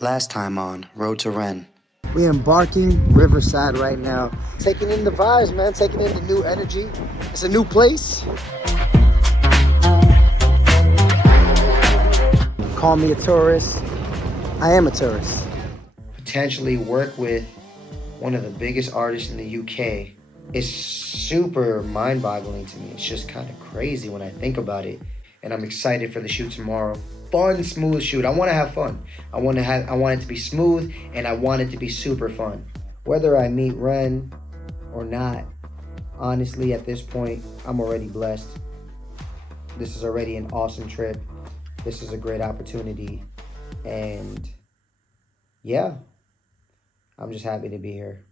Last time on Road to Ren. We embarking Riverside right now. Taking in the vibes, man. Taking in the new energy. It's a new place. Call me a tourist. I am a tourist. Potentially work with one of the biggest artists in the UK. It's super mind-boggling to me. It's just kind of crazy when I think about it. And I'm excited for the shoot tomorrow. Fun, smooth shoot. I want to have fun. I want it to be smooth, and I want it to be super fun. Whether I meet Ren or not, honestly, at this point, I'm already blessed. This is already an awesome trip. This is a great opportunity. And yeah, I'm just happy to be here.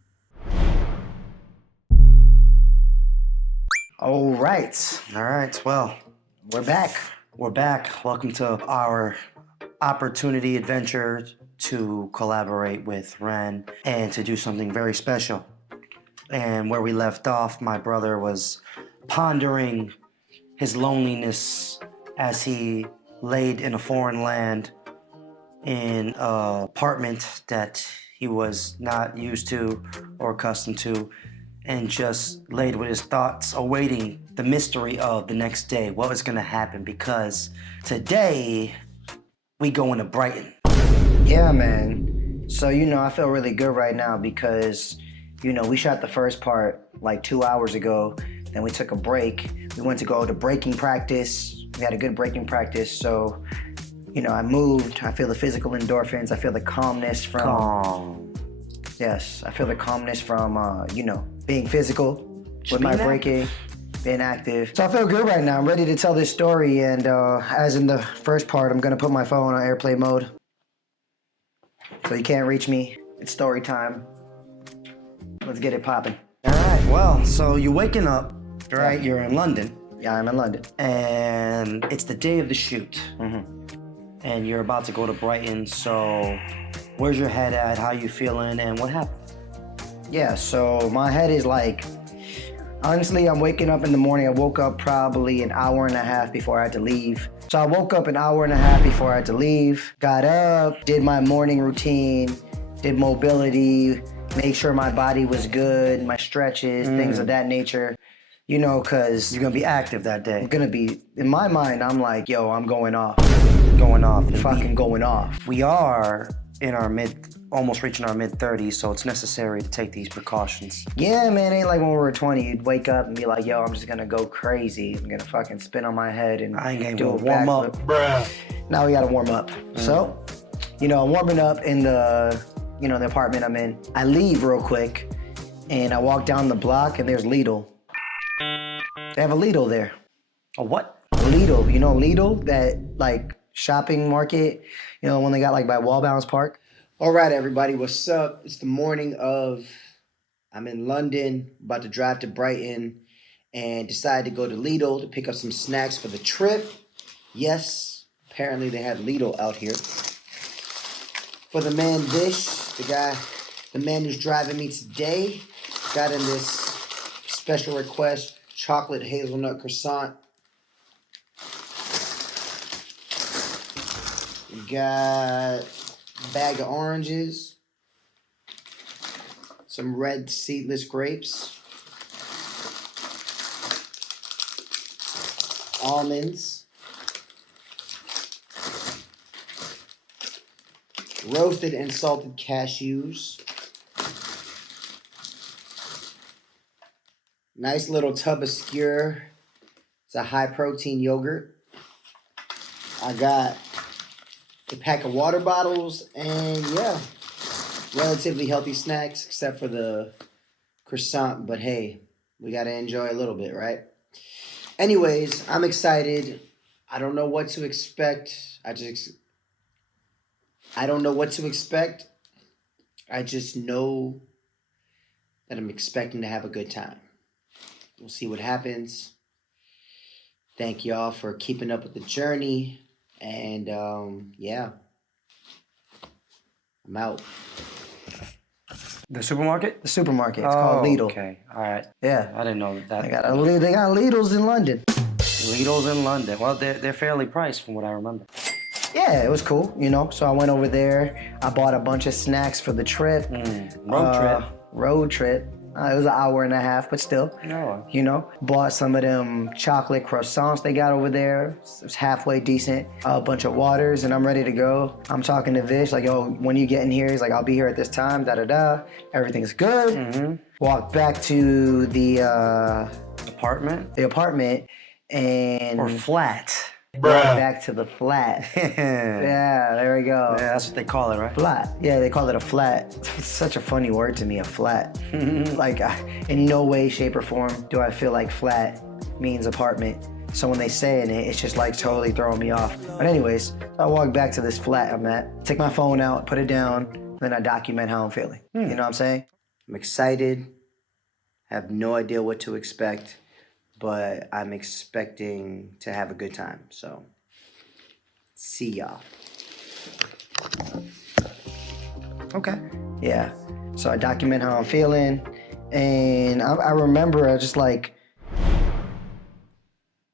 All right, well, we're back. Welcome to our opportunity adventure to collaborate with Ren and to do something very special. And where we left off, my brother was pondering his loneliness as he laid in a foreign land in an apartment that he was not used to or accustomed to, and just laid with his thoughts, awaiting the mystery of the next day, what was gonna happen, because today we going to Brighton. Yeah, man. So, I feel really good right now because, we shot the first part like 2 hours ago. Then we took a break. We went to go to breaking practice. We had a good breaking practice. So, I moved. I feel the physical endorphins. I feel the calmness from... Yes, I feel the calmness from, being physical with my breaking, being active. So I feel good right now. I'm ready to tell this story. And as in the first part, I'm going to put my phone on airplane mode. So you can't reach me. It's story time. Let's get it popping. All right, well, so you're waking up, right? You're in London. Yeah, I'm in London. And it's the day of the shoot. And you're about to go to Brighton, so where's your head at? How you feeling? And what happened? Yeah, so my head is like, honestly, I'm waking up in the morning. I woke up probably an hour and a half before I had to leave. So I woke up an hour and a half before I had to leave, got up, did my morning routine, did mobility, made sure my body was good, my stretches, things of that nature. Cause You're gonna be active that day. I'm gonna be, in my mind, I'm like, yo, I'm going off. Fucking going off. We are in our almost reaching our mid-30s, so it's necessary to take these precautions. Yeah, man, ain't like when we were 20, you'd wake up and be like, yo, I'm just gonna go crazy. I'm gonna fucking spin on my head and I ain't gonna do a warm up. Bruh. Now we gotta warm up. So, I'm warming up in the, the apartment I'm in. I leave real quick and I walk down the block and there's Lidl. They have a Lidl there. A what? Lidl, Lidl, that like shopping market, the one they got like by Wallbounds Park. All right, everybody, what's up? It's the morning of, I'm in London, about to drive to Brighton, and decided to go to Lidl to pick up some snacks for the trip. Yes, apparently they have Lidl out here. For the man Vish, the man who's driving me today, got in this special request chocolate hazelnut croissant. We got a bag of oranges, some red seedless grapes, almonds, roasted and salted cashews, nice little tub of skyr. It's a high protein yogurt. I got a pack of water bottles, and yeah, relatively healthy snacks except for the croissant, but hey, we gotta enjoy a little bit, right? Anyways, I'm excited. I don't know what to expect. I don't know what to expect. I just know that I'm expecting to have a good time. We'll see what happens. Thank y'all for keeping up with the journey. And yeah, I'm out. The supermarket? The supermarket. It's called Lidl. Okay, all right. Yeah, I didn't know that. They got Lidl's in London. Lidl's in London. Well, they're fairly priced from what I remember. Yeah, it was cool, you know. So I went over there. I bought a bunch of snacks for the trip. Road trip. It was an hour and a half, but still, you know. Bought some of them chocolate croissants they got over there. It was halfway decent. A bunch of waters, and I'm ready to go. I'm talking to Vish, like, yo, when you get in here? He's like, I'll be here at this time, da-da-da. Everything's good. Walked back to the apartment? The apartment, and... Or flat. Back to the flat. Yeah, there we go. Yeah, that's what they call it, right? Flat. Yeah, they call it a flat. It's such a funny word to me, a flat. Like, in no way, shape, or form do I feel like flat means apartment. So when they say it, it's just like totally throwing me off. But anyways, I walk back to this flat I'm at, take my phone out, put it down, then I document how I'm feeling. You know what I'm saying? I'm excited, have no idea what to expect, but I'm expecting to have a good time. So, see y'all. Okay. Yeah. So I document how I'm feeling, and I remember I just like,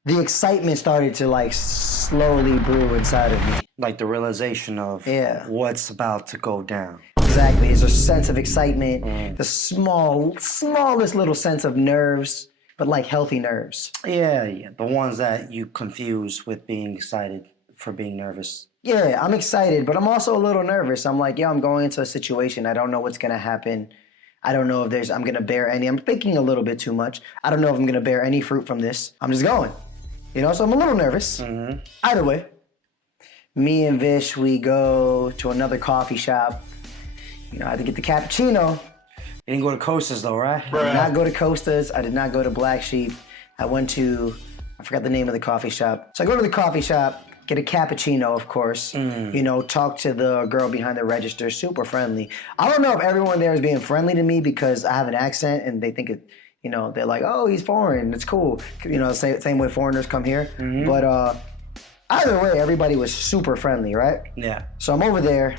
the excitement started to like slowly brew inside of me. Like the realization of what's about to go down. Exactly. There's a sense of excitement, the smallest little sense of nerves, but like healthy nerves. Yeah. The ones that you confuse with being excited for being nervous. Yeah, I'm excited, but I'm also a little nervous. I'm like, I'm going into a situation. I don't know what's gonna happen. I don't know if I'm gonna bear any. I'm thinking a little bit too much. I don't know if I'm gonna bear any fruit from this. I'm just going. You know, so I'm a little nervous. Either way, me and Vish, we go to another coffee shop. You know, I had to get the cappuccino. You didn't go to Costa's though, right? I did not go to Costa's. I did not go to Black Sheep. I went to, I forgot the name of the coffee shop. So I go to the coffee shop, get a cappuccino, of course. You know, talk to the girl behind the register, super friendly. I don't know if everyone there is being friendly to me because I have an accent and they think it, you know, they're like, oh, he's foreign, it's cool. You know, same way foreigners come here. But either way, everybody was super friendly, right? Yeah. So I'm over there.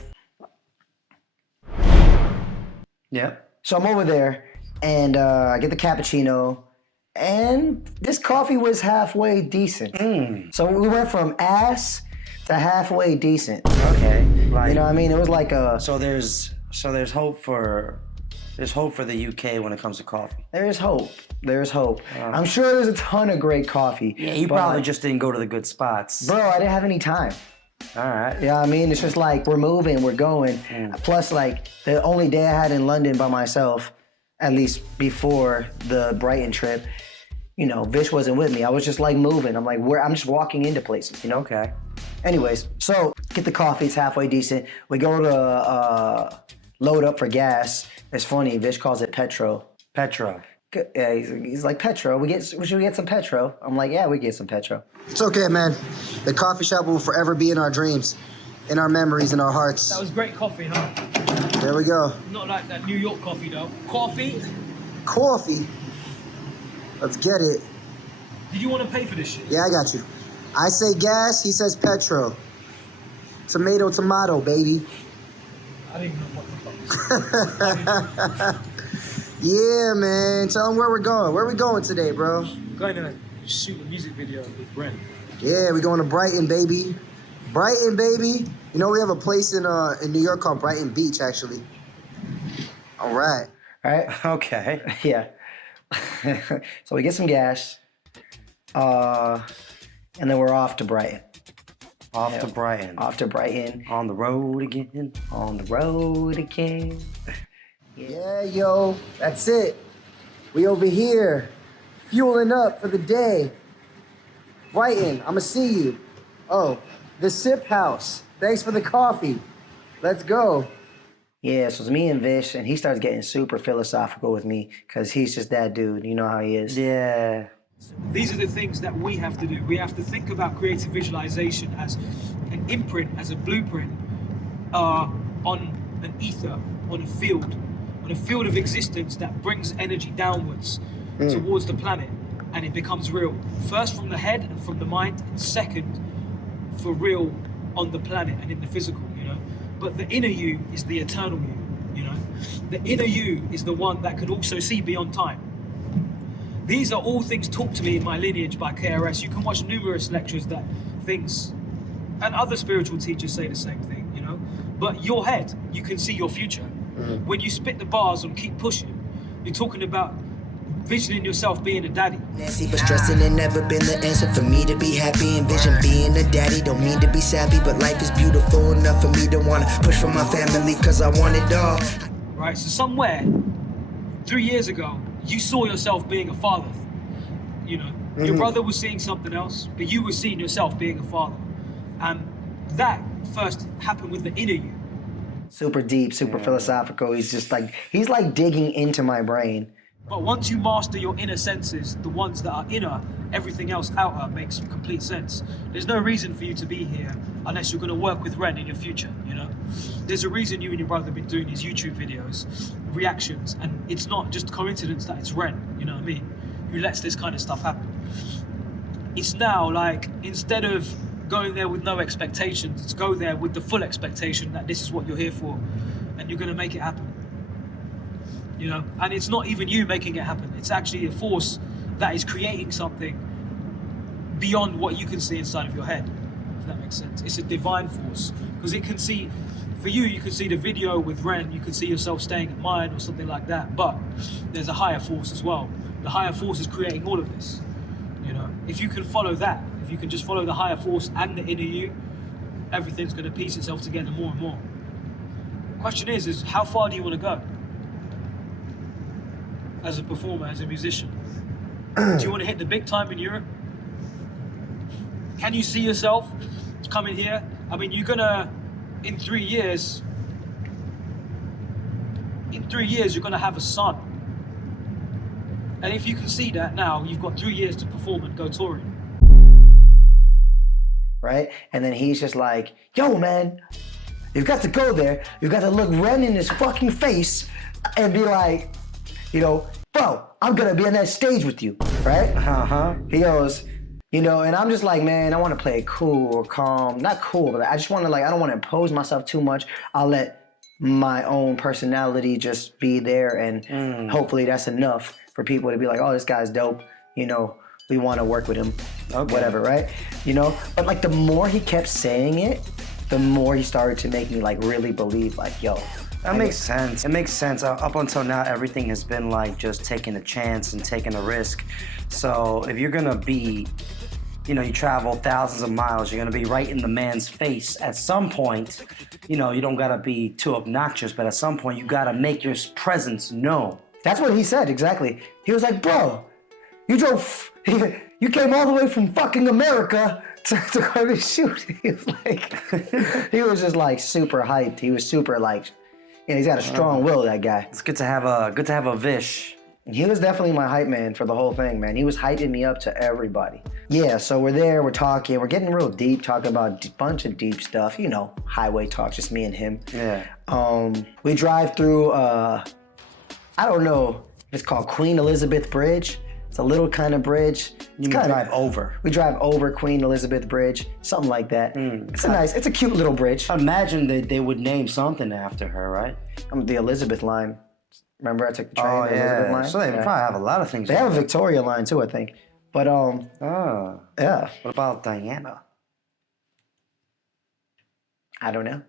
Yeah. So I'm over there, and I get the cappuccino, and this coffee was halfway decent. So we went from ass to halfway decent. Okay. Like, you know what I mean? It was like a... So there's hope for the UK when it comes to coffee. There's hope. There's hope. I'm sure there's a ton of great coffee. Yeah, you probably just didn't go to the good spots. Bro, I didn't have any time. All right. Yeah, I mean, it's just like we're moving, we're going. Plus, like the only day I had in London by myself, at least before the Brighton trip, you know, Vish wasn't with me. I was just like moving. I'm like, I'm just walking into places, you know? Okay. Anyways, so get the coffee. It's halfway decent. We go to load up for gas. It's funny. Vish calls it petro. Petro. Yeah, he's like, petro. Should we get some petro? I'm like, yeah, we get some petro. It's okay, man. The coffee shop will forever be in our dreams, in our memories, in our hearts. That was great coffee, huh? There we go. Not like that New York coffee, though. Coffee? Coffee? Let's get it. Did you want to pay for this shit? Yeah, I got you. I say gas, he says petro. Tomato, tomato, baby. I didn't even know what the fuck. Yeah, man. Tell them where we're going. Where we going today, bro? I'm going to shoot a music video with Ren. Yeah, we're going to Brighton, baby. Brighton, baby. You know, we have a place in New York called Brighton Beach, actually. All right. All right. Okay. Yeah. So we get some gas, and then we're off to Brighton. Off to Brighton. Off to Brighton. On the road again. On the road again. Yeah, yo, that's it. We over here, fueling up for the day. Brighton, I'ma see you. Oh, the Sip House. Thanks for the coffee. Let's go. Yeah, so it's me and Vish, and he starts getting super philosophical with me because he's just that dude. You know how he is. Yeah. These are the things that we have to do. We have to think about creative visualization as an imprint, as a blueprint on an ether, on a field of existence that brings energy downwards towards the planet, and it becomes real. First from the head and from the mind, and second for real on the planet and in the physical, you know. But the inner you is the eternal you, you know. The inner you is the one that can also see beyond time. These are all things taught to me in my lineage by KRS. You can watch numerous lectures that things And other spiritual teachers say the same thing, you know. But your head, you can see your future. When you spit the bars and keep pushing, you're talking about visioning yourself being a daddy. Nancy, but stressing ain't never been the answer for me to be happy. Envision being a daddy, don't mean to be sappy, but life is beautiful enough for me to wanna push for my family, cause I want it all. Right, so somewhere 3 years ago, you saw yourself being a father. You know, your brother was seeing something else, but you were seeing yourself being a father. And that first happened with the inner you. Super deep, super philosophical. He's like digging into my brain. But once you master your inner senses, the ones that are inner, everything else outer makes complete sense. There's no reason for you to be here unless you're going to work with Ren in your future, you know? There's a reason you and your brother have been doing these YouTube videos, reactions, and it's not just coincidence that it's Ren, you know what I mean? Who lets this kind of stuff happen. It's now like, instead of going there with no expectations, it's go there with the full expectation that this is what you're here for and you're going to make it happen. You know, and it's not even you making it happen. It's actually a force that is creating something beyond what you can see inside of your head, if that makes sense. It's a divine force, because it can see, for you can see the video with Ren, you can see yourself staying at mine or something like that, but there's a higher force as well. The higher force is creating all of this, you know. If you can follow that, if you can just follow the higher force and the inner you, everything's going to piece itself together more and more. The question is how far do you want to go? As a performer, as a musician? Do you want to hit the big time in Europe? Can you see yourself coming here? I mean, you're gonna, in 3 years, you're gonna have a son. And if you can see that now, you've got 3 years to perform and go touring. Right? And then he's just like, yo, man, you've got to go there. You've got to look Ren in his fucking face and be like, you know, bro, I'm gonna be on that stage with you, right? He goes, you know, and I'm just like, man, I want to play it cool or calm. Not cool, but I just want to, like, I don't want to impose myself too much. I'll let my own personality just be there, and hopefully that's enough for people to be like, oh, this guy's dope. You know, we want to work with him, whatever, right? You know, but like the more he kept saying it, the more he started to make me like really believe, like, yo. That makes sense. It makes sense. Up until now, everything has been like just taking a chance and taking a risk. So if you're gonna be, you know, you travel thousands of miles, you're gonna be right in the man's face at some point. You know, you don't gotta be too obnoxious, but at some point you gotta make your presence known. That's what he said, exactly. He was like, bro, you you came all the way from fucking America to go to shoot. He was like, he was just like super hyped. He was super like, you know, he's got a strong will, that guy. It's good to have a Vish. He was definitely my hype man for the whole thing, man. He was hyping me up to everybody. Yeah, so we're there, we're talking, we're getting real deep, talking about a bunch of deep stuff, you know, highway talk, just me and him. Yeah. We drive through, I don't know if it's called Queen Elizabeth Bridge. It's a little kind of bridge. You drive over. We drive over Queen Elizabeth Bridge, something like that. It's a cute little bridge. I imagine that they would name something after her, right? The Elizabeth line. Remember I took the train, Oh, the Elizabeth line? So they probably have a lot of things. They have a Victoria line too, I think. But, yeah. What about Diana? I don't know.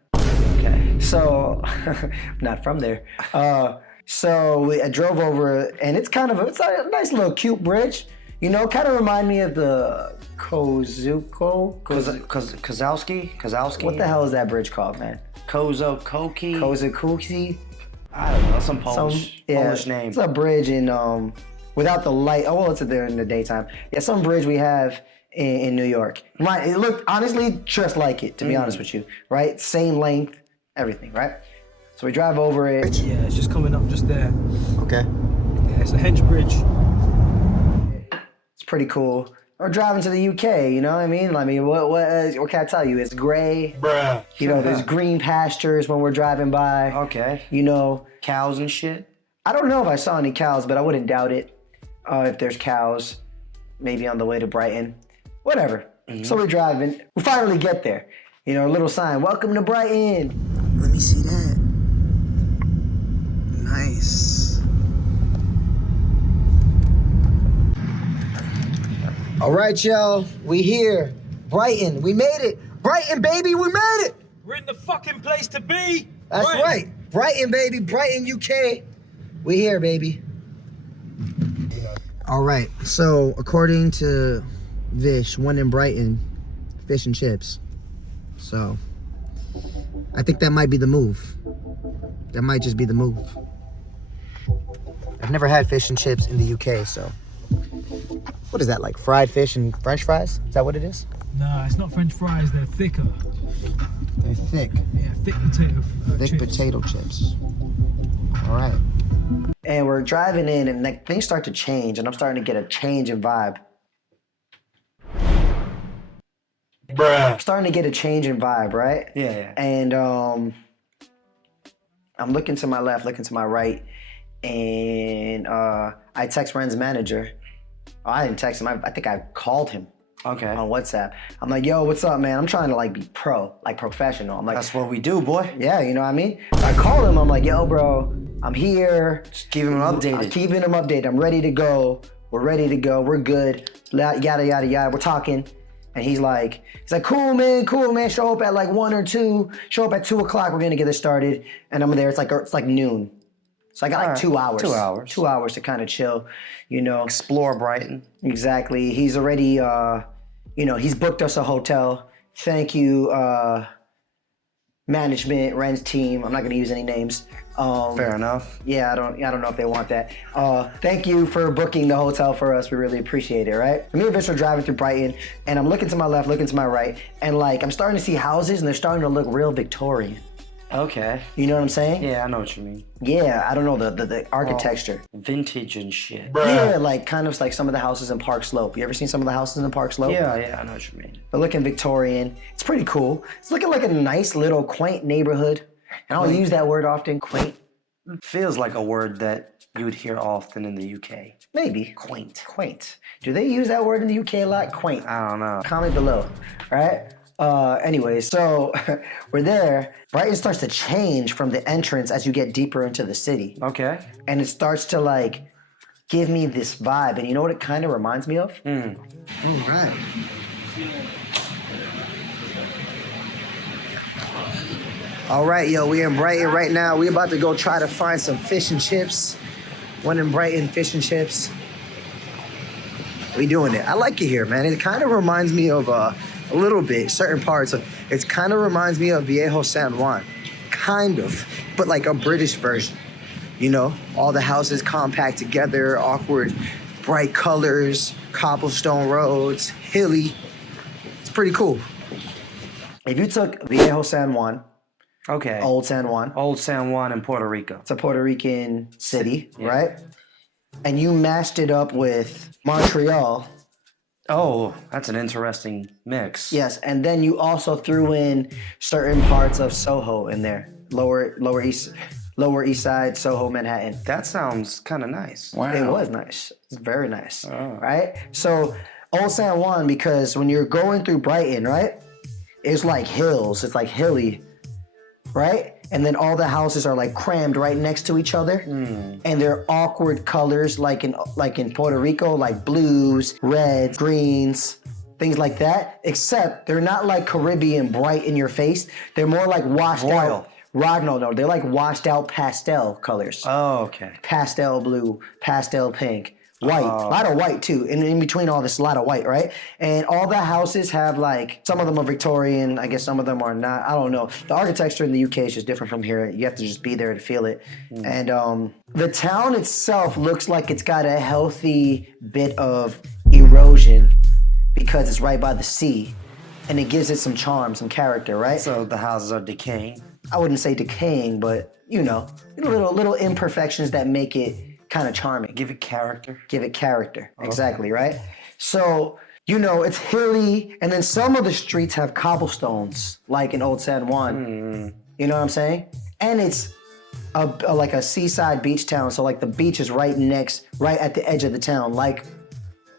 Okay. So, not from there. So I drove over, and it's a nice little cute bridge. You know, kind of remind me of the Kozowski. What the hell is that bridge called, man? Kozowski. I don't know, some Polish name. It's a bridge in without the light. Oh, well, it's there in the daytime. Yeah, some bridge we have in New York. It looked honestly just like it, to be honest with you. Right, same length, everything. Right. So we drive over it. Yeah, it's just coming up just there. Okay. Yeah, it's a henge bridge. It's pretty cool. We're driving to the UK, you know what I mean? What can I tell you? It's gray. Bruh. You know, there's green pastures when we're driving by. Okay. You know. Cows and shit? I don't know if I saw any cows, but I wouldn't doubt it. If there's cows, maybe on the way to Brighton. Whatever. So we're driving. We finally get there. You know, a little sign, welcome to Brighton. Let me see that. Nice. All right, y'all, we here. Brighton, we made it. Brighton, baby, we made it. We're in the fucking place to be. That's right. Brighton, baby. Brighton, UK. We here, baby. All right. So, according to Vish, one in Brighton, fish and chips. So, I think that might be the move. That might just be the move. I've never had fish and chips in the UK, so. What is that, like fried fish and French fries? Is that what it is? Nah, it's not French fries. They're thicker. They're thick. Yeah, thick potato Thick chips. potato chips. All right. And we're driving in, and like, things start to change, and I'm starting to get a change in vibe. I'm starting to get a change in vibe, right? Yeah. And I'm looking to my left, looking to my right, and I text Ren's manager. Oh, I didn't text him. I think I called him Okay. on WhatsApp. I'm like, yo, what's up, man? I'm trying to like be professional. I'm like, That's what we do, boy. yeah, you know what I mean? I call him. I'm like, yo, bro, I'm here. Just keep him updated. I'm keeping him updated. I'm ready to go. We're ready to go. We're good. Yada, yada, yada. We're talking. And he's like, cool, man. Show up at like 1 or 2. Show up at 2 o'clock. We're going to get this started. And I'm there. It's like noon. So I got like Alright, 2 hours. 2 hours. 2 hours to kind of chill, you know. Explore Brighton. Exactly. He's already, he's booked us a hotel. Thank you, management, Ren's team. I'm not going to use any names. Fair enough. Yeah, I don't know if they want that. Thank you for booking the hotel for us. We really appreciate it, right? Me and Vish are driving through Brighton, and I'm looking to my left, looking to my right, and like I'm starting to see houses, and they're starting to look real Victorian. Okay. You know what I'm saying? Yeah, I know what you mean. Yeah, I don't know the architecture. Vintage and shit. Yeah, like kind of like some of the houses in Park Slope. You ever seen some of the houses in Park Slope? Yeah, I know what you mean. They're looking Victorian. It's pretty cool. It's looking like a nice little quaint neighborhood. And I don't use that word often, quaint. Feels like a word that you would hear often in the UK. Maybe. Quaint. Quaint. Do they use that word in the UK a lot? Quaint. I don't know. Comment below. All right? Anyway, so we're there. Brighton starts to change from the entrance as you get deeper into the city. Okay. And it starts to like give me this vibe. And you know what it kind of reminds me of? All right. All right, yo, we in Brighton right now. We about to go try to find some fish and chips. One in Brighton, fish and chips. We doing it. I like it here, man. It kind of reminds me of a little bit, certain parts of it kind of reminds me of Viejo San Juan. Kind of, but like a British version. You know, all the houses compact together, awkward, bright colors, cobblestone roads, hilly. It's pretty cool. If you took Viejo San Juan, Okay. Old San Juan, Old San Juan in Puerto Rico. it's a Puerto Rican city, Yeah. right? And you mashed it up with Montreal. Oh, that's an interesting mix. Yes, and then you also threw in certain parts of Soho in there. Lower East Side, Soho, Manhattan. That sounds kind of nice. It was nice. It's very nice. Right? So Old San Juan, because when you're going through Brighton, right? It's like hills. It's like hilly. Right? And then all the houses are like crammed right next to each other. And they're awkward colors like in Puerto Rico, like blues, reds, greens, things like that. Except they're not like Caribbean bright in your face. They're more like washed out. No, they're like washed out pastel colors. Oh, okay. Pastel blue, pastel pink, white. A lot of white too. And in between all this, a lot of white, right? And all the houses have like, some of them are Victorian. I guess some of them are not. I don't know. The architecture in the UK is just different from here. You have to just be there to feel it. And the town itself looks like it's got a healthy bit of erosion because it's right by the sea. And it gives it some charm, some character, right? So the houses are decaying. I wouldn't say decaying, but you know, little imperfections that make it kind of charming. Give it character. Give it character. Exactly, right? So, you know, it's hilly, and then some of the streets have cobblestones, like in Old San Juan. You know what I'm saying? And it's like a seaside beach town, so like the beach is right at the edge of the town, like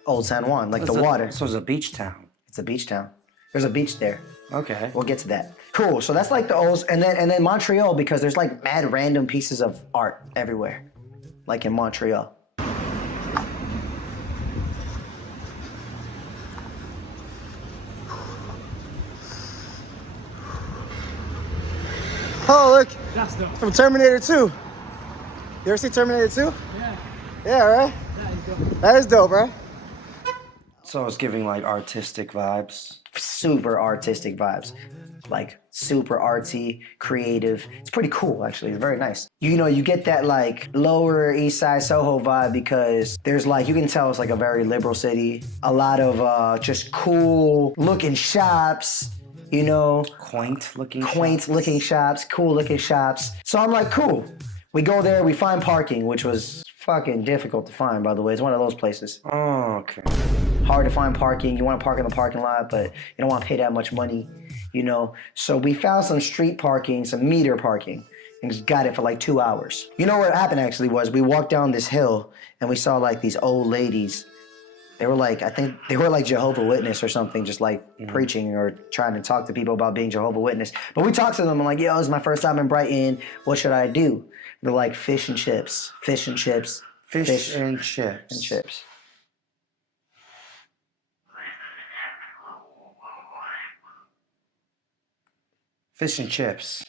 Old San Juan, like the water. So it's a beach town. It's a beach town. There's a beach there. Okay. We'll get to that. Cool. So that's like the old, and then Montreal, because there's like mad random pieces of art everywhere, like in Montreal. Oh, look, That's dope. from Terminator 2. You ever see Terminator 2? Yeah, Yeah, right? that is dope. That is dope, right? So it's giving like artistic vibes. Super artistic vibes. Like super artsy, creative. It's pretty cool actually. It's very nice. You know, you get that like lower east side Soho vibe because there's like, you can tell it's like a very liberal city. A lot of just cool looking shops, you know. Quaint looking Shops, cool looking shops. So I'm like, cool. We go there, we find parking, which was fucking difficult to find, by the way. It's one of those places. Oh, okay. Hard to find parking. You want to park in the parking lot, but you don't want to pay that much money, you know. So we found some street parking, some meter parking, and just got it for like 2 hours. You know what happened actually was we walked down this hill and we saw like these old ladies. They were like, I think they were like Jehovah's Witness or something, just like preaching or trying to talk to people about being Jehovah's Witness. But we talked to them and like, yo, it's my first time in Brighton. What should I do? They're like fish and chips, fish and chips, Fish and chips. and chips. Fish and chips.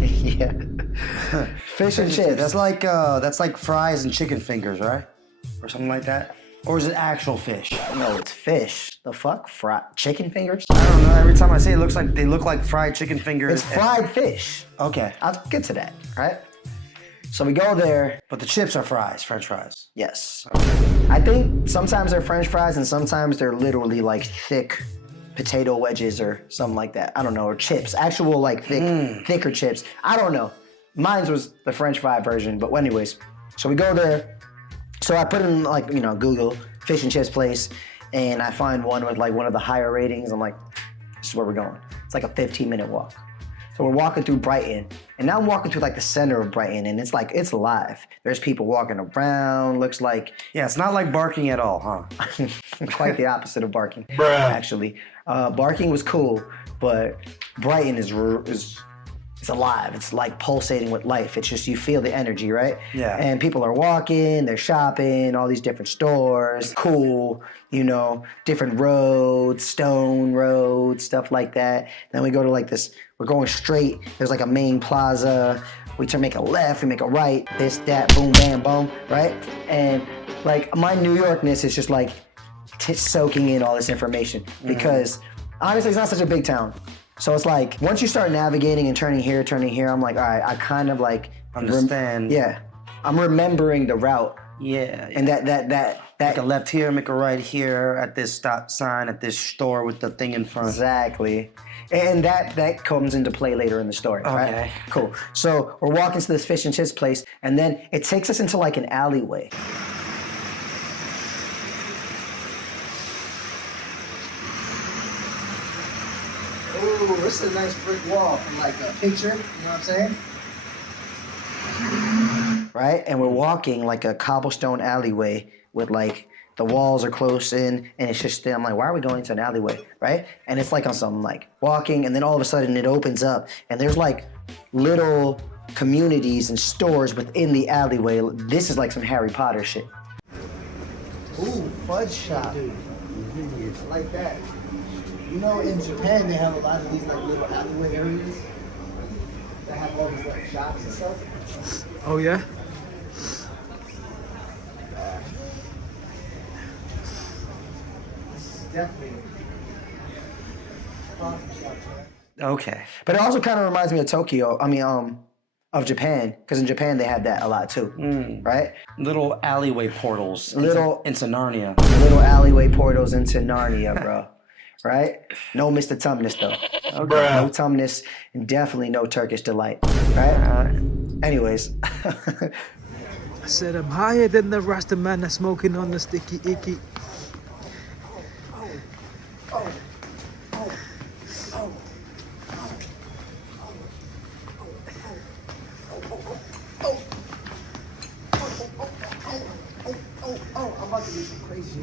Yeah. Fish and chips. That's like fries and chicken fingers, right? Or something like that. Or is it actual fish? No, it's fish. The fuck? Chicken fingers? I don't know. Every time I say it, they look like fried chicken fingers. It's fried fish. Okay. I'll get to that, right? So we go there. But the chips are fries, French fries. Yes. I think sometimes they're French fries and sometimes they're literally like thick potato wedges or something like that. I don't know. Or chips. Actual like thicker chips. I don't know. Mine was the French fry version. But anyways, so we go there. So I put in like, you know, Google fish and chips place and I find one with like one of the higher ratings. I'm like, this is where we're going. It's like a 15-minute walk. So we're walking through Brighton and now I'm walking through like the center of Brighton and it's like, it's live. There's people walking around, looks like. Yeah, it's not like barking at all, huh? Quite the opposite of barking, actually. Barking was cool, but Brighton is it's alive. It's like pulsating with life. It's just, you feel the energy, right? Yeah. And people are walking, they're shopping, all these different stores, cool, you know, different roads, stone roads, stuff like that. Then we go to like this, we're going straight. There's like a main plaza. We make a left, we make a right, this, that, boom, bam, boom, right? And like my New Yorkness is just like soaking in all this information because honestly, it's not such a big town. So it's like, once you start navigating and turning here, I'm like, all right, I kind of like Understand. yeah, I'm remembering the route. Yeah. And that Make a left here, make a right here at this stop sign, at this store with the thing in front. exactly. And that comes into play later in the story, right? Okay. Cool. So we're walking to this fish and chips place, and then it takes us into like an alleyway. Ooh, this is a nice brick wall from like a picture, you know what I'm saying? Right? And we're walking like a cobblestone alleyway with like the walls are close in and it's just, I'm like, why are we going to an alleyway, right? And it's like on some like walking and then all of a sudden it opens up and there's like little communities and stores within the alleyway. This is like some Harry Potter shit. Ooh, fudge shop. I like that. You know, in Japan, they have a lot of these like little alleyway areas that have all these like shops and stuff. Oh yeah? This is definitely a coffee shop. Okay. But it also kind of reminds me of Tokyo. I mean, of Japan, because in Japan they have that a lot too, right? Little alleyway portals Little- into Narnia. Little alleyway portals into Narnia, bro. Right? No Mr. Tumnus though. Okay. No Tumnus and definitely no Turkish delight. Right? Anyways. I said I'm higher than the Rasta man that's smoking on the sticky icky.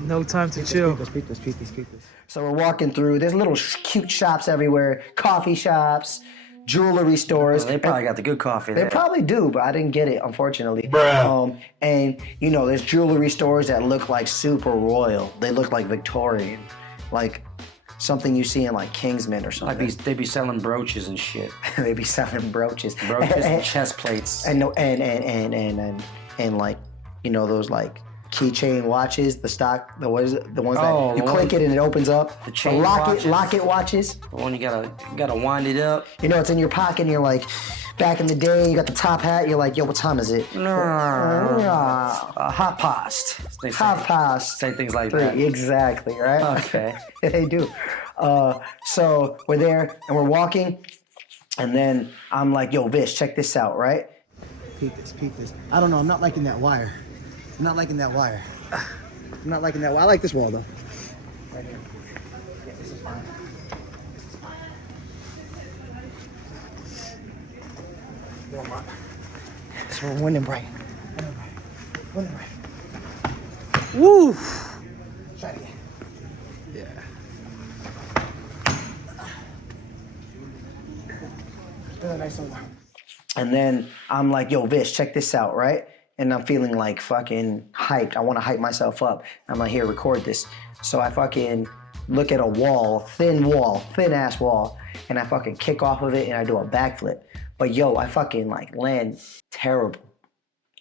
No time to chill. So we're walking through. There's little cute shops everywhere. Coffee shops, jewelry stores. They probably got the good coffee They there. probably do, but I didn't get it, unfortunately. And, you know, there's jewelry stores that look like super royal. They look like Victorian. Like, something you see in like Kingsman or something. Like they be selling brooches and shit. They be selling brooches. Brooches and chest plates. And like, you know, those like keychain watches, the ones that you click it and it opens up. The chain locket watches. The one you gotta wind it up. You know, it's in your pocket and you're like, back in the day, you got the top hat, you're like, yo, what time is it? Half past. Half past. Say things like that. Exactly, right? Okay. They do. So we're there and we're walking, and then I'm like, yo, Vish, check this out, right? Peek this. I don't know, I'm not liking that wire. I'm not liking that wire. I like this wall, though. Right here. Yeah, this is fine. So we're winning bright. Woo! Try it again. Yeah. Really nice and warm. And then I'm like, yo, Vish, check this out, right? And I'm feeling like fucking hyped. I want to hype myself up. I'm like, here, record this. So I fucking look at a wall, thin ass wall, and I fucking kick off of it and I do a backflip. But yo, I fucking like land terrible.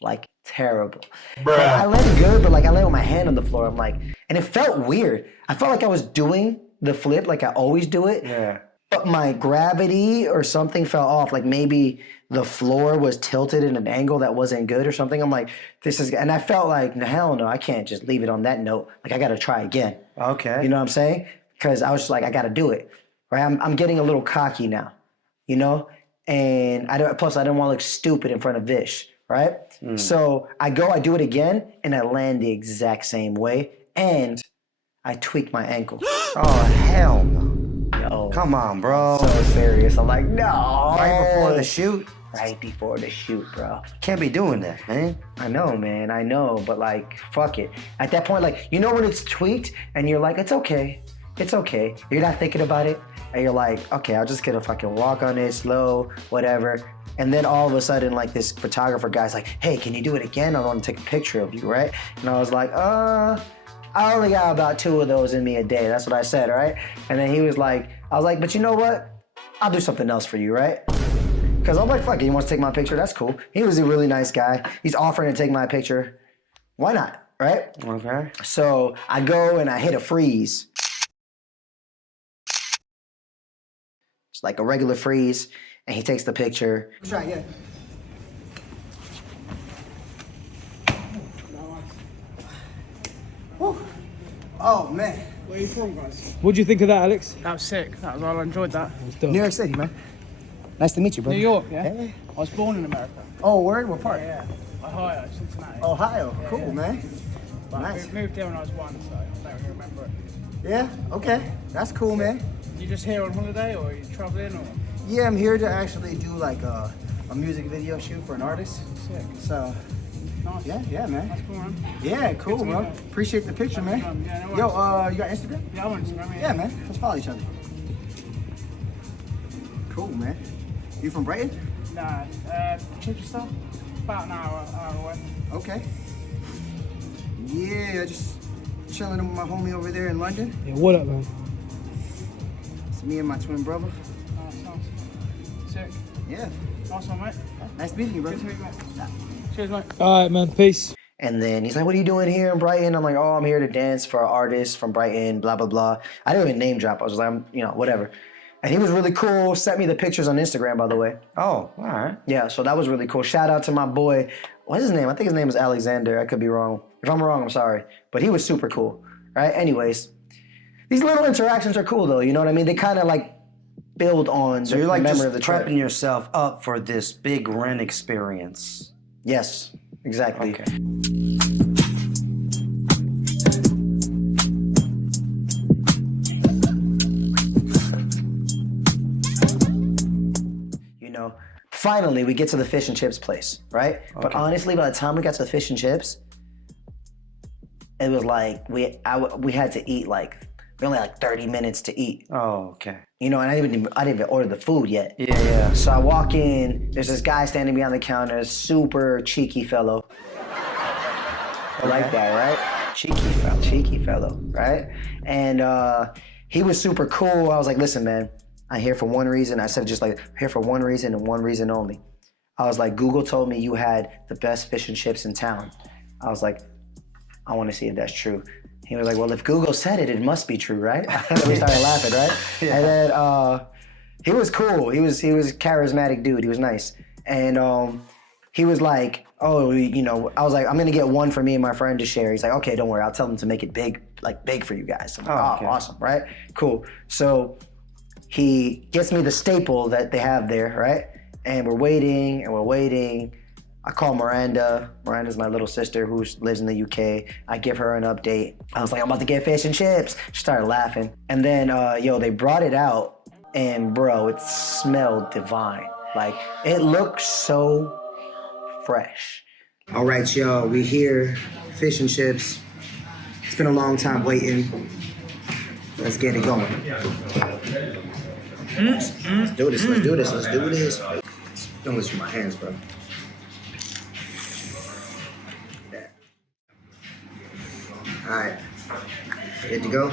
Like terrible. Like, I landed good, but like I landed with my hand on the floor. I'm like, and it felt weird. I felt like I was doing the flip like I always do it. Yeah. But my gravity or something fell off. Like maybe the floor was tilted in an angle that wasn't good or something. I'm like, and I felt like, no, hell no, I can't just leave it on that note. Like I gotta try again. Okay. You know what I'm saying? Because I was just like, I gotta do it. Right? I'm getting a little cocky now, you know? And plus I don't want to look stupid in front of Vish, right? So I do it again, and I land the exact same way, and I tweak my ankle. Oh, hell no. Yo. Come on, bro. So serious. I'm like, no. Right before the shoot? Right before the shoot, bro. Can't be doing that, man. I know, man. I know, but like, fuck it. At that point, like, you know when it's tweaked and you're like, it's okay. It's okay. You're not thinking about it. And you're like, okay, I'll just get a fucking walk on it, slow, whatever. And then all of a sudden, like, this photographer guy's like, hey, can you do it again? I want to take a picture of you, right? And I was like, I only got about 2 of those in me a day. That's what I said, right? And then he was like, I was like, but you know what? I'll do something else for you, right? Because I'm like, fuck it, he wants to take my picture. That's cool. He was a really nice guy. He's offering to take my picture. Why not, right? Okay. So I go and I hit a freeze. It's like a regular freeze. And he takes the picture. Try again. Woo. Oh, man. Where are you from, guys? What do you think of that, Alex? That was sick. That was all. I enjoyed that. New York City, man. Nice to meet you, brother. New York, yeah? Hey. I was born in America. Oh, word? What part? Yeah. Ohio, Cincinnati. Ohio. Cool, man. But Nice. I moved here when I was 1, so I don't really remember it. Yeah, okay. That's cool, man. You just here on holiday, or are you traveling, or? Yeah, I'm here to actually do like a music video shoot for an artist. Sick. So, Nice. yeah, man. That's cool, man. Yeah, cool, to meet bro. you. Appreciate the picture, man. Yeah, no Yo, worries. you got Instagram? Yeah, I'm on Instagram. Yeah, man. Let's follow each other. Cool, man. You from Brighton? Nah, Chichester. About an hour away. Okay. Yeah, just chilling with my homie over there in London. Yeah, what up, man? It's me and my twin brother. Nice. Sick. Yeah. Nice one, mate. Nice meeting you, brother. Good to meet you, mate. Cheers, mate. All right, man. Peace. And then he's like, what are you doing here in Brighton? I'm like, oh, I'm here to dance for an artist from Brighton, blah, blah, blah. I didn't even name drop. I was just like, you know, whatever. And he was really cool. Sent me the pictures on Instagram, by the way. Oh, all right. Yeah, so that was really cool. Shout out to my boy. What's his name? I think his name is Alexander. I could be wrong. If I'm wrong, I'm sorry. But he was super cool. Right? Anyways, these little interactions are cool, though. You know what I mean? They kind of like build on So you're like the just memory of the trip. prepping yourself up for this big Ren experience. Yes, exactly. Okay. You know, finally we get to the fish and chips place, right? But honestly, by the time we got to the fish and chips, it was like we had to eat like we only had like 30 minutes to eat. Oh, okay. You know, and I didn't even order the food yet. Yeah. So I walk in, there's this guy standing behind the counter, super cheeky fellow. I like that, right? Cheeky fellow, right? And he was super cool. I was like, listen, man, I'm here for one reason. I said just like, I'm here for one reason and one reason only. I was like, Google told me you had the best fish and chips in town. I was like, I want to see if that's true. He was like, well, if Google said it, it must be true, right? We started laughing, right? Yeah. And then he was cool. He was a charismatic dude. He was nice. And he was like, oh, you know, I was like, I'm gonna get one for me and my friend to share. He's like, okay, don't worry, I'll tell them to make it big, like big for you guys. I'm like, okay. Awesome, right? Cool. So he gets me the staple that they have there, right? And we're waiting and we're waiting. I call Miranda. Miranda's my little sister who lives in the UK. I give her an update. I was like, I'm about to get fish and chips. She started laughing. And then, they brought it out and bro, it smelled divine. Like, it looked so fresh. All right, y'all, we here, fish and chips. It's been a long time waiting. Let's get it going. Let's do this, let's do this, let's do this. Don't listen to my hands, bro. Yeah. All right, good to go.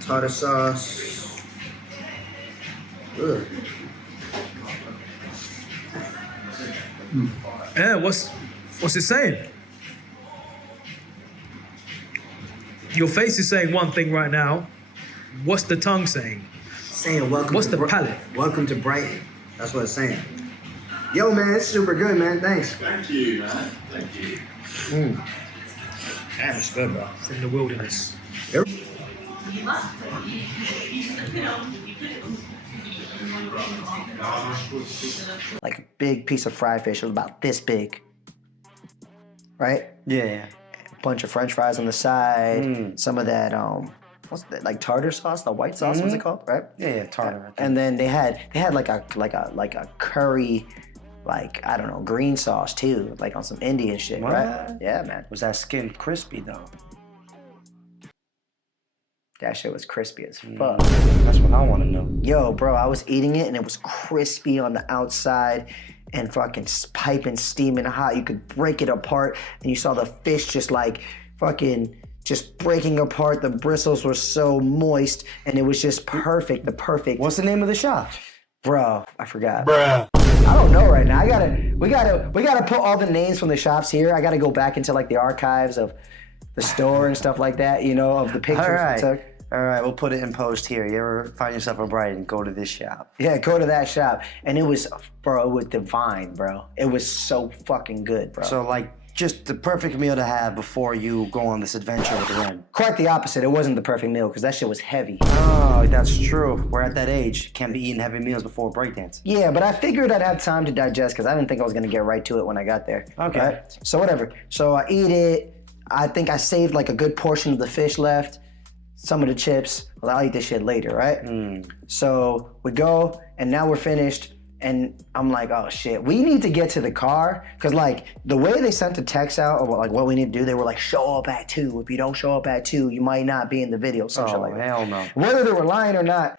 Tartar sauce. Ugh. Yeah, what's it saying? Your face is saying one thing right now. What's the tongue saying? Saying welcome. What's to the palate? Welcome to Brighton. That's what it's saying. Yo, man, it's super good, man. Thanks. Thank you, man. Thank you. Damn, it's good, bro. From the wilderness. Yep. Like a big piece of fried fish. It was about this big, right? Yeah. A bunch of French fries on the side. Some of that, what's that? Like tartar sauce, the white sauce. What's it called? Right? Yeah, tartar. And then they had like a curry, like I don't know, green sauce too, like on some Indian shit, right? What? Yeah, man. Was that skin crispy though? That shit was crispy as fuck. That's what I want to know. Yo, bro, I was eating it and it was crispy on the outside and fucking piping, steaming hot. You could break it apart and you saw the fish just like fucking just breaking apart. The bristles were so moist and it was just perfect, the perfect. What's the name of the shop? Bro, I forgot. Bruh. I don't know right now. We gotta put all the names from the shops here. I gotta go back into like the archives of the store and stuff like that, you know, of the pictures we took. All right, we'll put it in post here. You ever find yourself in Brighton, go to this shop. Yeah, go to that shop. And it was divine, bro. It was so fucking good, bro. So like just the perfect meal to have before you go on this adventure with Ren. Quite the opposite. It wasn't the perfect meal because that shit was heavy. Oh, that's true. We're at that age. Can't be eating heavy meals before breakdance. Yeah, but I figured I'd have time to digest because I didn't think I was gonna get right to it when I got there. Okay. Right? So whatever. So I eat it. I think I saved like a good portion of the fish left. Some of the chips. Well, I'll eat this shit later, right? So we go, and now we're finished, and I'm like, oh shit, we need to get to the car, because like the way they sent the text out of like what we need to do, they were like, show up at 2. If you don't show up at 2, you might not be in the video, some shit like that. Hell no. Whether they were lying or not,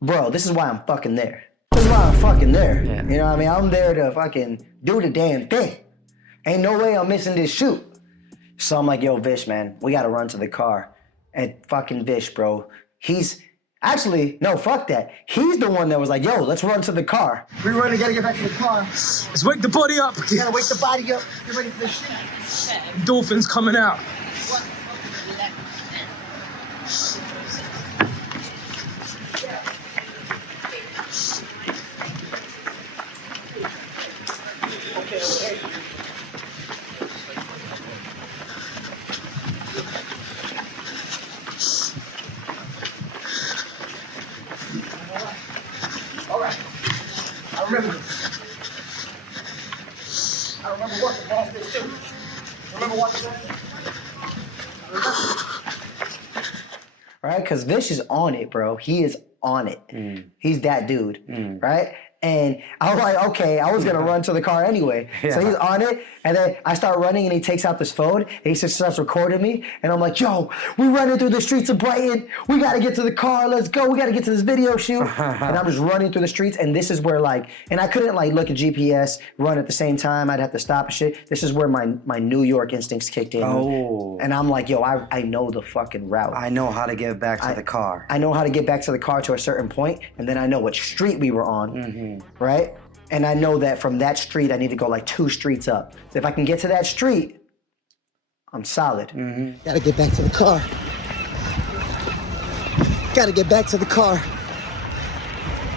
bro, this is why I'm fucking there. This is why I'm fucking there. Yeah. You know what I mean? I'm there to fucking do the damn thing. Ain't no way I'm missing this shoot. So I'm like, yo, Vish, man, we gotta run to the car. And fucking Vish, bro, actually, no, fuck that. He's the one that was like, yo, let's run to the car. We gotta get back to the car. Let's wake the body up. We gotta wake the body up. Get ready for the shit. Dolphins coming out. I remember working off this too. Remember watching that? Right? Because Vish is on it, bro. He is on it. He's that dude, right? And I was like, okay, I was gonna run to the car anyway. So he's on it, and then I start running, and he takes out this phone, and he just starts recording me, and I'm like, yo, we're running through the streets of Brighton. We gotta get to the car. Let's go. We gotta get to this video shoot. And I'm just running through the streets, and this is where like, and I couldn't like look at GPS, run at the same time. I'd have to stop and shit. This is where my New York instincts kicked in. Oh. And I'm like, yo, I know the fucking route. I know how to get back to the car. I know how to get back to the car to a certain point, and then I know what street we were on, right? And I know that from that street, I need to go like 2 streets up. So if I can get to that street, I'm solid. Gotta get back to the car. Gotta get back to the car.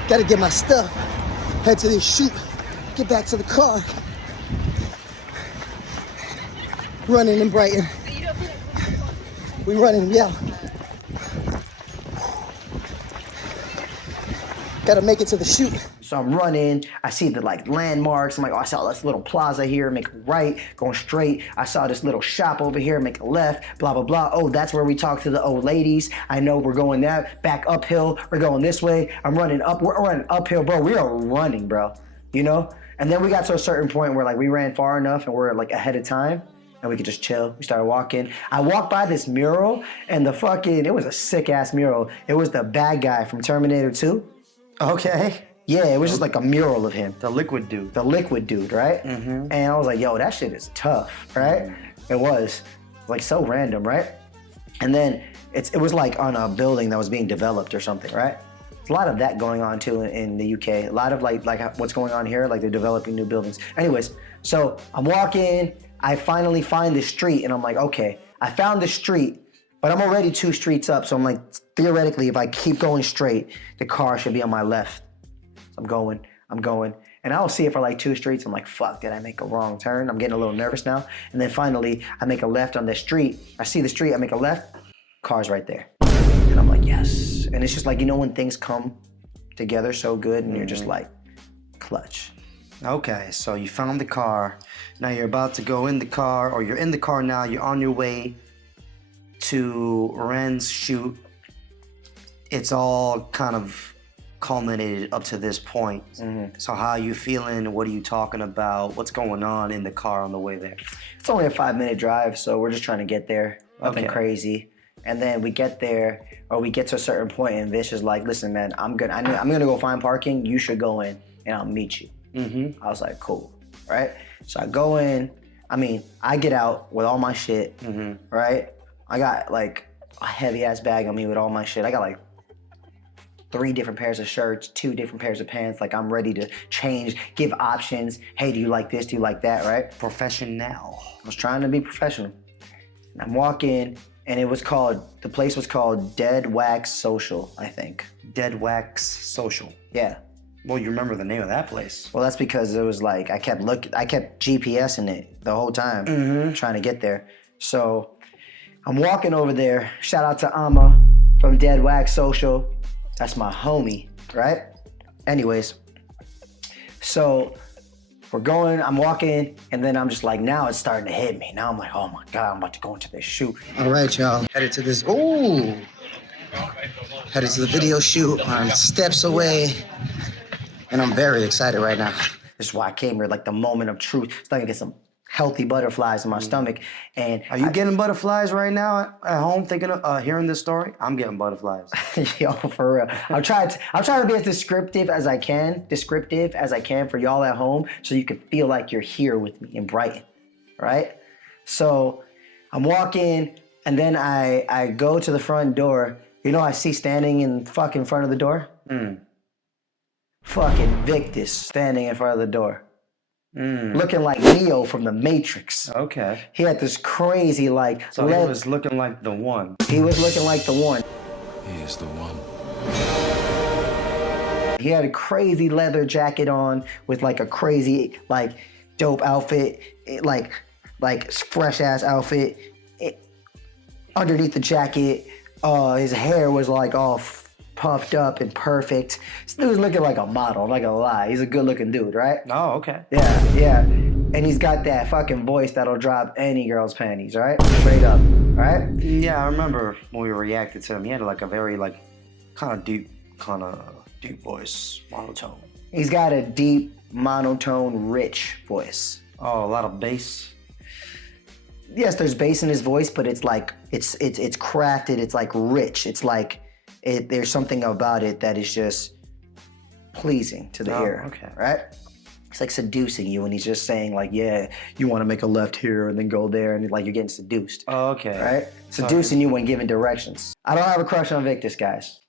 Gotta get my stuff. Head to this shoot. Get back to the car. Running in Brighton. We running, yeah. Gotta make it to the shoot. So I'm running, I see the like landmarks. I'm like, oh, I saw this little plaza here, make a right, going straight. I saw this little shop over here, make a left, blah, blah, blah. Oh, that's where we talk to the old ladies. I know we're going that, back uphill, we're going this way. I'm running up, we're running uphill, bro. We are running, bro, you know? And then we got to a certain point where like we ran far enough and we're like ahead of time and we could just chill. We started walking. I walked by this mural and it was a sick ass mural. It was the bad guy from Terminator 2. Okay. Yeah, it was just like a mural of him. The liquid dude. The liquid dude, right? And I was like, yo, that shit is tough, right? It was like so random, right? And then it was like on a building that was being developed or something, right? There's a lot of that going on too in the UK. A lot of like what's going on here, like they're developing new buildings. Anyways, so I'm walking, I finally find the street and I'm like, okay, I found the street, but I'm already 2 streets up. So I'm like, theoretically, if I keep going straight, the car should be on my left. I'm going, and I'll see it for like 2 streets. I'm like, fuck, did I make a wrong turn? I'm getting a little nervous now. And then finally, I make a left on the street. I see the street, I make a left, car's right there. And I'm like, yes. And it's just like, you know when things come together so good and you're just like, clutch. Okay, so you found the car. Now you're about to go in the car, or you're in the car now, you're on your way to RENS shoot. It's all kind of culminated up to this point. So how are you feeling? What are you talking about? What's going on in the car on the way there? It's only a 5-minute drive, so we're just trying to get there. Nothing crazy. And then we get there, or we get to a certain point, and Vish is like, listen, man, I'm gonna go find parking. You should go in, and I'll meet you. I was like, cool, right? So I go in. I mean, I get out with all my shit, right? I got like a heavy ass bag on me with all my shit. I got like 3 different pairs of shirts, 2 different pairs of pants. Like I'm ready to change, give options. Hey, do you like this? Do you like that? Right? Professional. I was trying to be professional. And I'm walking, and the place was called Dead Wax Social, I think. Dead Wax Social. Yeah. Well, you remember the name of that place. Well, that's because it was like I kept GPSing it the whole time, trying to get there. So I'm walking over there. Shout out to Amma from Dead Wax Social. That's my homie, right? Anyways, so I'm walking, and then I'm just like, now it's starting to hit me. Now I'm like, oh my God, I'm about to go into this shoot. All right, y'all. Headed to this, headed to the video shoot. I'm steps away, and I'm very excited right now. This is why I came here, like the moment of truth. Starting to get some healthy butterflies in my stomach. And are you getting butterflies right now at home thinking of hearing this story? I'm getting butterflies. Yo, for real. I'm trying to be as descriptive as I can for y'all at home so you can feel like you're here with me in Brighton, right? So I'm walking, and then I go to the front door. You know I see standing in fucking front of the door? Fucking Victus standing in front of the door. Looking like Neo from the Matrix. Okay. He had this crazy like... So he was looking like the one. He was looking like the one. He is the one. He had a crazy leather jacket on with like a crazy like dope outfit, like fresh ass outfit. Underneath the jacket, his hair was like all puffed up and perfect. This dude was looking like a model, I'm not gonna lie. He's a good looking dude, right? Oh, okay. Yeah. And he's got that fucking voice that'll drop any girl's panties, right? Straight up, right? Yeah, I remember when we reacted to him. He had like a very kind of deep voice, monotone. He's got a deep, monotone, rich voice. Oh, a lot of bass. Yes, there's bass in his voice, but it's like it's crafted. It's like rich. It's like there's something about it that is just pleasing to the ear. Okay. Right? It's like seducing you, and he's just saying like, yeah, you want to make a left here and then go there, and like you're getting seduced. Oh, okay. Right? Seducing you when giving directions. I don't have a crush on Victus, guys.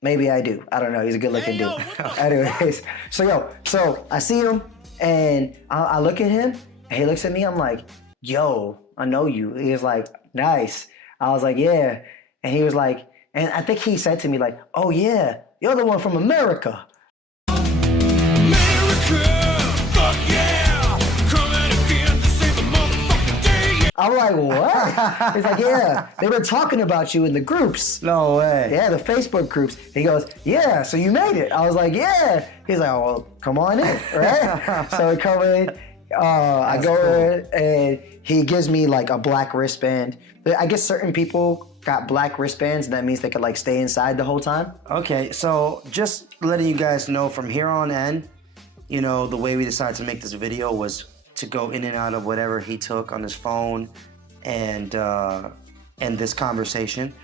Maybe I do. I don't know. He's a good-looking dude. Anyways, so I see him, and I look at him, and he looks at me. I'm like, yo, I know you. He was like, nice. I was like, yeah. And he was like, and I think he said to me like, oh yeah, you're the one from America. I'm like, what? He's like, yeah, they were talking about you in the groups. No way. Yeah, the Facebook groups. He goes, yeah, so you made it. I was like, yeah. He's like, oh, well, come on in, right? So we come in, I go in, and he gives me like a black wristband. I guess certain people got black wristbands, and that means they could like stay inside the whole time. Okay, so just letting you guys know from here on in, you know, the way we decided to make this video was to go in and out of whatever he took on his phone and this conversation.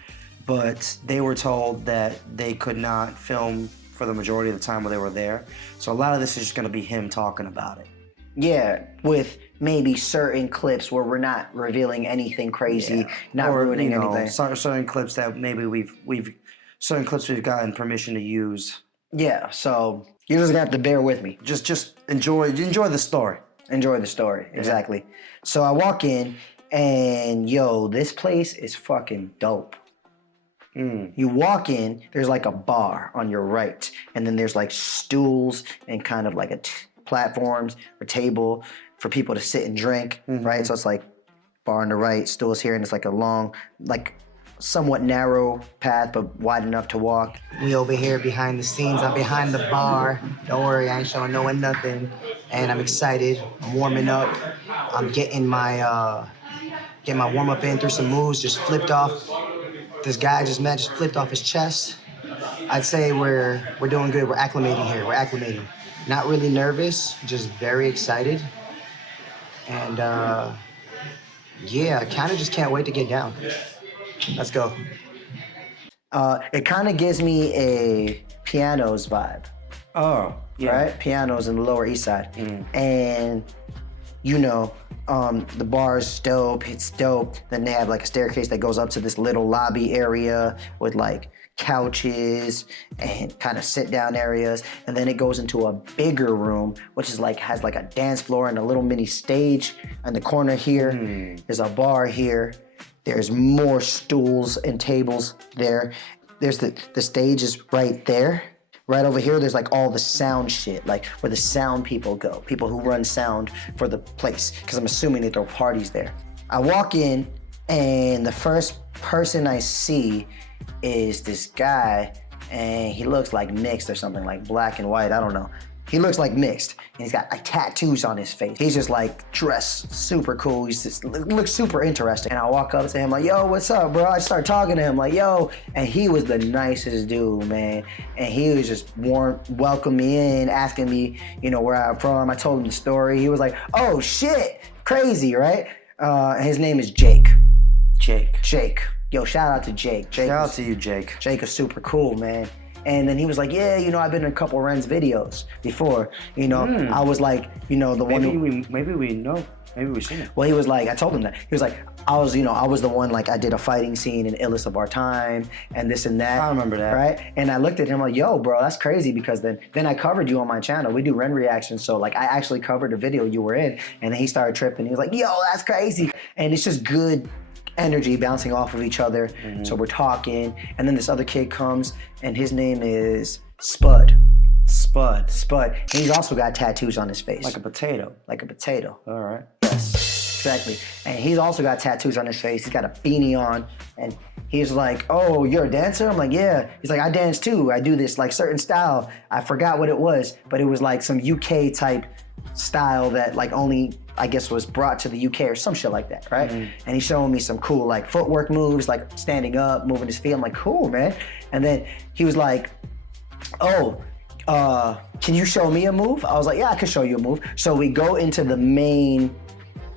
But they were told that they could not film for the majority of the time while they were there. So a lot of this is just gonna be him talking about it. Yeah, with maybe certain clips where we're not revealing anything crazy, not ruining anything. Certain clips that maybe we've gotten permission to use. Yeah, so you're just gonna have to bear with me. Just enjoy the story. Enjoy the story, exactly. So I walk in, and yo, this place is fucking dope. You walk in, there's like a bar on your right, and then there's like stools and kind of like platforms or table for people to sit and drink, right? So it's like bar on the right, stools here, and it's like a long, like somewhat narrow path, but wide enough to walk. We over here behind the scenes. I'm behind the bar. Don't worry, I ain't showing no one nothing. And I'm excited. I'm warming up. I'm getting my warm up in through some moves. Just flipped off. This guy I just met just flipped off his chest. I'd say we're doing good. We're acclimating here. We're acclimating. Not really nervous, just very excited. And yeah, I kind of just can't wait to get down. Let's go. It kind of gives me a Pianos vibe. Oh, yeah. Right? Pianos in the Lower East Side. And, you know, the bar's dope, it's dope. Then they have like a staircase that goes up to this little lobby area with like couches and kind of sit down areas. And then it goes into a bigger room, which is like, has like a dance floor and a little mini stage in the corner here. There's a bar here. There's more stools and tables there. There's the stage is right there. Right over here, there's like all the sound shit, like where the sound people go, people who run sound for the place, because I'm assuming they throw parties there. I walk in, and the first person I see is this guy, and he looks like mixed or something, like black and white, I don't know. He looks like mixed, and he's got like tattoos on his face. He's just like dressed super cool. He's just looks super interesting. And I walk up to him like, yo, what's up, bro? I start talking to him like, yo, and he was the nicest dude, man. And he was just welcoming me in, asking me, you know, where I'm from. I told him the story. He was like, oh shit, crazy, right? And his name is Jake. Jake. Yo, shout out to Jake. Shout out to you, Jake. Jake is super cool, man. And then he was like, yeah, you know, I've been in a couple RENS videos before. You know, I was like, you know, the one who... Maybe we know. Maybe we've seen it. Well, he was like, I told him that. He was like, I was the one, like, I did a fighting scene in Illest of Our Time and this and that. I remember that. Right? And I looked at him like, yo, bro, that's crazy, because then I covered you on my channel. We do REN reactions, so, like, I actually covered the video you were in. And then he started tripping. He was like, yo, that's crazy. And it's just good energy bouncing off of each other. So we're talking, and then this other kid comes, and his name is Spud. And he's also got tattoos on his face. Like a potato. All right. Yes, exactly. And he's also got tattoos on his face. He's got a beanie on, and he's like, oh, you're a dancer? I'm like, yeah. He's like, I dance too. I do this like certain style. I forgot what it was, but it was like some UK type style that like only, I guess, was brought to the UK or some shit like that, right? And he's showing me some cool like footwork moves, like standing up, moving his feet. I'm like, cool, man. And then he was like, oh, can you show me a move? I was like, yeah, I can show you a move. So we go into the main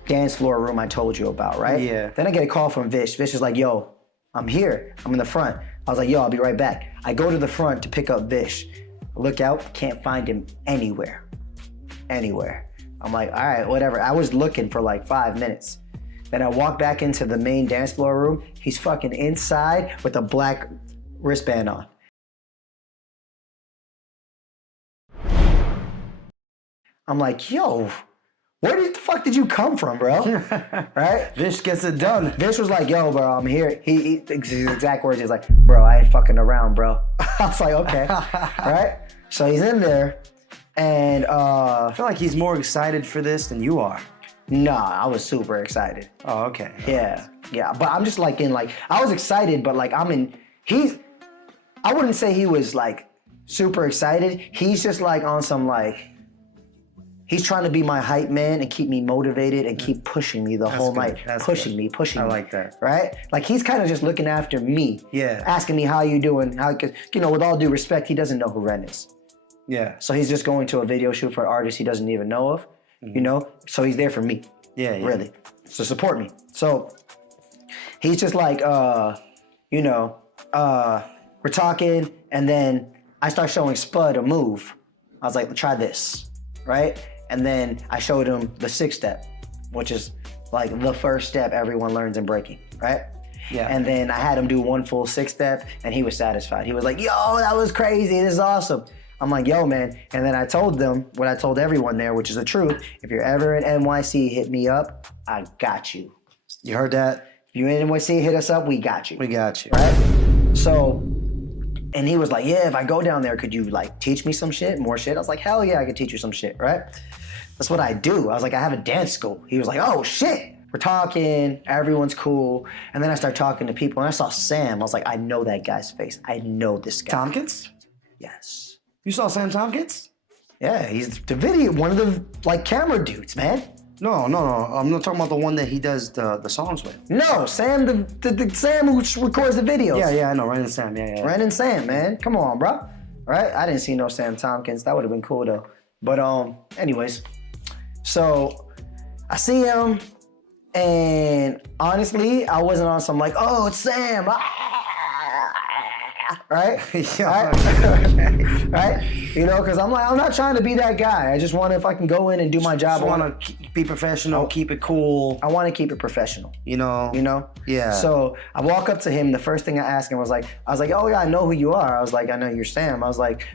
dance floor room I told you about, right? Yeah. Then I get a call from Vish. Vish is like, yo, I'm here. I'm in the front. I was like, yo, I'll be right back. I go to the front to pick up Vish. Look out, can't find him anywhere. Anywhere. I'm like, all right, whatever. I was looking for like 5 minutes. Then I walk back into the main dance floor room. He's fucking inside with a black wristband on. I'm like, yo, where the fuck did you come from, bro? Right? Vish gets it done. Vish was like, yo, bro, I'm here. His exact words, he's like, bro, I ain't fucking around, bro. I was like, okay. Right? So he's in there, and I feel like he's more excited for this than you are. nah, I was super excited. Oh, okay. Yeah, yeah. But I'm just like I was excited, but like I wouldn't say he was like super excited. He's just like on some like, he's trying to be my hype man and keep me motivated and keep pushing me the whole good. night. That's Pushing good. me, pushing I me. like that. Right? Like he's kind of just looking after me. Yeah. Asking me how you doing, cause you know, with all due respect, he doesn't know who Ren is. Yeah. So he's just going to a video shoot for an artist he doesn't even know of, you know? So he's there for me. Yeah, yeah. Really. So support me. So he's just like, you know, we're talking, and then I start showing Spud a move. I was like, try this, right? And then I showed him the 6-step, which is like the first step everyone learns in breaking, right? Yeah. And then I had him do one full 6-step, and he was satisfied. He was like, yo, that was crazy. This is awesome. I'm like, yo, man. And then I told them what I told everyone there, which is the truth. If you're ever in NYC, hit me up. I got you. You heard that? If you're in NYC, hit us up. We got you. We got you. Right? So, and he was like, yeah, if I go down there, could you like teach me some shit, more shit? I was like, hell yeah, I could teach you some shit, right? That's what I do. I was like, I have a dance school. He was like, oh shit. We're talking, everyone's cool. And then I start talking to people, and I saw Sam. I was like, I know that guy's face. I know this guy. Tompkins? Yes. You saw Sam Tompkins? Yeah, he's the video, one of the like camera dudes, man. No. I'm not talking about the one that he does the songs with. No, Sam, the Sam who records the videos. Yeah, I know. Ren and Sam. Yeah. Ren and Sam, man. Come on, bro. Right? I didn't see no Sam Tompkins. That would have been cool though. But anyways, so I see him, and honestly, I wasn't on some like, oh, it's Sam. Right? Right? You know, because I'm like, I'm not trying to be that guy. I just want to, if I can go in and do my job. I want to be professional, keep it cool. I want to keep it professional. You know? Yeah. So I walk up to him. The first thing I asked him was like, oh yeah, I know who you are. I was like, I know you're Sam. I was like,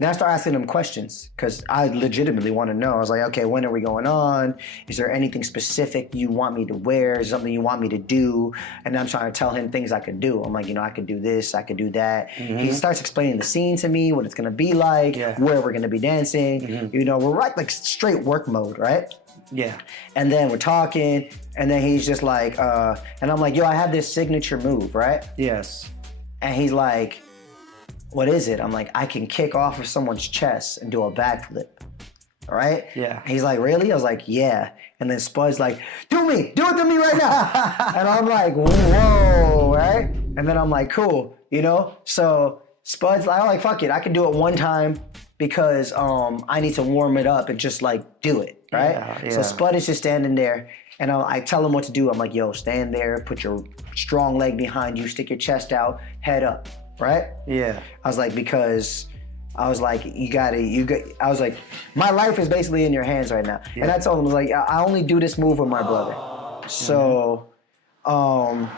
then I start asking him questions because I legitimately want to know. I was like, okay, when are we going on? Is there anything specific you want me to wear? Is there something you want me to do? And I'm trying to tell him things I could do. I'm like, you know, I could do this, I could do that. Mm-hmm. He starts explaining the scene to me, what it's gonna be like, where we're gonna be dancing. Mm-hmm. You know, we're right like straight work mode, right? Yeah. And then we're talking, and then he's just like, and I'm like, yo, I have this signature move, right? Yes. And he's like, what is it? I'm like, I can kick off of someone's chest and do a backflip. All right? Yeah. He's like, really? I was like, yeah. And then Spud's like, do it to me right now. And I'm like, whoa, right? And then I'm like, cool, you know? So Spud's like, I'm like, fuck it. I can do it one time because I need to warm it up and just like do it, right? Yeah. So Spud is just standing there, and I tell him what to do. I'm like, yo, stand there, put your strong leg behind you, stick your chest out, head up. Right? Yeah. I was like, because I was like, I was like, my life is basically in your hands right now. Yeah. And I told him, I was like, I only do this move with my brother. So, I'm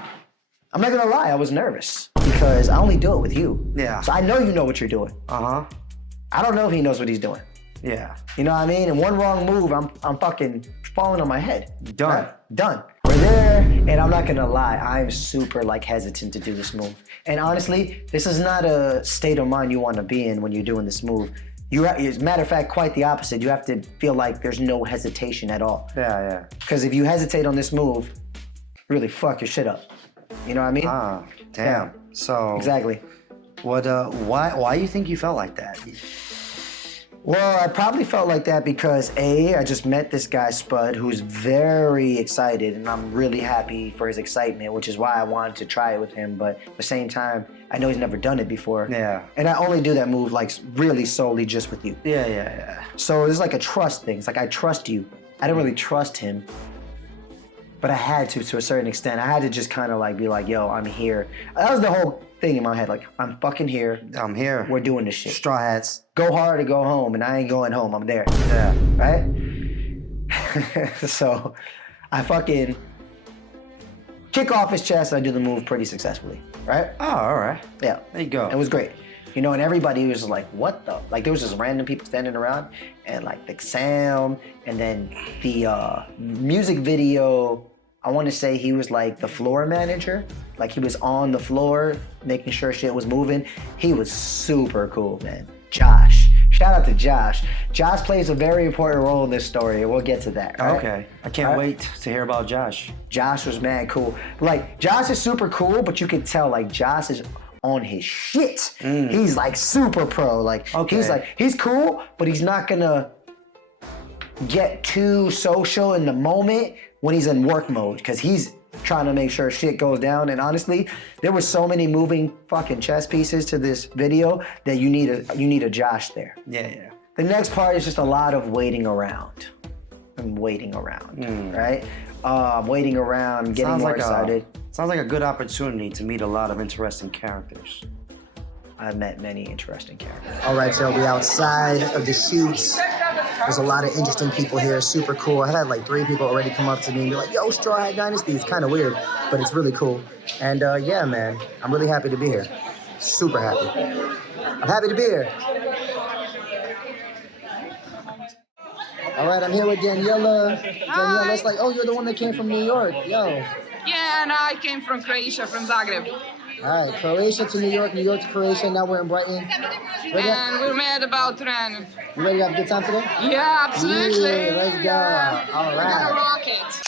not gonna lie, I was nervous because I only do it with you. Yeah. So I know you know what you're doing. Uh-huh. I don't know if he knows what he's doing. Yeah. You know what I mean? And one wrong move, I'm fucking falling on my head. Done. Right? Done. We're there, and I'm not gonna lie, I'm super like hesitant to do this move. And honestly, this is not a state of mind you want to be in when you're doing this move. As a matter of fact, quite the opposite. You have to feel like there's no hesitation at all. Yeah. Because if you hesitate on this move, really fuck your shit up. You know what I mean? Ah, damn. Yeah. So exactly. What? Why you think you felt like that? Well, I probably felt like that because I just met this guy Spud, who's very excited, and I'm really happy for his excitement, which is why I wanted to try it with him. But at the same time, I know he's never done it before. Yeah. And I only do that move like really solely just with you. Yeah. So it's like a trust thing. It's like I trust you. I didn't really trust him, but I had to a certain extent. I had to just kind of like be like, yo, I'm here. That was the whole thing in my head. Like, I'm fucking here. I'm here. We're doing this shit. Straw Hats. Go hard or go home, and I ain't going home. I'm there. Yeah. Right? So I fucking kick off his chest, and I do the move pretty successfully. Right? Oh, all right. Yeah. There you go. It was great. You know, and everybody was like, what the? Like, there was just random people standing around, and like the sound, and then the music video, I want to say he was like the floor manager. Like, he was on the floor, making sure shit was moving. He was super cool, man. Josh. Shout out to Josh. Josh plays a very important role in this story, and we'll get to that, right? Okay. I can't wait to hear about Josh. Josh was mad cool. Like, Josh is super cool, but you can tell, like, Josh is on his shit. He's like super pro. Like, he's cool, but he's not gonna get too social in the moment when he's in work mode, because he's trying to make sure shit goes down. And honestly, there were so many moving fucking chess pieces to this video that you need a Josh there. Yeah. The next part is just a lot of waiting around. I'm waiting around, right? Waiting around, getting more excited. Sounds like a good opportunity to meet a lot of interesting characters. I've met many interesting characters. All right, so we outside of the shoots. There's a lot of interesting people here, super cool. I had like 3 people already come up to me and be like, yo, Strawhat Dynasty. It's kind of weird, but it's really cool. And yeah, man, I'm really happy to be here. Super happy. I'm happy to be here. All right, I'm here with Daniela. Daniela's like, oh, you're the one that came from New York. Yo. Yeah, and I came from Croatia, from Zagreb. All right, Croatia to New York to Croatia. Now we're in Brighton. And we made about Ren. You ready to have a good time today? Yeah, absolutely. Yeah, let's go. All We're gonna right. rock it.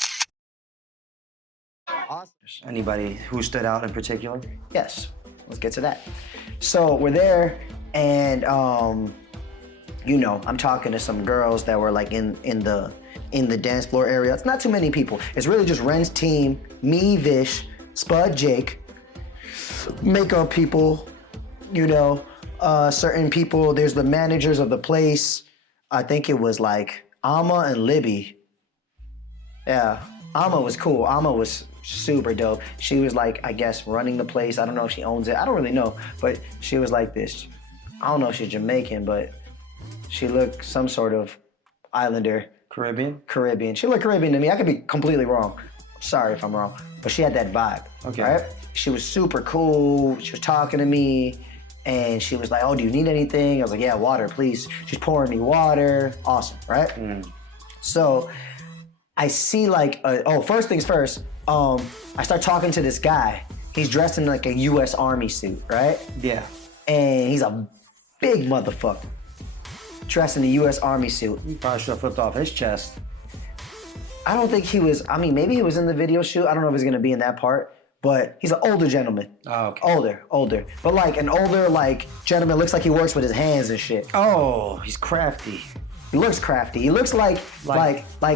Awesome. Anybody who stood out in particular? Yes, let's get to that. So we're there, and you know, I'm talking to some girls that were like in the dance floor area. It's not too many people. It's really just Ren's team, me, Vish, Spud, Jake, makeup people, you know, certain people. There's the managers of the place. I think it was like Alma and Libby. Yeah, Alma was cool. Alma was super dope. She was like, I guess, running the place. I don't know if she owns it. I don't really know, but she was like this. I don't know if she's Jamaican, but she looked some sort of islander. Caribbean. She looked Caribbean to me. I could be completely wrong. Sorry if I'm wrong, but she had that vibe. Okay. Right? She was super cool. She was talking to me, and she was like, "Oh, do you need anything?" I was like, "Yeah, water, please." She's pouring me water. Awesome, right? So I see like, first things first. I start talking to this guy. He's dressed in like a U.S. Army suit, right? Yeah. And he's a big motherfucker, dressed in a U.S. Army suit. He probably should have flipped off his chest. I don't think he was, I mean, maybe he was in the video shoot. I don't know if he's gonna be in that part, but he's an older gentleman. Oh, okay. Older. But like an older, like, gentleman, looks like he works with his hands and shit. Oh, he's crafty. He looks crafty. He looks like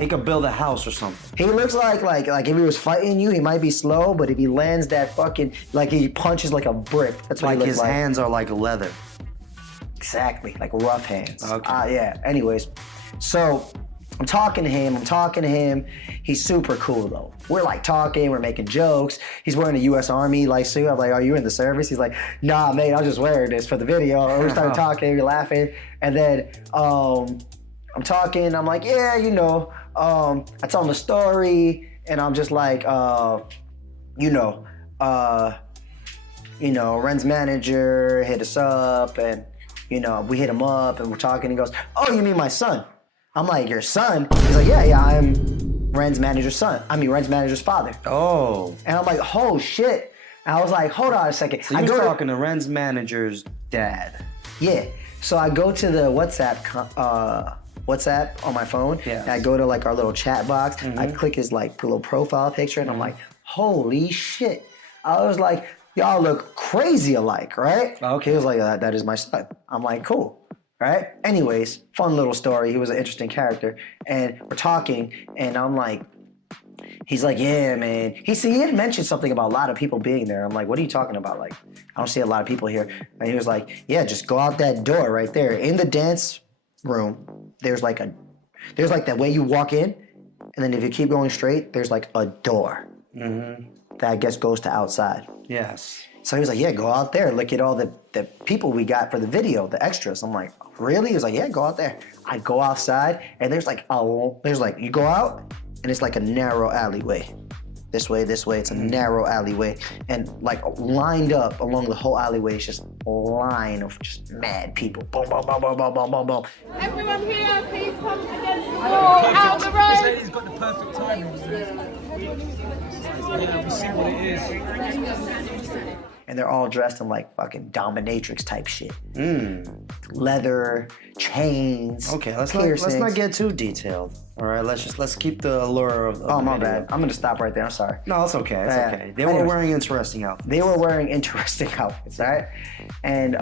he could build a house or something. he looks like if he was fighting you, he might be slow, but if he lands that fucking, like he punches like a brick. That's what Like he looks his like. hands are like leather. Exactly, like rough hands. Okay. Yeah, anyways. So I'm talking to him. He's super cool though. We're like talking, we're making jokes. He's wearing a U.S. Army like suit. I'm like, are you in the service? He's like, nah, mate, I'm just wearing this for the video. We started talking, we're laughing. And then I'm talking, I'm like, yeah, you know, I tell him a story, and I'm just like, Ren's manager hit us up, and we hit him up, and we're talking. He goes, oh, you mean my son? I'm like, your son? He's like, yeah, I'm Ren's manager's son. I mean, Ren's manager's father. Oh. And I'm like, oh, shit. And I was like, hold on a second. So you're talking to Ren's manager's dad. Yeah. So I go to the WhatsApp on my phone. Yeah. And I go to like our little chat box. I click his like little profile picture, and I'm like, holy shit. I was like, y'all look crazy alike, right? Okay. He was like, that is my son. I'm like, cool. right? Anyways, fun little story. He was an interesting character. And we're talking, and I'm like, he's like, yeah, man. He had mentioned something about a lot of people being there. I'm like, what are you talking about? Like, I don't see a lot of people here. And he was like, yeah, just go out that door right there. In the dance room, there's like that way you walk in, and then if you keep going straight, there's like a door that I guess goes to outside. Yes. So he was like, yeah, go out there. Look at all the people we got for the video, the extras. I'm like, really? He was like, yeah, go out there. I go outside, and there's like, you go out, and it's like a narrow alleyway. This way, it's a narrow alleyway. And like lined up along the whole alleyway is just a line of just mad people. Boom, boom, boom, boom, boom, boom, boom, boom. Everyone here, please come against the wall, out the road. This lady's got the perfect timing. Yeah, we'll see what it is. And they're all dressed in like fucking dominatrix type shit. Leather, chains. Okay, let's piercings. not get too detailed. All right, let's keep the allure of Oh, the my video. bad. I'm gonna stop right there. I'm sorry. No, it's okay. It's Yeah. okay. They were Anyways. wearing interesting outfits. They were wearing interesting outfits, right? And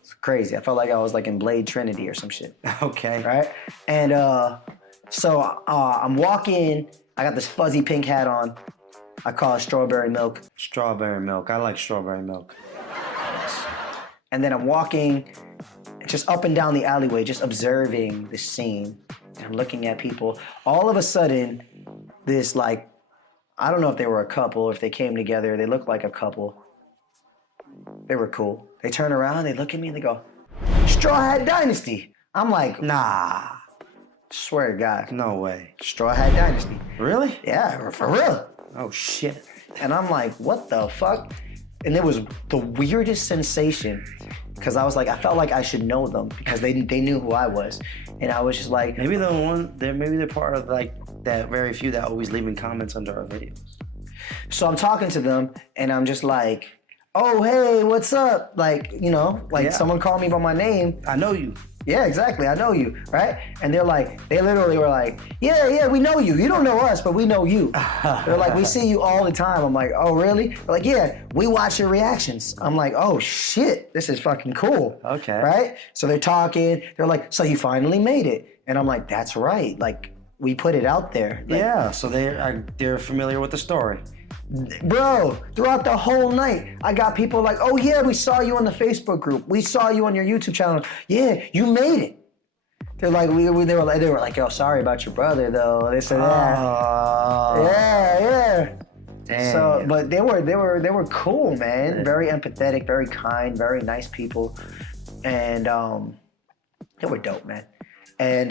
it's crazy. I felt like I was like in Blade Trinity or some shit. Okay. Right? And so I'm walking. I got this fuzzy pink hat on. I call it strawberry milk. Strawberry milk. I like strawberry milk. And then I'm walking just up and down the alleyway, just observing the scene. And I'm looking at people. All of a sudden, this like, I don't know if they were a couple, if they came together. They looked like a couple. They were cool. They turn around, they look at me, and they go, Strawhat Dynasty. I'm like, nah. Swear to God. No way. Strawhat Dynasty. Really? Yeah, for real. Oh, shit. And I'm like, what the fuck? And it was the weirdest sensation because I was like, I felt like I should know them because they knew who I was. And I was just like, Maybe they're part of like that very few that always leaving comments under our videos. so I'm talking to them and I'm just like, oh, hey, what's up? Like, you know, like Yeah. someone called me by my name. I know you. Yeah, exactly. I know you, right? And they literally were like, yeah, we know you. You don't know us, but we know you. They're like, we see you all the time. I'm like, oh, really? They're like, yeah, we watch your reactions. I'm like, oh, shit, this is fucking cool. Okay. Right? So they're talking. They're like, so you finally made it. And I'm like, that's right. Like, we put it out there. Like, Yeah, so they're familiar with the story. bro, throughout the whole night, I got people like, oh yeah, we saw you on the Facebook group. We saw you on your YouTube channel. Yeah, you made it. They're like, they were like, yo, sorry about your brother though. They said, yeah. Damn. So, but they were cool, man. Very empathetic, very kind, very nice people, and they were dope, man. And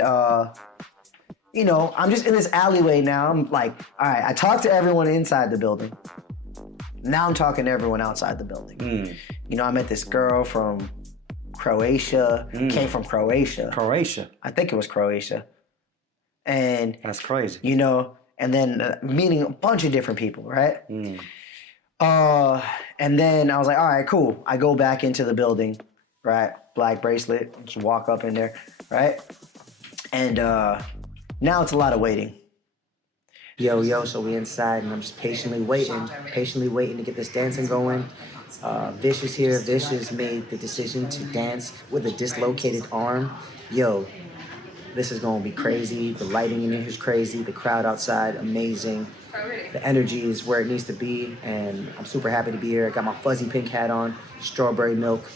you know, I'm just in this alleyway now. I'm like, all right, I talked to everyone inside the building. Now I'm talking to everyone outside the building. You know, I met this girl from Croatia, came from Croatia. Croatia. I think it was Croatia. And, That's crazy. you know, and then meeting a bunch of different people, right? And then I was like, all right, cool. I go back into the building, right? Black bracelet, just walk up in there, right? And now it's a lot of waiting. Yo, so we inside and I'm just patiently waiting to get this dancing going. Vish is here. Vish has made the decision to dance with a dislocated arm. Yo, this is gonna be crazy. The lighting in here is crazy. The crowd outside, amazing. The energy is where it needs to be, and I'm super happy to be here. I got my fuzzy pink hat on, strawberry milk.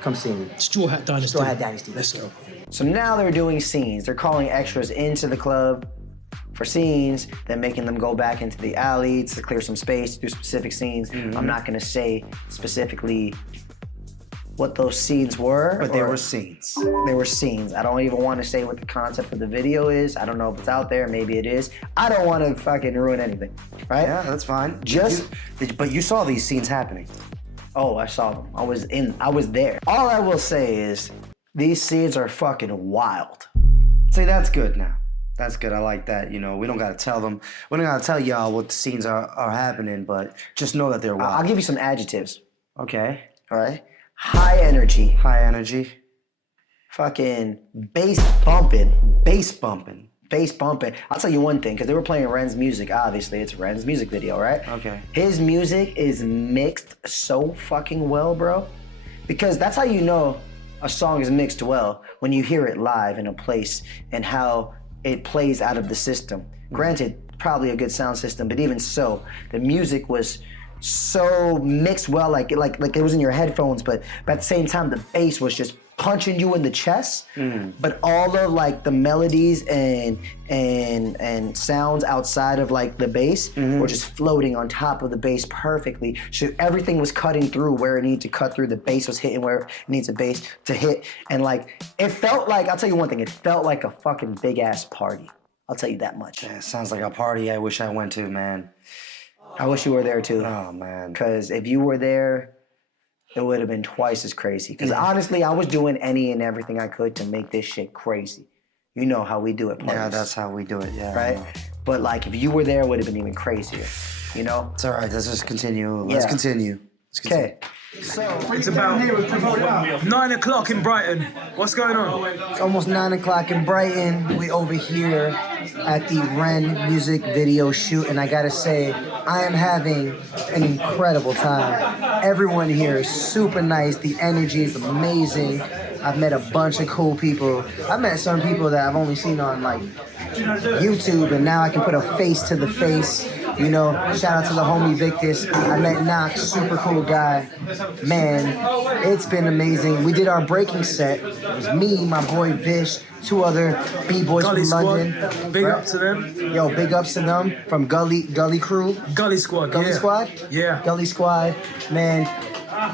Come see me. Strawhat Dynasty. Strawhat Dynasty. Let's go. So now they're doing scenes. They're calling extras into the club for scenes, then making them go back into the alley to clear some space, to do specific scenes. I'm not gonna say specifically what those scenes were. But they or- were scenes. They were scenes. I don't even want to say what the concept of the video is. I don't know if it's out there. Maybe it is. I don't want to fucking ruin anything, right? Yeah, that's fine. Just- but you saw these scenes happening. Oh, I saw them. I was there. All I will say is these scenes are fucking wild. See, that's good now. That's good. I like that. You know, we don't gotta tell them. We don't gotta tell y'all what the scenes are happening, but just know that they're wild. I'll give you some adjectives, Okay. all right? High energy, High energy. fucking bass bumping. Bass bumping. I'll tell you one thing, because they were playing Ren's music. Obviously, it's Ren's music video, right? Okay. His music is mixed so fucking well, bro. Because that's how you know a song is mixed well, when you hear it live in a place and how it plays out of the system. Granted, probably a good sound system, but even so, the music was so mixed well, like it was in your headphones, but at the same time, the bass was just punching you in the chest. But all of like the melodies and sounds outside of like the bass were just floating on top of the bass perfectly. So everything was cutting through where it needed to cut through. The bass was hitting where it needs a bass to hit, and like it felt like, I'll tell you one thing, it felt like a fucking big ass party. I'll tell you that much. Yeah, it sounds like a party I wish I went to, man. I wish you were there too. Oh man. Because if you were there, it would have been twice as crazy. Because honestly, I was doing any and everything I could to make this shit crazy. You know how we do it, parties. Yeah, that's how we do it, yeah. Right? But like, if you were there, it would have been even crazier. You know? It's all right, let's just continue. Let's continue. Okay. So it's about 9 o'clock in Brighton. What's going on? It's almost 9 o'clock in Brighton. We over here at the Ren music video shoot, and I gotta say, I am having an incredible time. Everyone here is super nice. The energy is amazing. I've met a bunch of cool people. I've met some people that I've only seen on like YouTube, and now I can put a face to the face. You know, shout out to the homie Victus. I met Knox, super cool guy. Man, it's been amazing. We did our breaking set. It was me, my boy Vish, 2 other B-boys from London. Big up to them. Yo, big ups to them from Gully Crew. Gully Squad. Gully Squad? Yeah. Gully Squad. Man,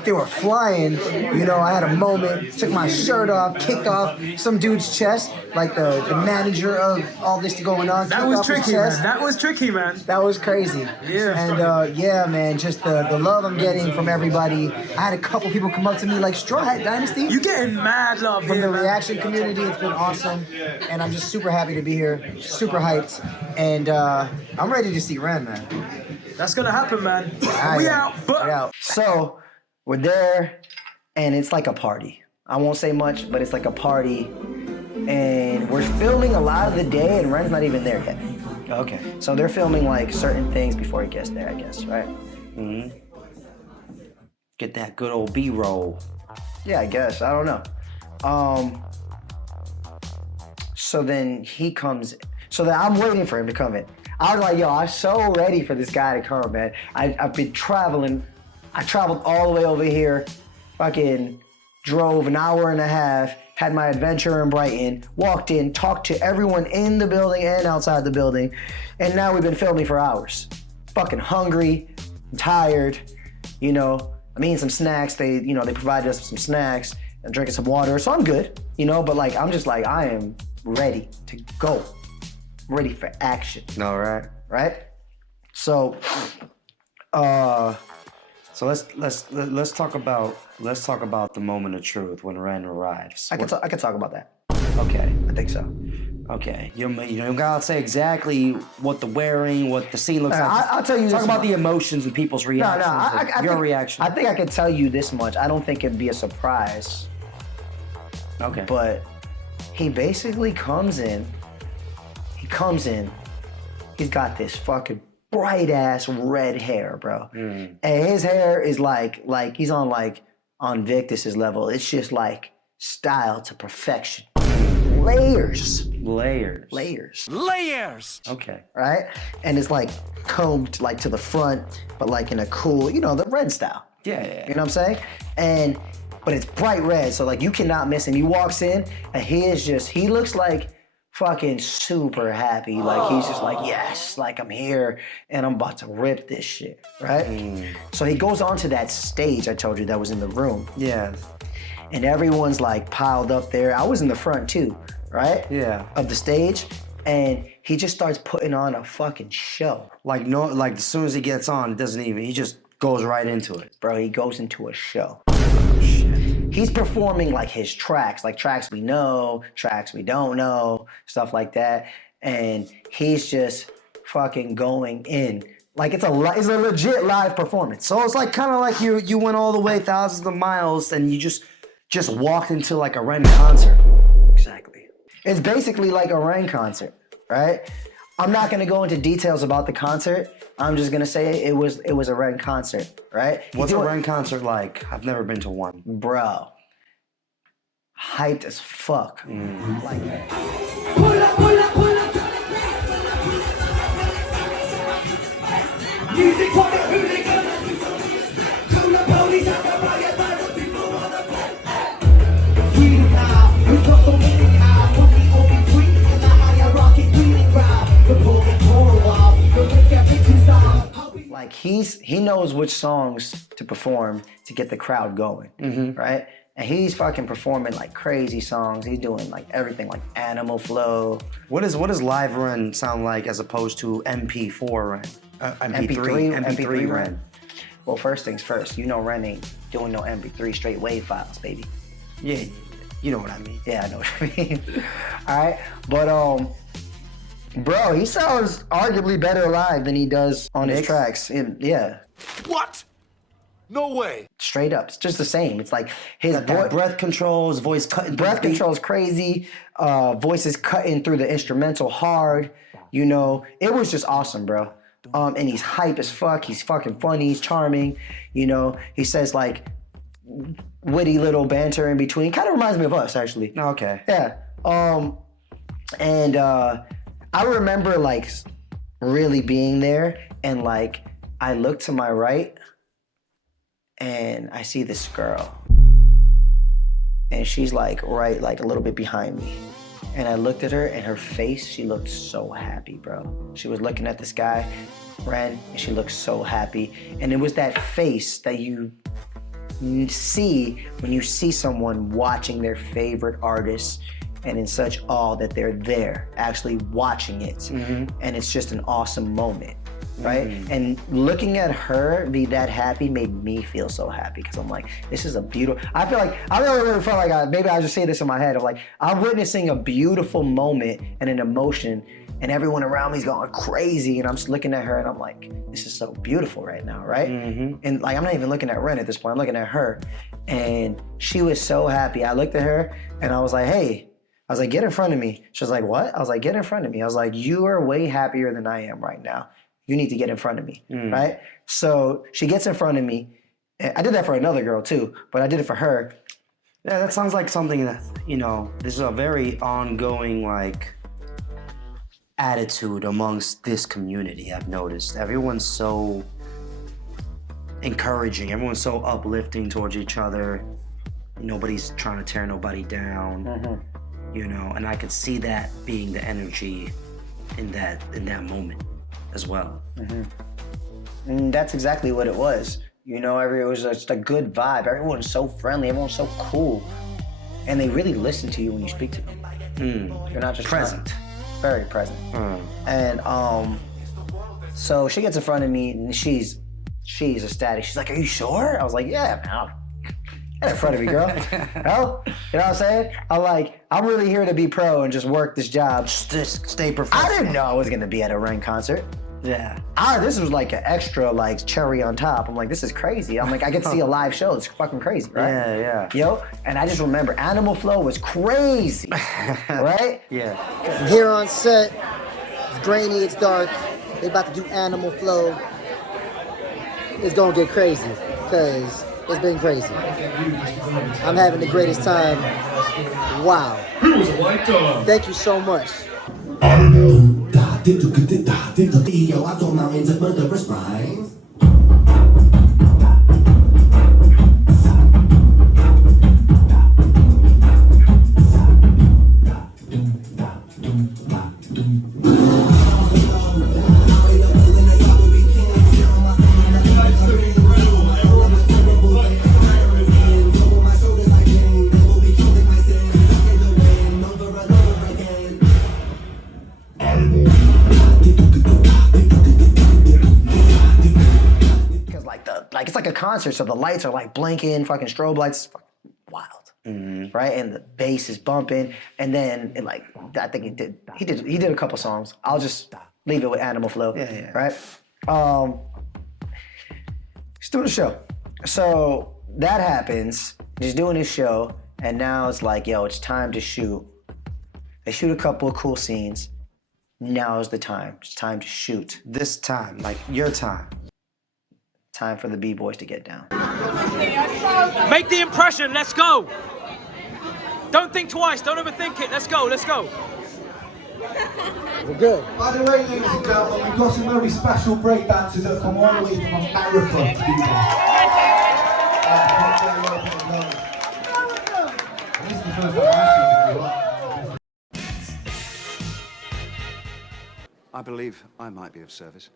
they were flying. You know, I had a moment, took my shirt off, kicked off some dude's chest, like the manager of all this going on. That was tricky, man. That was tricky, man. That was crazy. Yeah. And yeah, man, just the love I'm getting from everybody. I had a couple people come up to me like, Strawhat Dynasty? You getting mad love from here, the man. reaction community. It's been awesome. And I'm just super happy to be here. Super hyped. And I'm ready to see Ren, man. That's gonna happen, man. Right, we out, but we out. So, we're there, and it's like a party. I won't say much, but it's like a party. And we're filming a lot of the day, and Ren's not even there yet. Okay. So they're filming like certain things before he gets there, I guess, right? Get that good old B-roll. Yeah, I guess. I don't know. So then he comes. So then I'm waiting for him to come in. I was like, yo, I'm so ready for this guy to come, man. I've been traveling. I traveled all the way over here, fucking drove an hour and a half, had my adventure in Brighton, walked in, talked to everyone in the building and outside the building, and now we've been filming for hours. Fucking hungry, I'm tired, you know. I'm eating some snacks. They provided us with some snacks and drinking some water, so I'm good, you know. But like, I'm just like, I am ready to go, ready for action. All right. Right? So, So let's talk about the moment of truth when Ren arrives. I can talk about that. Okay. I think so. Okay. You don't gotta say exactly what the wearing, what the scene looks like. I'll tell you. Talk about the emotions and people's reactions. Your reaction. I think I can tell you this much. I don't think it'd be a surprise. Okay. But he basically comes in. He's got this fucking bright ass red hair, bro. And his hair is like he's on Victus's level. It's just like style to perfection. Layers. Okay. Right? And it's like combed like to the front, but like in a cool, the red style. Yeah. You know what I'm saying? But it's bright red, so like you cannot miss him. He walks in and he looks like fucking super happy. Like he's just like, yes, like I'm here and I'm about to rip this shit, right? So he goes onto that stage I told you that was in the room. Yeah. And everyone's like piled up there. I was in the front too, right? Yeah. Of the stage. And he just starts putting on a fucking show. Like as soon as he gets on, he just goes right into it. Bro, he goes into a show. He's performing like his tracks, like tracks we know, tracks we don't know, stuff like that. And he's just fucking going in. Like it's a legit live performance. So it's like kind of like you went all the way thousands of miles and you just walked into like a Ren concert. Exactly. It's basically like a Ren concert, right? I'm not gonna go into details about the concert. I'm just gonna say it was a Ren concert, right? What's a Ren concert like? I've never been to one. Bro, hyped as fuck. Like, like he knows which songs to perform to get the crowd going, right? And he's fucking performing like crazy songs. He's doing like everything, like Animal Flow. What does live Ren sound like as opposed to MP4 Ren? MP3 Ren. Well, first things first, you know Ren ain't doing no MP3, straight wave files, baby. Yeah, you know what I mean. Yeah, I know what I mean. All right, but bro, he sounds arguably better live than he does on his tracks. Yeah. What? No way. Straight up, it's just the same. It's like his breath control, his voice cutting. Breath control is crazy. Voice is cutting through the instrumental hard. You know, it was just awesome, bro. And he's hype as fuck. He's fucking funny. He's charming. You know, he says like witty little banter in between. Kind of reminds me of us, actually. Okay. Yeah. And I remember like really being there, and like I look to my right and I see this girl, and she's like right like a little bit behind me, and I looked at her, and her face, she looked so happy, bro. She was looking at this guy, Ren, and she looked so happy. And it was that face that you see when you see someone watching their favorite artist and in such awe that they're there actually watching it. And it's just an awesome moment, right? And looking at her be that happy made me feel so happy, because I'm like, this is a beautiful, I feel like, I really felt like, maybe I just say this in my head, of like, I'm witnessing a beautiful moment and an emotion, and everyone around me is going crazy, and I'm just looking at her and I'm like, this is so beautiful right now, right? And like, I'm not even looking at Ren at this point, I'm looking at her, and she was so happy. I looked at her and I was like, hey, I was like, get in front of me. She was like, what? I was like, get in front of me. I was like, you are way happier than I am right now. You need to get in front of me, right? So she gets in front of me. I did that for another girl too, but I did it for her. Yeah, that sounds like something that, you know, this is a very ongoing, like, attitude amongst this community, I've noticed. Everyone's so encouraging. Everyone's so uplifting towards each other. Nobody's trying to tear nobody down. You know, and I could see that being the energy in that moment as well. And that's exactly what it was. You know, it was just a good vibe. Everyone's so friendly. Everyone's so cool, and they really listen to you when you speak to them. You're not just present, very present. And so she gets in front of me, and she's ecstatic. She's like, "Are you sure?" I was like, "Yeah, man. Get in front of me, girl." Hell, you know what I'm saying? I'm really here to be pro and just work this job. Just stay professional. I didn't know I was gonna be at a Ren concert. Yeah. This was like an extra like cherry on top. I'm like, this is crazy. I'm like, I get to see a live show. It's fucking crazy, right? Yeah. Yo, and I just remember Animal Flow was crazy, right? Yeah. From here on set, it's grainy, it's dark. They about to do Animal Flow. It's gonna get crazy, because it's been crazy. I'm having the greatest time. Wow. Thank you so much. Yo, I told mountains of murderous rhymes. It's like a concert, so the lights are like blinking, fucking strobe lights, fucking wild, right? And the bass is bumping, and then I think he did a couple songs. I'll just leave it with Animal Flow, right? He's doing a show, so that happens. He's doing his show, and now it's like, yo, it's time to shoot. They shoot a couple of cool scenes, Now is the time. It's time to shoot. This time, like your time. Time for the B-boys to get down. Make the impression, let's go. Don't think twice, don't overthink it. Let's go, let's go. We're good. By the way, ladies and gentlemen, we've got some very special break dancers that come all the way from America to do this. This is the first time I've seen it. I believe I might be of service.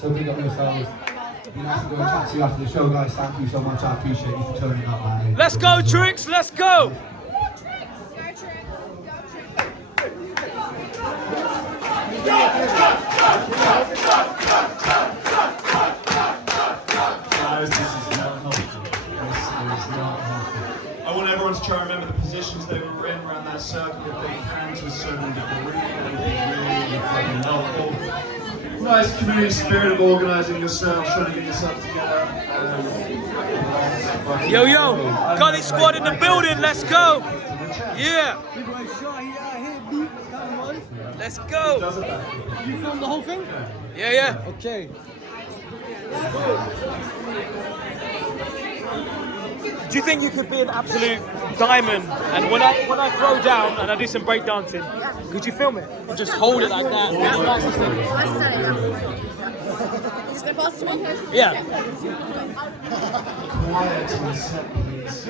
So big up yourselves. Be nice to go and chat to you after the show, guys. Thank you so much. I appreciate you for turning up, man. Let's go, Trix, let's go. Guys, this is not healthy. This is not healthy. I want everyone to try and remember the positions they were in around that circle. If their hands were so many different really fucking helpful. Nice community spirit of organising yourselves, trying to get yourselves together. Yo, yo, Gully Squad in the building, let's go. Yeah. Let's go. You filmed the whole thing? Yeah, yeah. Okay. Do you think you could be an absolute diamond? And when I throw down and I do some break dancing, could you film it? Or just hold it like that? Just gonna pass it to me? Yeah. Quiet on set, please.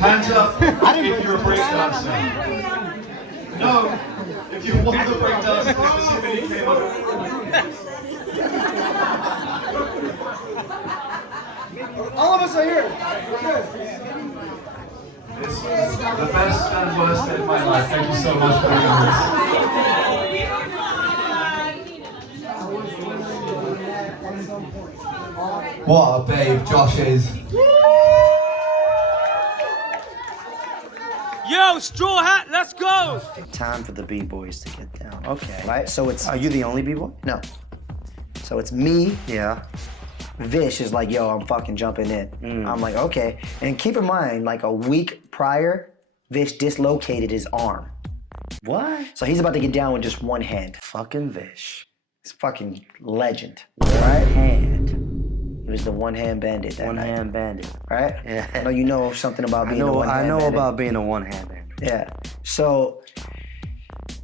Hands up if you're a break dancer. No, if you're one of the break dancers that specifically came up. All of us are here. This is the best and worst day of my life. Thank you so much for doing this. What a babe Josh is. Yo, Straw Hat, let's go. Time for the B-boys to get down. Okay. Right? So it's... Are you the only B-boy? No. So it's me. Yeah. Vish is like, yo, I'm fucking jumping in. I'm like, okay. And keep in mind, like a week prior, Vish dislocated his arm. What? So he's about to get down with just one hand. Fucking Vish. He's fucking legend. Right hand. He was the one-hand bandit that night. One-hand bandit. Right? Yeah. I know you know something about being a one-hand bandit. I know about being a one-hand bandit. Yeah. So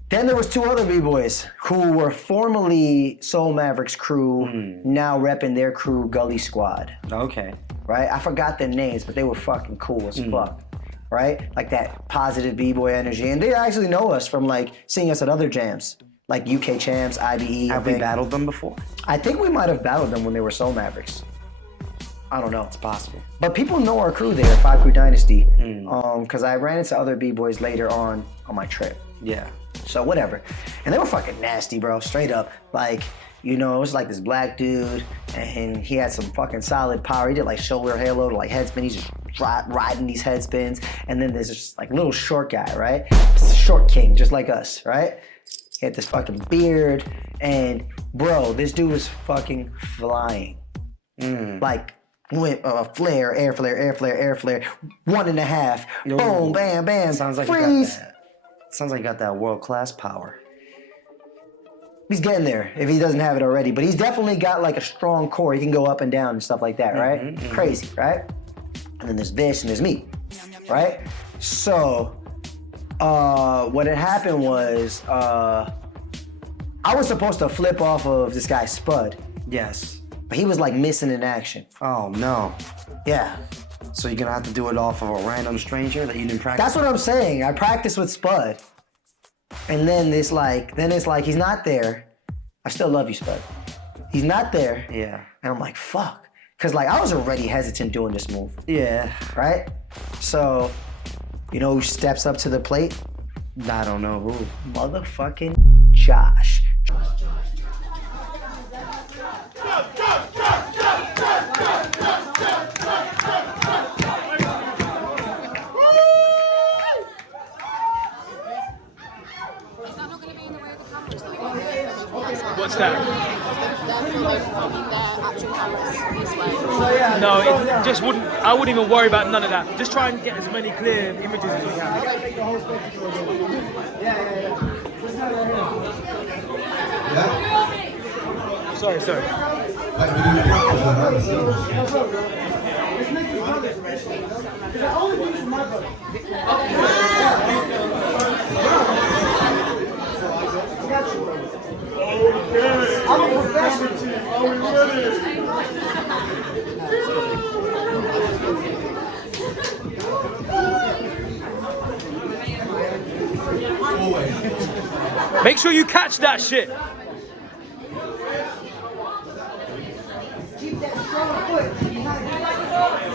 then there was two other B-boys who were formerly Soul Mavericks crew, now repping their crew Gully Squad. Okay. Right? I forgot their names, but they were fucking cool as fuck. Right? Like that positive B-boy energy. And they actually know us from like seeing us at other jams. Like UK Champs, IBE. Have we battled them before? I think we might have battled them when they were Soul Mavericks. I don't know. It's possible. But people know our crew there, Strawhat Dynasty. Because I ran into other B-boys later on my trip. Yeah. So whatever. And they were fucking nasty, bro. Straight up. Like, you know, it was like this black dude, and he had some fucking solid power. He did like shoulder halo to like headspin. He's just riding these headspins. And then there's this like little short guy, right? Short king, just like us, right? He had this fucking beard. And bro, this dude was fucking flying. Like, went flare, air flare, air flare, air flare, 1.5, boom, bam, bam, Sounds like freeze. you got that. Sounds like you got that world-class power. He's getting there if he doesn't have it already, but he's definitely got like a strong core. He can go up and down and stuff like that, right? Crazy, right? And then there's Vish and there's me, right? So, what had happened was, I was supposed to flip off of this guy Spud. Yes. But he was like missing in action. Oh, no. Yeah. So you're gonna have to do it off of a random stranger that you didn't practice? That's what I'm saying. I practiced with Spud. And then it's like, he's not there. I still love you, Spud. He's not there. Yeah. And I'm like, fuck. Cause like I was already hesitant doing this move. Yeah. Right? So, you know who steps up to the plate? I don't know who. Motherfucking Josh. What's that? Their actual cameras this way. So yeah, No, it just wouldn't. I wouldn't even worry about none of that. Just try and get as many clear images as you can. Sorry. I'm a professional. Are we ready? Make sure you catch that shit.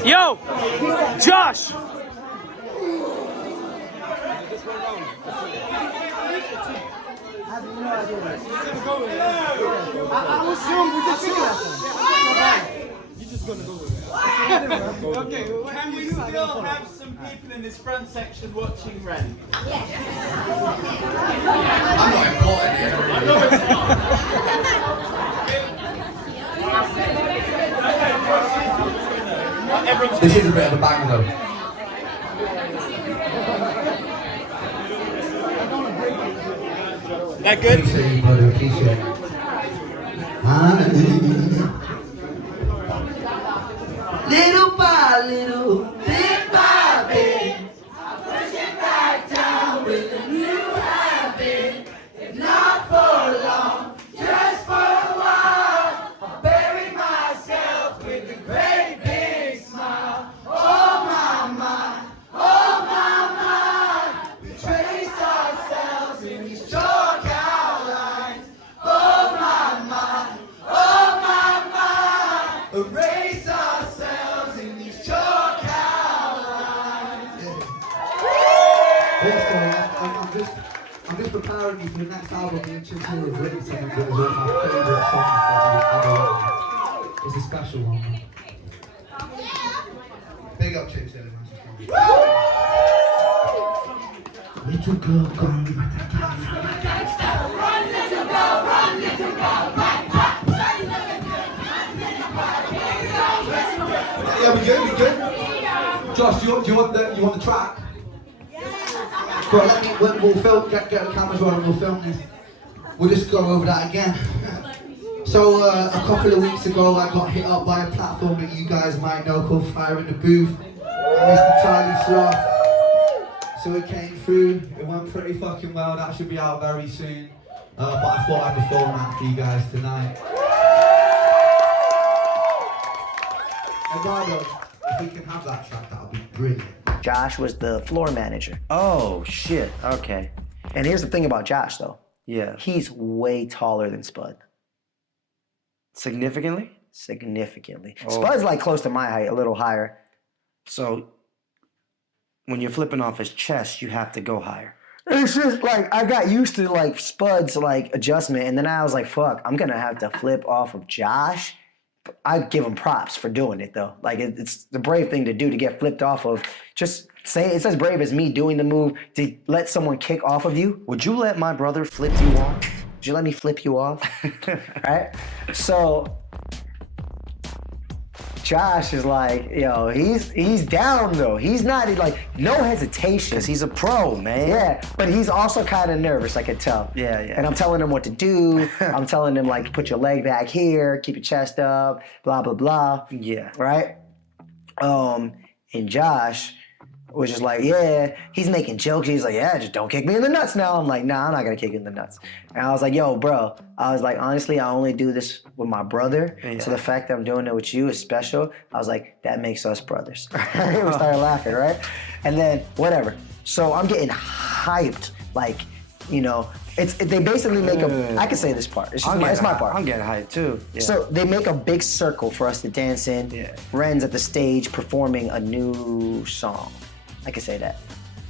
Yo, Josh. I assume we just see that. You're just gonna go with it. Okay, can we still have some people in this front section watching Ren? I'm not important here. I know it's not. This is a bit of a bang though. That good? Appreciate you, brother. Appreciate it. Little by little, bit by bit, I push it back down with a new habit. If not for long, just for a while, I'll bury myself with a great big smile. Oh my, we trace ourselves in these chalk outlines. Oh my, erase ourselves in these chalk outlines. Also, I'm just preparing you for the next album. Me and Chinchilla have written something that is one of my favourite songs that we've ever written. It's a special one, man. Big up Chinchilla, man. Little girl, gone with my Yeah, we good. Josh, do you want the track? Well, we'll film, get the cameras rolling, we'll film this. We'll just go over that again. So, a couple of weeks ago, I got hit up by a platform that you guys might know called Fire in the Booth. Mr. Charlie Sloth. So it came through, it went pretty fucking well. That should be out very soon. But I thought I'd perform that for you guys tonight. Eduardo, if we can have that track, that would be brilliant. Josh was the floor manager. Oh, shit. Okay. And here's the thing about Josh, though. Yeah. He's way taller than Spud. Significantly? Significantly. Oh. Spud's like close to my height, a little higher. So, when you're flipping off his chest, you have to go higher. It's just like, I got used to like Spud's like adjustment, and then I was like, fuck, I'm gonna have to flip off of Josh. I give him props for doing it though. Like it's the brave thing to do to get flipped off of. Just say it's as brave as me doing the move to let someone kick off of you. Would you let my brother flip you off? Would you let me flip you off? Right? So Josh is like, yo, he's down though. He's not like no hesitation. Cause he's a pro, man. Yeah, but he's also kind of nervous, I could tell. Yeah. And I'm telling him what to do. I'm telling him like, put your leg back here, keep your chest up, blah blah blah. Yeah. Right. And Josh was just like, yeah, he's making jokes. He's like, yeah, just don't kick me in the nuts now. I'm like, nah, I'm not gonna kick you in the nuts. And I was like, yo, bro, I was like, honestly, I only do this with my brother. Yeah. So the fact that I'm doing it with you is special. I was like, that makes us brothers. We started laughing, right? And then whatever. So I'm getting hyped, like, you know, they basically make I can say this part. It's my part. I'm getting hyped too. Yeah. So they make a big circle for us to dance in. Yeah. Ren's at the stage performing a new song. I can say that.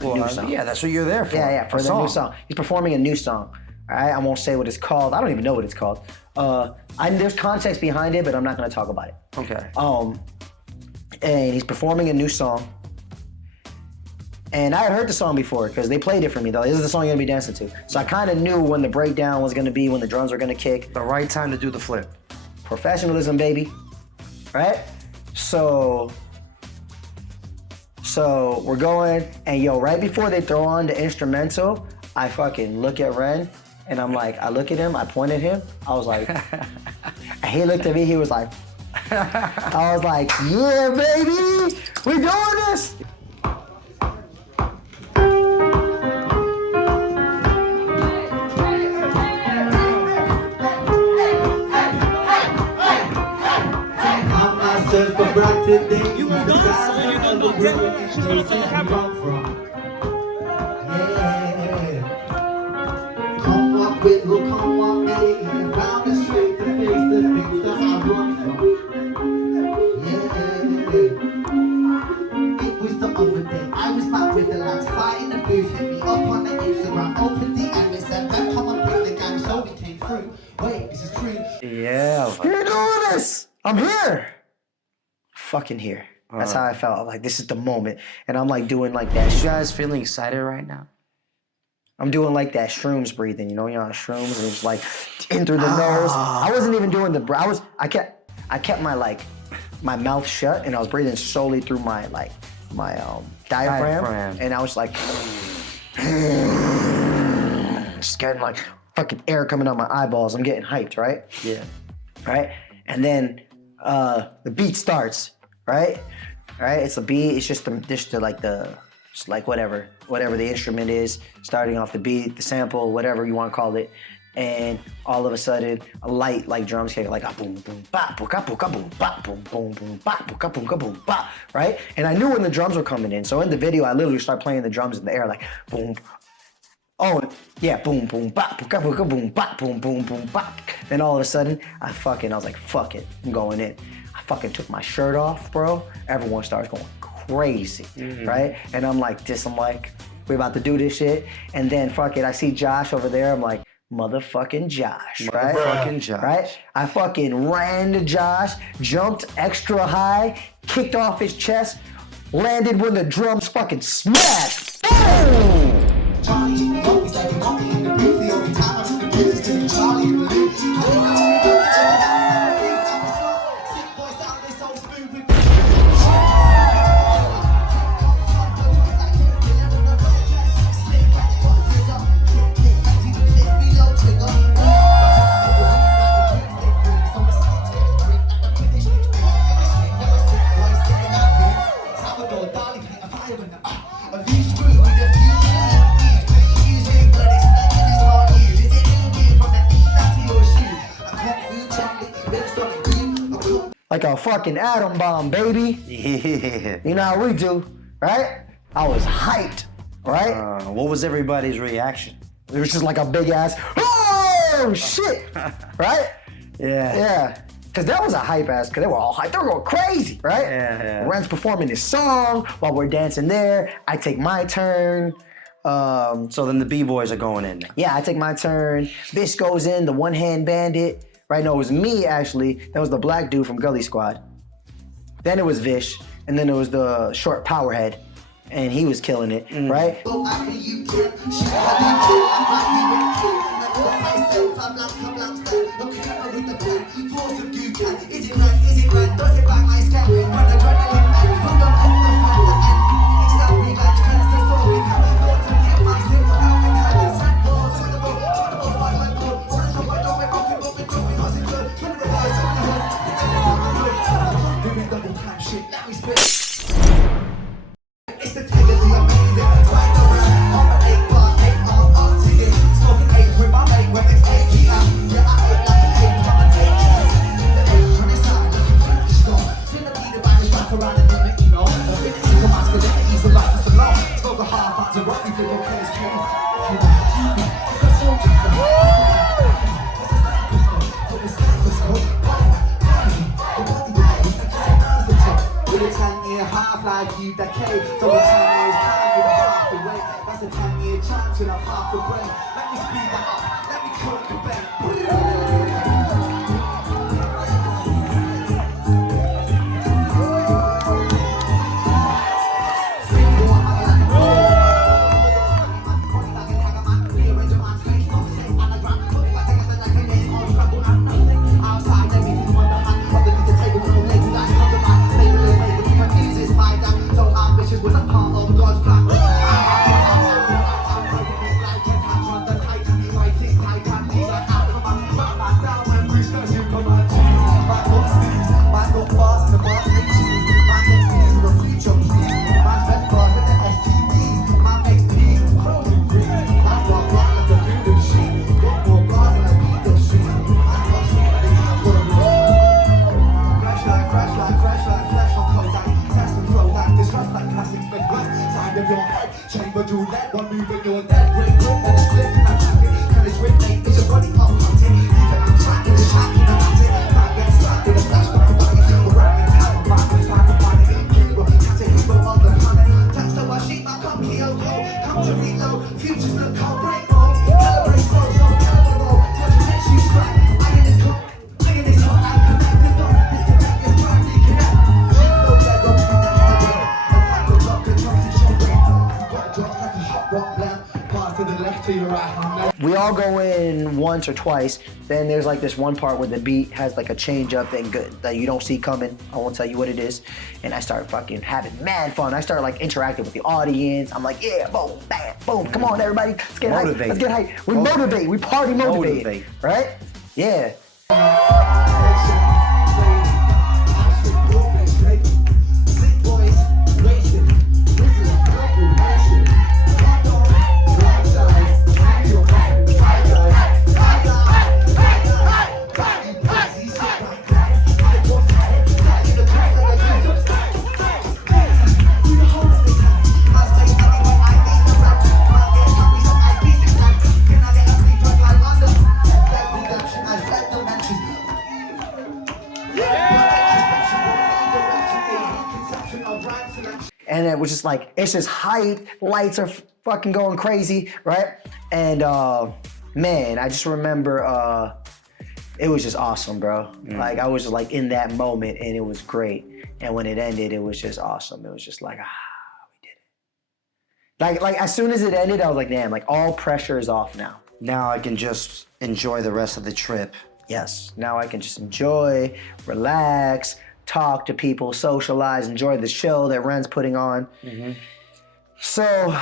New song. Yeah, that's what you're there for. Yeah, for the new song. He's performing a new song. All right, I won't say what it's called. I don't even know what it's called. There's context behind it, but I'm not gonna talk about it. Okay. And he's performing a new song. And I had heard the song before because they played it for me though. This is the song you're gonna be dancing to. So I kind of knew when the breakdown was gonna be, when the drums were gonna kick. The right time to do the flip. Professionalism, baby. Right? So we're going, and yo, right before they throw on the instrumental, I fucking look at Ren, and I'm like, I look at him, I point at him, I was like, and he looked at me, he was like, I was like, yeah, baby, we doing this. Search for Brighton, then You will dance or you don't look dead. She's gonna look on the camera. Come walk with, oh come walk with me. Found the street to face the things that I run from. Yeah. It was the other day. I was back with the lads fighting the booth. Hit me up on the Instagram. Opened the and they said, "Ren, come and bring the gang." So we came through. Wait, this is true. Yeah, you're doing this. I'm here. Fucking here. That's how I felt. I'm like, this is the moment. And I'm like doing like that. You guys feeling excited right now? I'm doing like that shrooms breathing. You know, you're on shrooms and it's like in through the nose. I wasn't even doing the, I kept my like, my mouth shut and I was breathing slowly through my like, my diaphragm. And I was like, just getting like fucking air coming out my eyeballs. I'm getting hyped, right? Yeah. Right? And then the beat starts, right? Right? It's a beat. It's just whatever the instrument is, starting off the beat, the sample, whatever you want to call it. And all of a sudden, a light like drums kick, like a boom boom bop, boom boom bop, boom boom boom bop, boom boom bop, right? And I knew when the drums were coming in. So in the video, I literally start playing the drums in the air, like boom. Oh yeah, boom boom bop, boom bop, boom boom boom bop. Then all of a sudden, I was like, fuck it, I'm going in. I fucking took my shirt off, bro. Everyone starts going crazy, right? And I'm like, we're about to do this shit. And then fuck it, I see Josh over there. I'm like, motherfucking Josh, right? Motherfucking Josh. Right? I fucking ran to Josh, jumped extra high, kicked off his chest, landed when the drums fucking smashed. Boom! Charlie, always like a monkey in the booth. The only time I took the business to Charlie in the loop. Sick boys down this whole smooth with like a fucking atom bomb, baby. Yeah. You know how we do, right? I was hyped, right? What was everybody's reaction? It was just like a big ass, oh shit, right? Yeah. Yeah. Cause that was a hype ass, cause they were all hyped, they were going crazy, right? Yeah. Ren's performing this song while we're dancing there. I take my turn. So then the B-boys are going in. Yeah, I take my turn. Vish goes in, the one-hand bandit. Right, no, it was me actually. That was the black dude from Gully Squad. Then it was Vish, and then it was the short powerhead, and he was killing it, right? of your head. Chamber do that, one move and you're dead. Break, and it's split and I'm shocking. Cause it's with me, it's your body pop hunting. Even I'm tracking, it's shocking, I'm hunting. Back gets stuck with a flash, but I'm buying. We're rapping, how I'm rocking, find the money. Hero, catch a hero on the planet. That's the washing, I come here, go. Come to reload, futures look cold, break mode. Calibrate flow, so caliber roll. Watch the next shoe strike. I in the cook, I in this hot, I connect the dot. It's the back, it's time to connect. Shit, no, yeah, go to the next level. I'm like the rock, the drums is your brain. Got drops like a hot rock lamp. Pass to the left, to your right, I'm left. We all go in once or twice. Then there's like this one part where the beat has like a change up that you don't see coming. I won't tell you what it is. And I start fucking having mad fun. I start like interacting with the audience. I'm like, yeah, boom, bam, boom. Come on, everybody. Let's get hype. Let's get hype. We motivate. We party motivate. Right? Yeah. And it was just like, it's just hype, lights are fucking going crazy, right? And man, I just remember it was just awesome, bro. Like I was just like in that moment and it was great. And when it ended, it was just awesome. It was just like, we did it. Like as soon as it ended, I was like, damn, like all pressure is off now. Now I can just enjoy the rest of the trip. Yes, now I can just enjoy, relax, talk to people, socialize, enjoy the show that Ren's putting on. So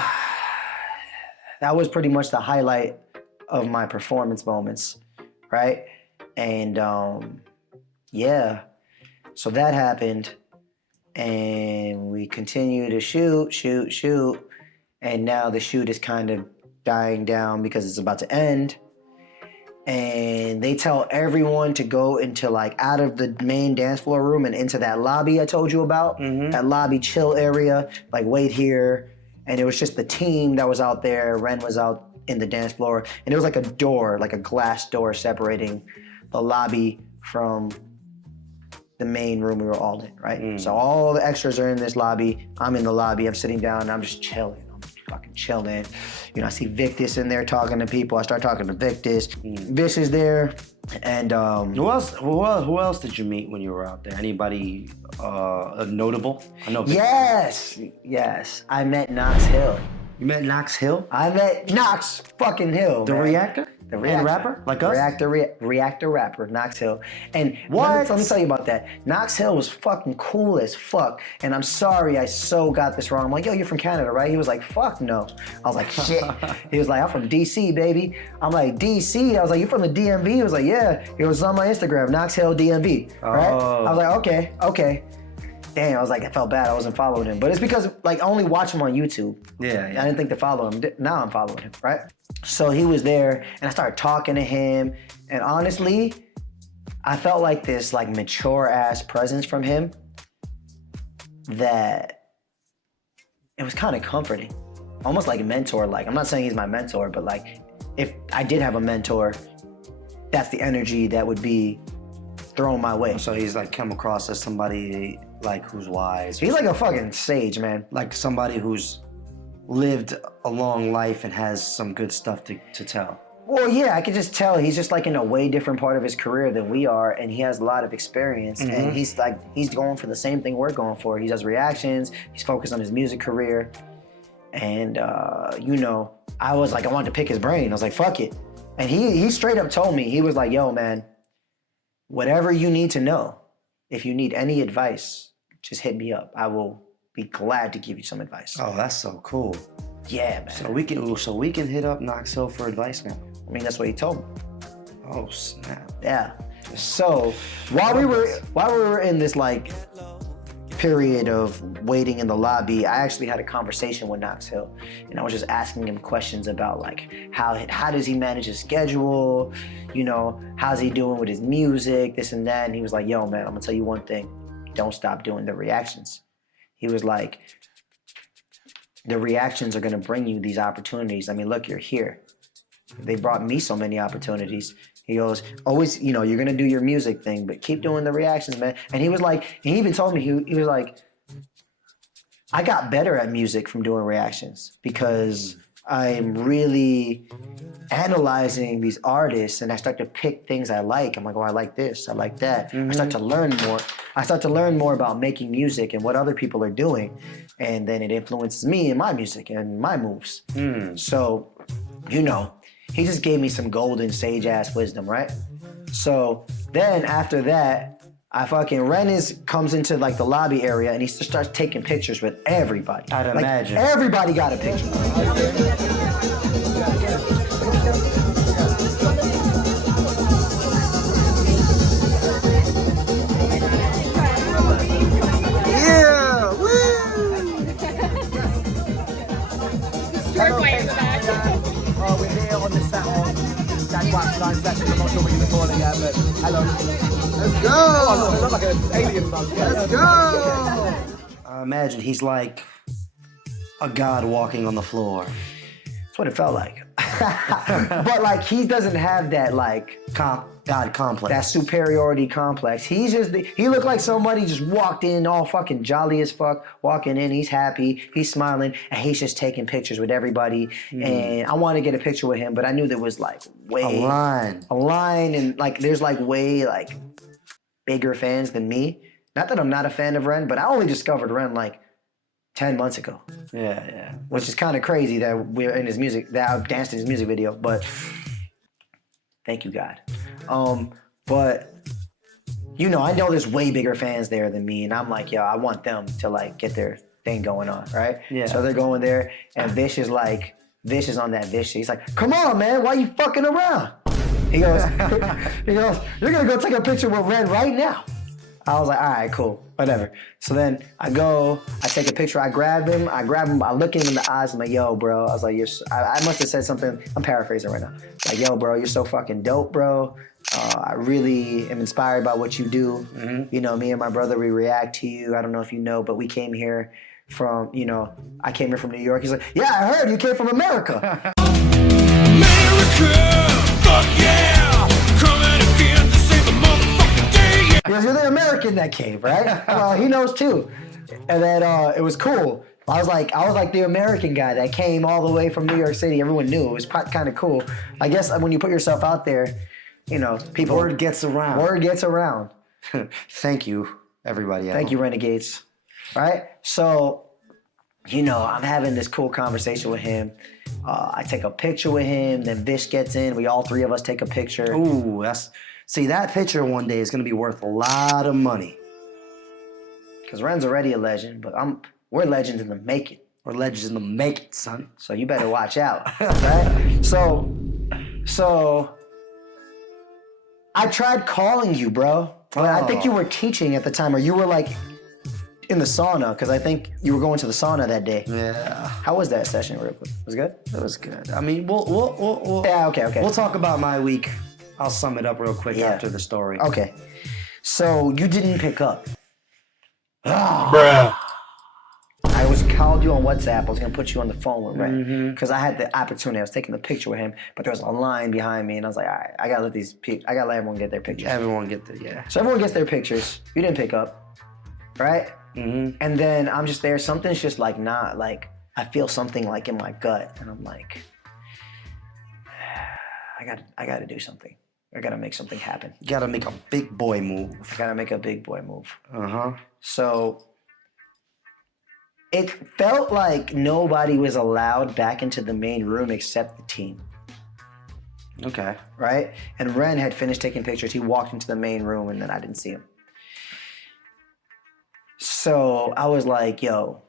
that was pretty much the highlight of my performance moments, right? And yeah, so that happened and we continue to shoot. And now the shoot is kind of dying down because it's about to end. And they tell everyone to go into like out of the main dance floor room and into that lobby I told you about, that lobby chill area, like wait here. And it was just the team that was out there. Ren was out in the dance floor and it was like a door, like a glass door separating the lobby from the main room we were all in, right? So all the extras are in this lobby. I'm in the lobby, I'm sitting down and I'm just chilling. Fucking chilling. You know, I see Victus in there talking to people. I start talking to Victus. Vish is there. And who else did you meet when you were out there? Anybody notable? I know Victus. Yes. I met Knox Hill. You met Knox Hill? I met Knox fucking Hill. The man. reactor? The reactor. rapper? Like us? Reactor rapper, Knox Hill. And what? Let me tell you about that. Knox Hill was fucking cool as fuck. And I'm sorry I so got this wrong. I'm like, yo, you're from Canada, right? He was like, fuck no. I was like, shit. He was like, I'm from DC, baby. I'm like, DC? I was like, you from the DMV? He was like, yeah. It was on my Instagram, Knox Hill DMV, right? I was like, okay. Damn, I was like, I felt bad I wasn't following him. But it's because like I only watch him on YouTube. Yeah. I didn't think to follow him. Now I'm following him, right? So he was there and I started talking to him. And honestly, I felt like this like mature ass presence from him that it was kind of comforting. Almost like a mentor. Like, I'm not saying he's my mentor, but like if I did have a mentor, that's the energy that would be thrown my way. So he's like come across as somebody like who's wise. He's like a fucking sage, man. Like somebody who's lived a long life and has some good stuff to tell. Well, yeah, I could just tell he's just like in a way different part of his career than we are, and he has a lot of experience, and he's going for the same thing we're going for. He does reactions, he's focused on his music career, and you know, I was like, I wanted to pick his brain. I was like, fuck it. And he straight up told me, he was like, yo, man, whatever you need to know, if you need any advice, just hit me up. I will be glad to give you some advice. Oh, that's so cool. Yeah, man. So we can hit up Knox Hill for advice now. I mean, that's what he told me. Oh, snap. Yeah. So while we were in this like period of waiting in the lobby, I actually had a conversation with Knox Hill, and I was just asking him questions about like how does he manage his schedule, you know, how's he doing with his music, this and that. And he was like, yo, man, I'm gonna tell you one thing, don't stop doing the reactions. He was like, the reactions are gonna bring you these opportunities. I mean, look, you're here. They brought me so many opportunities. He goes, always, you know, you're gonna do your music thing, but keep doing the reactions, man. And he was like, he even told me, he was like, I got better at music from doing reactions because I'm really analyzing these artists and I start to pick things I like. I'm like, oh, I like this, I like that. I start to learn more. I start to learn more about making music and what other people are doing. And then it influences me and my music and my moves. So, you know, he just gave me some golden sage ass wisdom, right? So then after that, Ren comes into like the lobby area and he starts taking pictures with everybody. I'd imagine. Everybody got a picture. Yeah! Woo! Hello, we're here on the set on Strawhats line session. I'm not sure what you're calling it, but hello. Let's go! Oh, I look like an alien bug. Let's go! Imagine he's like a god walking on the floor. That's what it felt like. But like he doesn't have that like God complex. That superiority complex. He's just he looked like somebody just walked in all fucking jolly as fuck, walking in, he's happy, he's smiling, and he's just taking pictures with everybody. And I wanted to get a picture with him, but I knew there was like way a line and like there's like way like bigger fans than me. Not that I'm not a fan of Ren, but I only discovered Ren like 10 months ago. Yeah. Which is kind of crazy that we're in his music, that I've danced in his music video, but thank you, God. But, you know, I know there's way bigger fans there than me, and I'm like, yo, I want them to like get their thing going on, right? Yeah. So they're going there, and Vish is on that Vish. He's like, come on, man, why you fucking around? He goes, you're gonna go take a picture with Ren right now. I was like, all right, cool, whatever. So then I take a picture, I grab him, I look him in the eyes, I'm like, yo, bro. I was like, I must have said something, I'm paraphrasing right now. Like, yo, bro, you're so fucking dope, bro. I really am inspired by what you do. You know, me and my brother, we react to you. I don't know if you know, but we came here from, you know, I came here from New York. He's like, yeah, I heard you came from America. America, fuck yeah, coming again to save the motherfucking day. Because you're the American that came, right? Well, he knows too. And then it was cool. I was like the American guy that came all the way from New York City. Everyone knew. It was kind of cool. I guess when you put yourself out there, you know, people. Word gets around. Word gets around. Thank you, everybody. Thank you, Renegades. Right? So, you know, I'm having this cool conversation with him. I take a picture with him. Then Vish gets in. We all three of us take a picture. Ooh, that picture one day is gonna be worth a lot of money. Because Ren's already a legend, but we're legends in the making. We're legends in the making, son. So you better watch out, right? So I tried calling you, bro. I think you were teaching at the time, or you were like in the sauna, because I think you were going to the sauna that day. Yeah. How was that session, real quick? Was it good? It was good. I mean, we'll yeah, okay. We'll talk about my week. I'll sum it up real quick after the story. Okay. So you didn't pick up. Bruh. I called you on WhatsApp. I was gonna put you on the phone with Ren because I had the opportunity. I was taking the picture with him, but there was a line behind me, and I was like, all right, I gotta let everyone get their pictures. So everyone gets their pictures. You didn't pick up, right? And then I'm just there. Something's just like not like I feel something like in my gut, and I'm like, I gotta do something. I gotta make something happen. You gotta make a big boy move. I gotta make a big boy move. So it felt like nobody was allowed back into the main room except the team. Okay. Right? And Ren had finished taking pictures. He walked into the main room and then I didn't see him. So I was like, yo,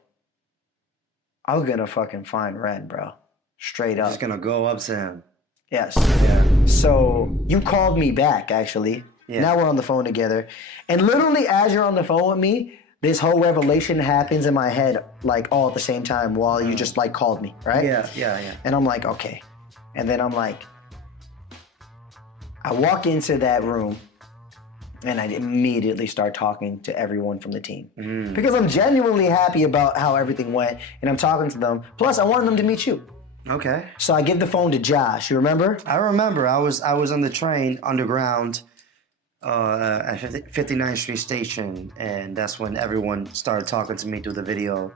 I was gonna fucking find Ren, bro. Straight up. Just gonna go up to him. Yes. Yeah. So you called me back, actually. Yeah. Now we're on the phone together. And literally as you're on the phone with me, this whole revelation happens in my head, like all at the same time while you just like called me, right? Yeah. And I'm like, okay. And then I'm like, I walk into that room And I immediately start talking to everyone from the team. Because I'm genuinely happy about how everything went, and I'm talking to them. Plus, I wanted them to meet you. Okay. So I give the phone to Josh. You remember? I remember. I was on the train underground at 59th Street Station, and that's when everyone started talking to me through the video.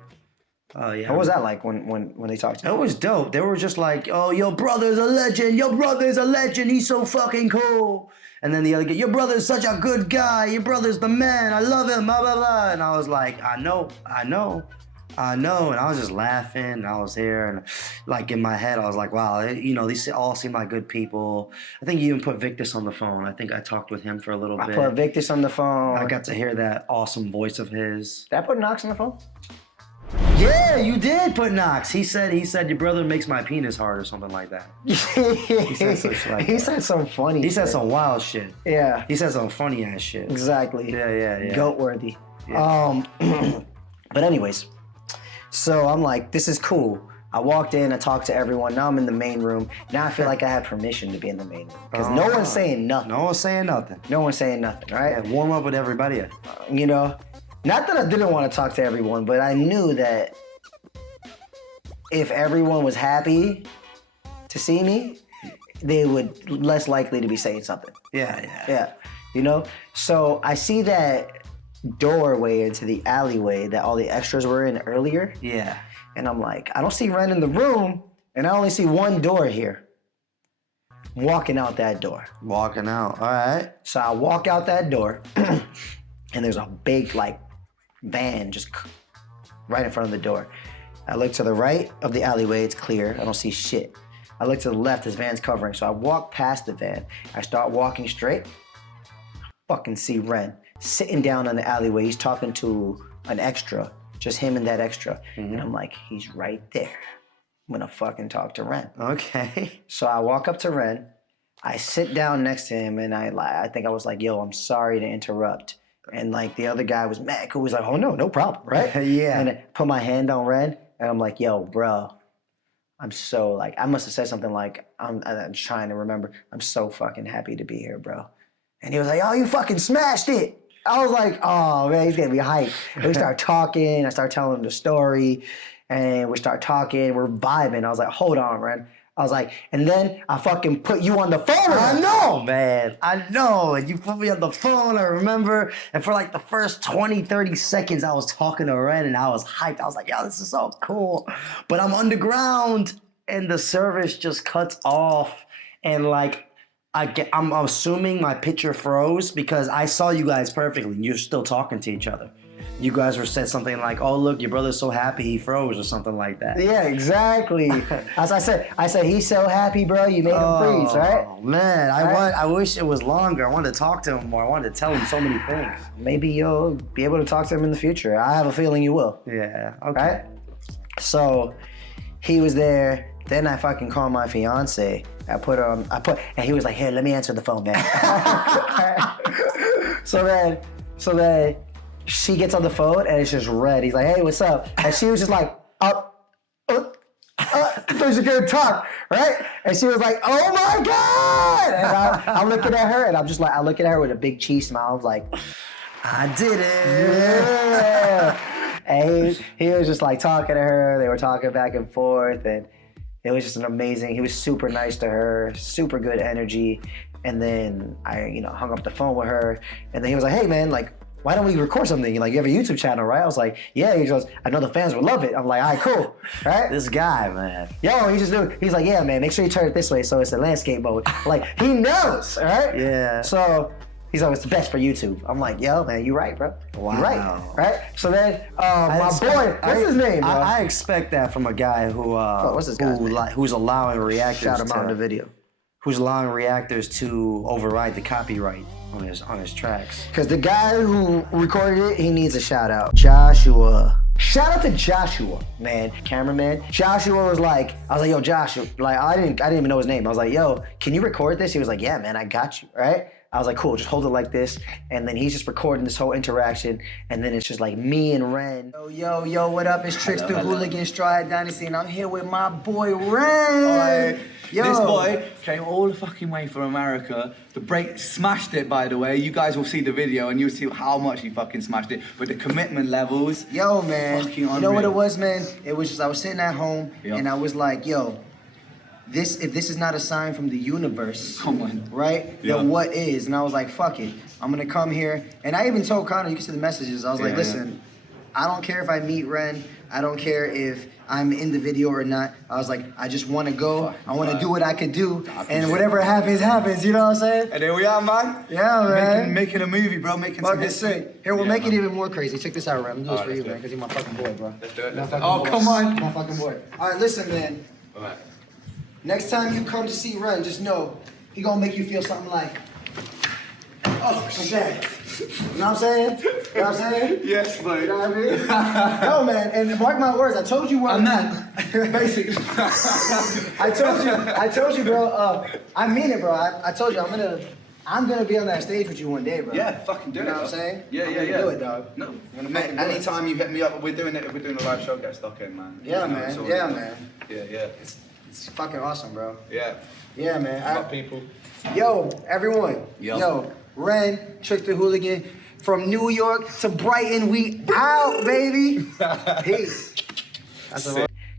Yeah. What was that like when they talked to you? It was dope. They were just like, "Oh, your brother's a legend. Your brother's a legend. He's so fucking cool." And then the other guy, "Your brother's such a good guy. Your brother's the man. I love him." Blah blah blah. And I was like, "I know." And I was just laughing. And I was here, and like in my head, I was like, "Wow, these all seem like good people." I think you even put Victus on the phone. I think I talked with him for a little bit. I put Victus on the phone. I got to hear that awesome voice of his. Did I put Knox on the phone? Yeah, you did put Knox. He said your brother makes my penis hard or something like that. He said some funny. He said some wild shit. Yeah. He said some funny ass shit. Exactly. Yeah. Goat worthy. Yeah. But anyways, so I'm like, this is cool. I walked in, I talked to everyone. Now I'm in the main room. Now I feel like I have permission to be in the main room because no one's saying nothing. No one's saying nothing. No one's saying nothing, right? Yeah, warm up with everybody. Not that I didn't want to talk to everyone, but I knew that if everyone was happy to see me, they would less likely to be saying something. Yeah. So I see that doorway into the alleyway that all the extras were in earlier. Yeah. And I'm like, I don't see Ren in the room, and I only see one door here. I'm walking out that door. Walking out, all right. So I walk out that door, and there's a big, van just right in front of the door. I look to the right of the alleyway, it's clear. I don't see shit. I look to the left, this van's covering. So I walk past the van. I start walking straight. Fucking see Ren sitting down in the alleyway. He's talking to an extra, just him and that extra. And I'm like, he's right there. I'm gonna fucking talk to Ren. Okay. So I walk up to Ren. I sit down next to him, and I think I was like, yo, I'm sorry to interrupt. And the other guy was mad, who was like, oh no problem, right? Yeah. And I put my hand on Ren, and I'm like, yo, bro, I'm so I must have said something like, I'm trying to remember, I'm so fucking happy to be here, bro. And he was like, oh, you fucking smashed it. I was like, oh man, he's gonna be hyped. And we start talking, I start telling him the story, and we start talking, we're vibing. I was like, hold on, Ren. I was like, and then I fucking put you on the phone. I know, man. I know. And you put me on the phone, I remember. And for the first 20, 30 seconds, I was talking to Ren and I was hyped. I was like, yo, this is so cool. But I'm underground and the service just cuts off. And I'm assuming my picture froze because I saw you guys perfectly. You're still talking to each other. You guys were said something like, oh, look, your brother's so happy he froze or something like that. Yeah, exactly. As I said, he's so happy, bro, you made him freeze, right? Oh, man, I wish it was longer. I wanted to talk to him more. I wanted to tell him so many things. Maybe you'll be able to talk to him in the future. I have a feeling you will. Yeah, okay. Right? So he was there. Then I fucking called my fiance. And he was like, here, let me answer the phone, man. So then she gets on the phone and it's just red. He's like, hey, what's up? And she was just like, she's gonna talk, right? And she was like, oh my God! And I'm looking at her and I'm just like, I look at her with a big cheese smile. I was like, I did it. Yeah. And he was just talking to her. They were talking back and forth, and it was just he was super nice to her, super good energy. And then I, hung up the phone with her, and then he was like, hey man, why don't we record something? You have a YouTube channel, right? I was like, yeah. He goes, I know the fans would love it. I'm like, all right, cool, right? This guy, man. Yo, he's like, yeah, man, make sure you turn it this way so it's a landscape mode. He knows, all right? Yeah. So he's like, it's the best for YouTube. I'm like, yo, man, you right, bro. Wow. You right? So then, my boy, what's his name, bro? I expect that from a guy who, what's this guy's name? Who's allowing reactors Shout him out in the video. Who's allowing reactors to override the copyright on his tracks. Because the guy who recorded it, he needs a shout out. Joshua. Shout out to Joshua, man, cameraman. Joshua was like, I was like, yo, Joshua, I didn't even know his name. I was like, yo, can you record this? He was like, yeah, man, I got you, right? I was like, cool, just hold it like this. And then he's just recording this whole interaction. And then it's just like me and Ren. Yo, what up? It's Trix the Hooligan, Strawhat Dynasty, and I'm here with my boy Ren. Yo. This boy came all the fucking way from America. The break smashed it, by the way. You guys will see the video and you'll see how much he fucking smashed it. But the commitment levels, yo, man, fucking you unreal. know what it was, man? It was just I was sitting at home and I was like, yo, if this is not a sign from the universe, come on, right? Then what is? And I was like, fuck it, I'm gonna come here. And I even told Connor, you can see the messages. I was like, listen, I don't care if I meet Ren. I don't care if I'm in the video or not. I was like, I just want to go. I want to do what I could do. And whatever happens, happens. You know what I'm saying? And here we are, man. Yeah, man. Making a movie, bro. Making some sick. Here, we'll make it even more crazy. Check this out, Ren. I'm doing this for you, man, because you're my fucking boy, bro. Let's do it. Oh, come on. My fucking boy. All right, listen, man. All right. Next time you come to see Ren, just know he gonna make you feel something like, oh, shit. You know what I'm saying? You know what I'm saying? Yes, mate. You know what I mean? No, man, and mark my words, I told you what I'm not. Basically. I told you, bro, I mean it, bro. I told you I'm gonna be on that stage with you one day, bro. Yeah, fucking do it. You know what I'm saying? Yeah. Do it, dog. No. Mate, anytime you hit me up, we're doing it. If we're doing a live show, get stuck in, man. Yeah, You know, man. it's all Yeah, good. man. Yeah. It's fucking awesome, bro. Yeah. Yeah, man. Got people. Yo, everyone. Yo, Ren, Trix the Hooligan. From New York to Brighton, we out, baby. Peace.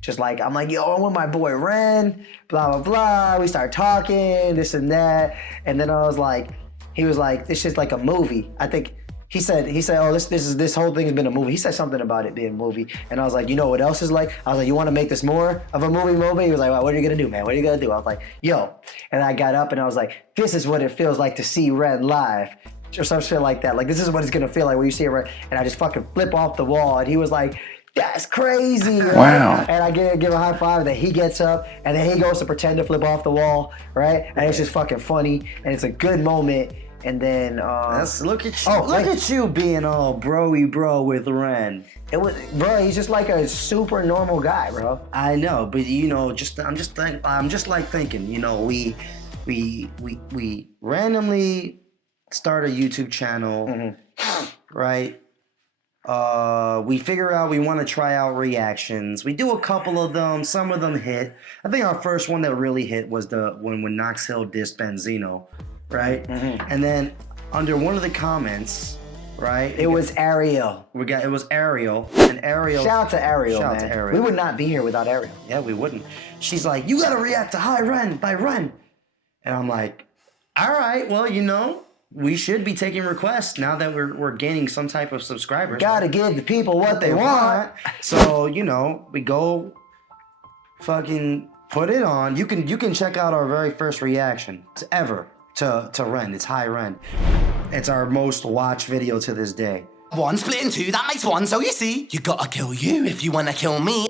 Just like, I'm like, yo, I'm with my boy Ren, blah, blah, blah. We start talking, this and that. And then I was like, he was like, this shit's like a movie. I think he said, oh, this whole thing has been a movie. He said something about it being a movie. And I was like, you know what else is like? I was like, you want to make this more of a movie? He was like, well, what are you going to do, man? What are you going to do? I was like, yo. And I got up and I was like, this is what it feels like to see Ren live. Or some shit like that. Like, this is what it's gonna feel like when you see it, right? And I just fucking flip off the wall, and he was like, that's crazy, right? Wow. And I give a high five, that he gets up, and then he goes to pretend to flip off the wall, right? And it's just fucking funny, and it's a good moment. And then, look at you, look at you being all bro-y bro with Ren. It was, bro, he's just like a super normal guy, bro. I know, but you know, I'm just like thinking, you know, we randomly start a YouTube channel, right? We figure out we want to try out reactions. We do a couple of them. Some of them hit. I think our first one that really hit was the when Knox Hill dissed Benzino, right? And then under one of the comments, right? It was Ariel. It was Ariel, and Ariel. Shout out to Ariel, shout man. out to Ariel. We would not be here without Ariel. Yeah, we wouldn't. She's like, you gotta react to Hi Ren by Ren, and I'm like, all right, well, you know, we should be taking requests now that we're gaining some type of subscribers. Gotta give the people what they want. So, you know, we go fucking put it on. You can check out our very first reaction ever to Ren. It's Hi Ren. It's our most watched video to this day. One split in two, that makes one. So you see, you gotta kill you if you wanna kill me.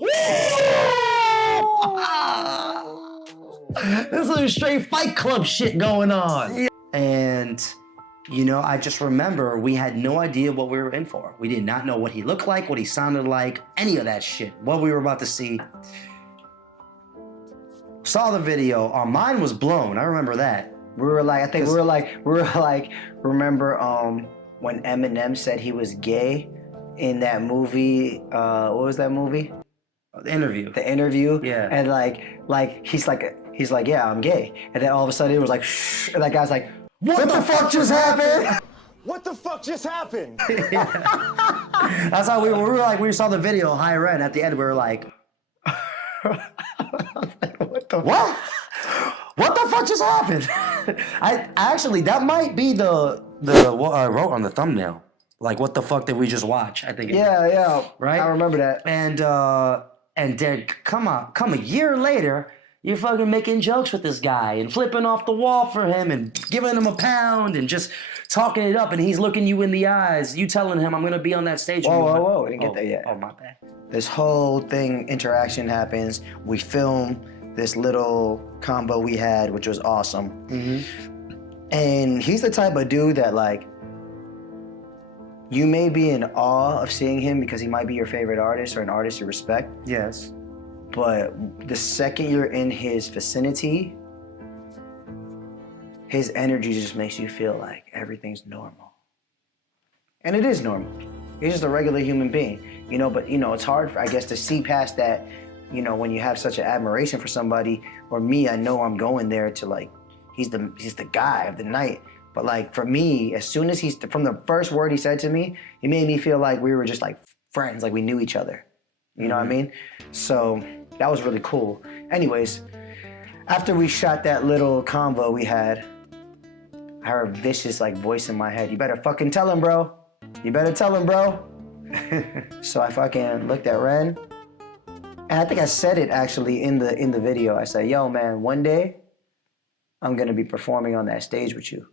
This is straight Fight Club shit going on. And, you know, I just remember we had no idea what we were in for. We did not know what he looked like, what he sounded like, any of that shit, what we were about to see. Saw the video, our mind was blown, I remember that. We were like, remember when Eminem said he was gay in that movie, what was that movie? The Interview. The Interview? Yeah. And he's like, yeah, I'm gay. And then all of a sudden it was like, shh, and that guy's like, what the fuck just happened? What the fuck just happened? That's how we were like, we saw the video, Hi Ren, at the end we were like, what the what? What the fuck just happened? I actually, that might be the what I wrote on the thumbnail. Like, what the fuck did we just watch? I think. Yeah. Right? I remember that. And then come a year later, you're fucking making jokes with this guy and flipping off the wall for him and giving him a pound and just talking it up, and he's looking you in the eyes. You telling him, I'm gonna be on that stage. Whoa, we didn't get there yet. Oh, my bad. This whole interaction happens. We film this little combo we had, which was awesome. And he's the type of dude that, like, you may be in awe of seeing him because he might be your favorite artist or an artist you respect. Yes. But the second you're in his vicinity, his energy just makes you feel like everything's normal. And it is normal. He's just a regular human being, you know, but, you know, it's hard, I guess, to see past that, you know, when you have such an admiration for somebody, or me, I know I'm going there to, like, he's the guy of the night. But, like, for me, as soon as from the first word he said to me, he made me feel like we were just, like, friends, like we knew each other. You know what I mean? So that was really cool. Anyways, after we shot that little convo we had, I heard Vish's, like, voice in my head. You better fucking tell him, bro. You better tell him, bro. So I fucking looked at Ren. And I think I said it actually in the video. I said, yo, man, one day I'm gonna be performing on that stage with you,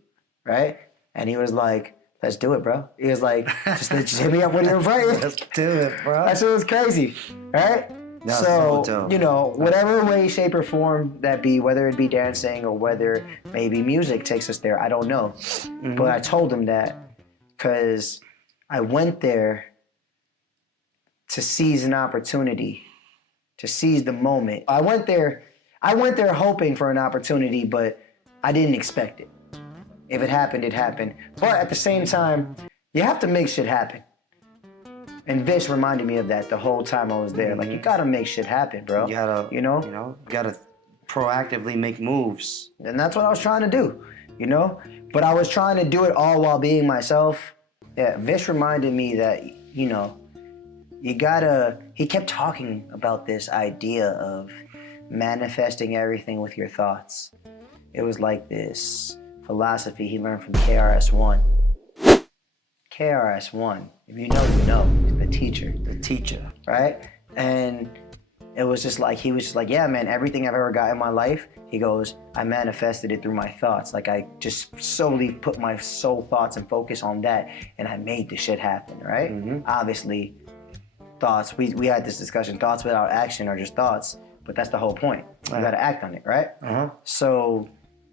right? And he was like, let's do it, bro. He was like, just hit me up when you're invited. Let's do it, bro. That shit was crazy, right? No, so, you know, whatever way, shape, or form that be, whether it be dancing or whether maybe music takes us there, I don't know. But I told him that because I went there to seize an opportunity, to seize the moment. I went there hoping for an opportunity, but I didn't expect it. If it happened, it happened. But at the same time, you have to make shit happen. And Vish reminded me of that the whole time I was there. Like, you gotta make shit happen, bro. You gotta, you know, you gotta proactively make moves. And that's what I was trying to do, you know? But I was trying to do it all while being myself. Yeah, Vish reminded me that, you know, you gotta, he kept talking about this idea of manifesting everything with your thoughts. It was like this philosophy he learned from KRS-One. KRS-One, if you know, you know, the teacher, right? And it was just like, he was just like, yeah, man, everything I've ever got in my life, he goes, I manifested it through my thoughts. Like, I just solely put my sole thoughts and focus on that, and I made the shit happen, right? Obviously, thoughts, we had this discussion, thoughts without action are just thoughts, but that's the whole point. You gotta act on it, right? So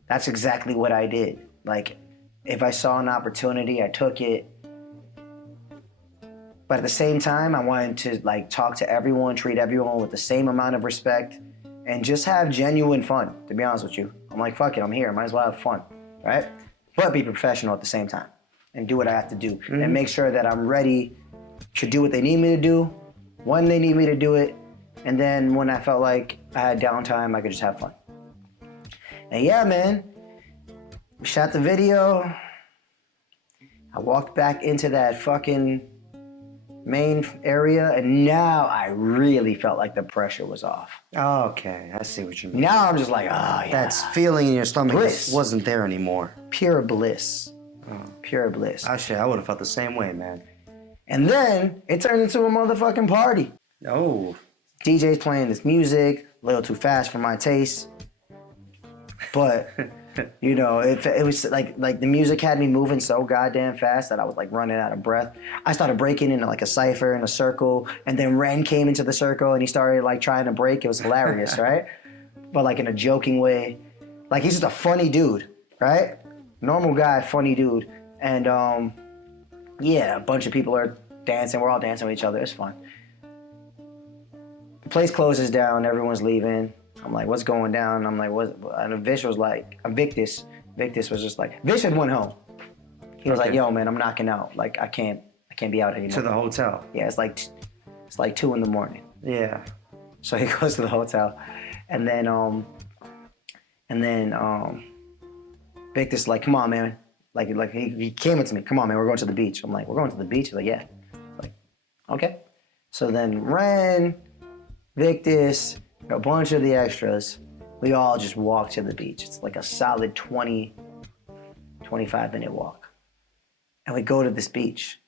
that's exactly what I did. Like, if I saw an opportunity, I took it. But at the same time, I wanted to, like, talk to everyone, treat everyone with the same amount of respect, and just have genuine fun, to be honest with you. I'm like, fuck it, I'm here, might as well have fun, right? But be professional at the same time, and do what I have to do, and make sure that I'm ready to do what they need me to do, when they need me to do it, and then when I felt like I had downtime, I could just have fun. And yeah, man, we shot the video. I walked back into that fucking main area, and now I really felt like the pressure was off. Okay, I see what you mean. Now I'm just like, oh, yeah. That feeling in your stomach Bliss. wasn't there anymore. Pure bliss. Pure bliss. I would have felt the same way, man. And then it turned into a motherfucking party. Oh. DJ's playing this music, a little too fast for my taste. But, you know, it was like the music had me moving so goddamn fast that I was like running out of breath. I started breaking into like a cipher in a circle, and then Ren came into the circle and he started like trying to break. It was hilarious, right? But like in a joking way. Like, he's just a funny dude, right? Normal guy, funny dude. And yeah, a bunch of people are dancing. We're all dancing with each other. It's fun. The place closes down. Everyone's leaving. I'm like, what's going down? I'm like, what? And Vish was like, Victus was just like, Vish had went home. He was like, yo, man, I'm knocking out. Like, I can't be out anymore. To the hotel. Yeah, it's like 2 a.m. Yeah. So he goes to the hotel, and then Victus like, come on, man. Like he came up to me, come on, man, we're going to the beach. I'm like, we're going to the beach? He's like, yeah. Like, okay. So then Ren, Victus, a bunch of the extras, we all just walk to the beach. It's like a solid 20, 25-minute walk. And we go to this beach,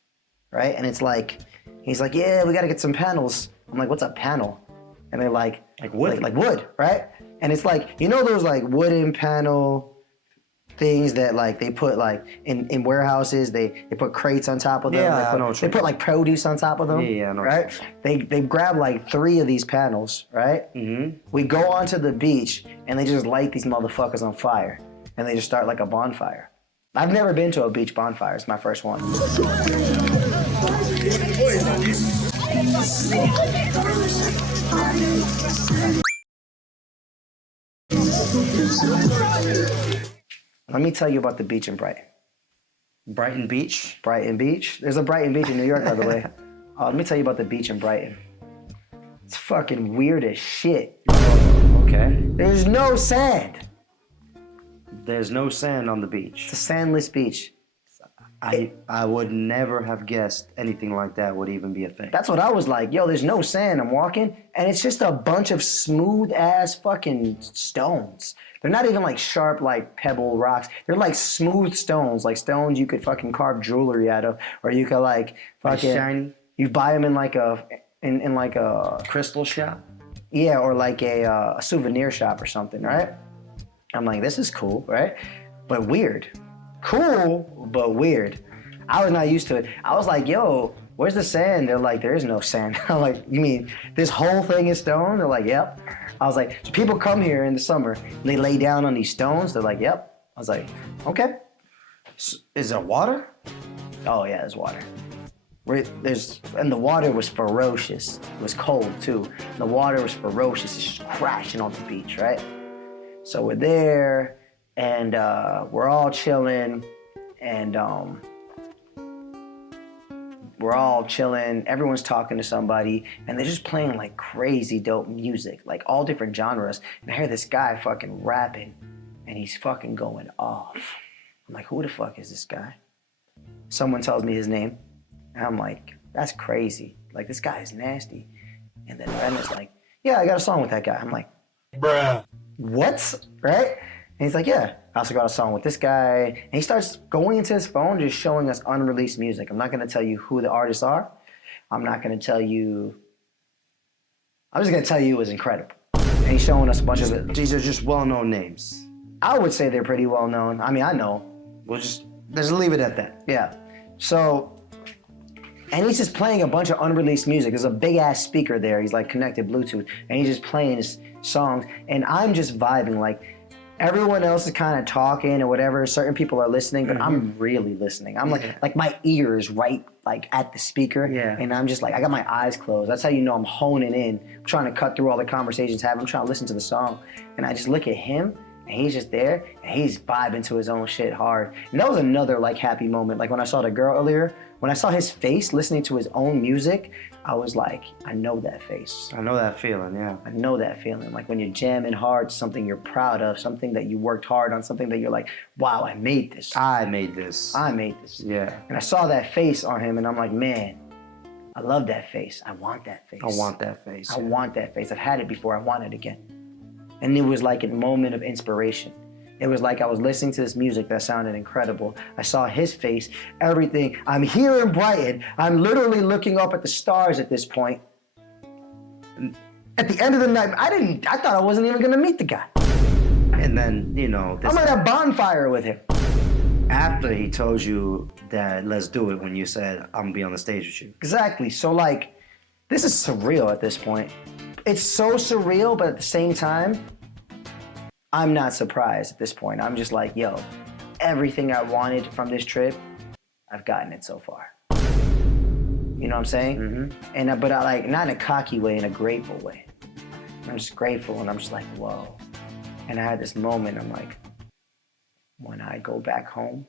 right? And it's like, he's like, yeah, we gotta get some panels. I'm like, what's a panel? And they're like wood, like wood, right? And it's like, you know those like wooden panel things that like they put like in warehouses, they put crates on top of them. Yeah, they put like produce on top of them. Yeah, I know. Right? They grab like 3 of these panels, right? We go onto the beach and they just light these motherfuckers on fire, and they just start like a bonfire. I've never been to a beach bonfire. It's my first one. Let me tell you about the beach in Brighton. Brighton Beach? Brighton Beach. There's a Brighton Beach in New York, by the way. Let me tell you about the beach in Brighton. It's fucking weird as shit. Okay. There's no sand. There's no sand on the beach. It's a sandless beach. I would never have guessed anything like that would even be a thing. That's what I was like. Yo, there's no sand. I'm walking, and it's just a bunch of smooth ass fucking stones. They're not even like sharp, like pebble rocks. They're like smooth stones, like stones you could fucking carve jewelry out of, or you could like fucking shiny. You buy them in like a in like a Crystal shop? Yeah, or like a souvenir shop or something, right? I'm like, this is cool, right? But weird. Cool, but weird. I was not used to it. I was like, yo, where's the sand? They're like, there is no sand. I'm like, you mean this whole thing is stone? They're like, yep. I was like, so people come here in the summer and they lay down on these stones? They're like, yep. I was like, okay. Is there water? Oh yeah, there's water. And the water was ferocious. It was cold too. The water was ferocious. It's just crashing on the beach, right? So we're there, and we're all chilling, and everyone's talking to somebody, and they're just playing like crazy dope music, like all different genres. And I hear this guy fucking rapping, and he's fucking going off. I'm like, who the fuck is this guy? Someone tells me his name, and I'm like, that's crazy. Like, this guy is nasty. And then Ren is like, yeah, I got a song with that guy. I'm like, bruh. What? Right? And he's like, yeah, I also got a song with this guy. And he starts going into his phone, just showing us unreleased music. I'm not going to tell you who the artists are. I'm not going to tell you. I'm just going to tell you it was incredible. And he's showing us a bunch of it. These are just well-known names. I would say they're pretty well-known. I mean, I know. We'll just leave it at that. Yeah. So, and he's just playing a bunch of unreleased music. There's a big-ass speaker there. He's like connected Bluetooth. And he's just playing his songs. And I'm just vibing. Like, everyone else is kind of talking or whatever. Certain people are listening, but I'm really listening. I'm like my ears right like at the speaker. Yeah. And I'm just like, I got my eyes closed. That's how you know I'm honing in. I'm trying to cut through all the conversations happening. I'm trying to listen to the song. And I just look at him, and he's just there, and he's vibing to his own shit hard. And that was another like happy moment. Like when I saw the girl earlier, when I saw his face listening to his own music, I was like, I know that face. I know that feeling, yeah. I know that feeling. Like when you're jamming hard, something you're proud of, something that you worked hard on, something that you're like, wow, I made this. I made this. I made this. Yeah. And I saw that face on him, and I'm like, man, I love that face. I want that face. I want that face. I want that face. I've had it before. I want it again. And it was like a moment of inspiration. It was like I was listening to this music that sounded incredible. I saw his face, everything. I'm here in Brighton. I'm literally looking up at the stars at this point. And at the end of the night, I thought I wasn't even gonna meet the guy. And then, you know, I'm at a bonfire with him. After he told you that let's do it, when you said, I'm gonna be on the stage with you. Exactly. So like, this is surreal at this point. It's so surreal, but at the same time, I'm not surprised at this point. I'm just like, yo, everything I wanted from this trip, I've gotten it so far. You know what I'm saying? Mm-hmm. But I like, not in a cocky way, in a grateful way. I'm just grateful, and I'm just like, whoa. And I had this moment, I'm like, when I go back home,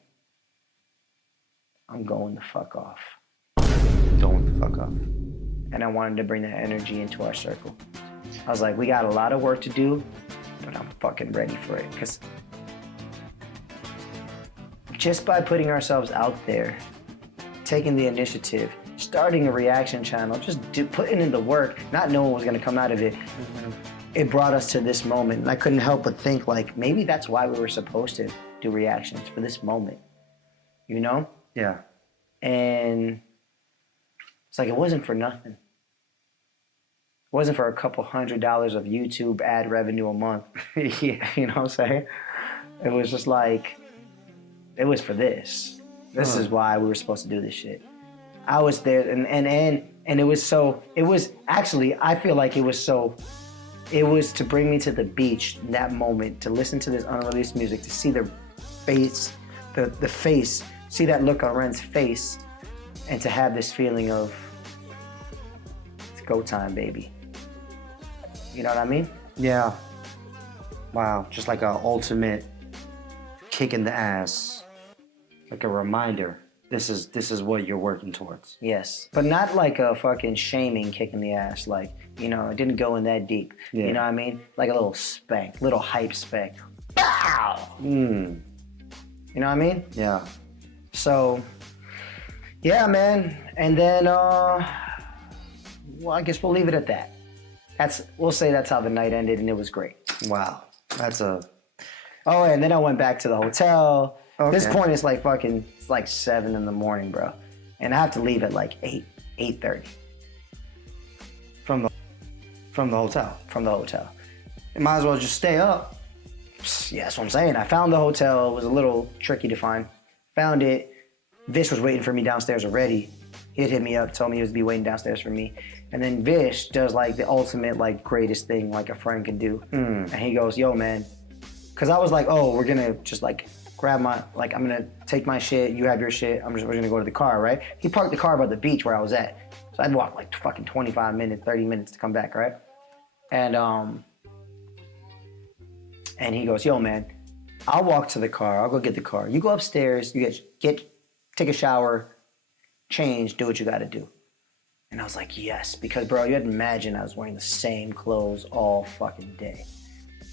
I'm going the fuck off. Going the fuck off. And I wanted to bring that energy into our circle. I was like, we got a lot of work to do, but I'm fucking ready for it. Because just by putting ourselves out there, taking the initiative, starting a reaction channel, just putting in the work, not knowing what was gonna come out of it, it brought us to this moment. And I couldn't help but think like, maybe that's why we were supposed to do reactions, for this moment, you know? Yeah. And it's like, it wasn't for nothing. It wasn't for a couple $100 of YouTube ad revenue a month. Yeah, you know what I'm saying? It was just like, it was for this. This is why we were supposed to do this shit. I was there, and it was so, it was actually, I feel like it was to bring me to the beach in that moment, to listen to this unreleased music, to see the face, the face, see that look on Ren's face, and to have this feeling of, it's go time, baby. You know what I mean? Yeah. Wow. Just like an ultimate kick in the ass, like a reminder. This is what you're working towards. Yes, but not like a fucking shaming kick in the ass. Like, you know, it didn't go in that deep. Yeah. You know what I mean? Like a little spank, little hype spank. Bow! You know what I mean? Yeah. So, yeah, man. And then, well, I guess we'll leave it at that. We'll say that's how the night ended, and it was great. Wow. That's a... Oh, and then I went back to the hotel. Okay. This point, it's like 7 in the morning, bro. And I have to leave at like 8:30. From the hotel. From the hotel. You might as well just stay up. Yeah, that's what I'm saying. I found the hotel. It was a little tricky to find. Found it. Vish was waiting for me downstairs already. He'd hit me up, told me he was be waiting downstairs for me. And then Vish does like the ultimate, like greatest thing like a friend can do. And he goes, yo, man. Cause I was like, oh, we're gonna just like grab I'm gonna take my shit, you have your shit, we're gonna go to the car, right? He parked the car by the beach where I was at. So I'd walk like fucking 25 minutes, 30 minutes to come back, right? And he goes, yo, man, I'll walk to the car, I'll go get the car. You go upstairs, you take a shower, change, do what you gotta do. And I was like, yes, because bro, you had to imagine I was wearing the same clothes all fucking day.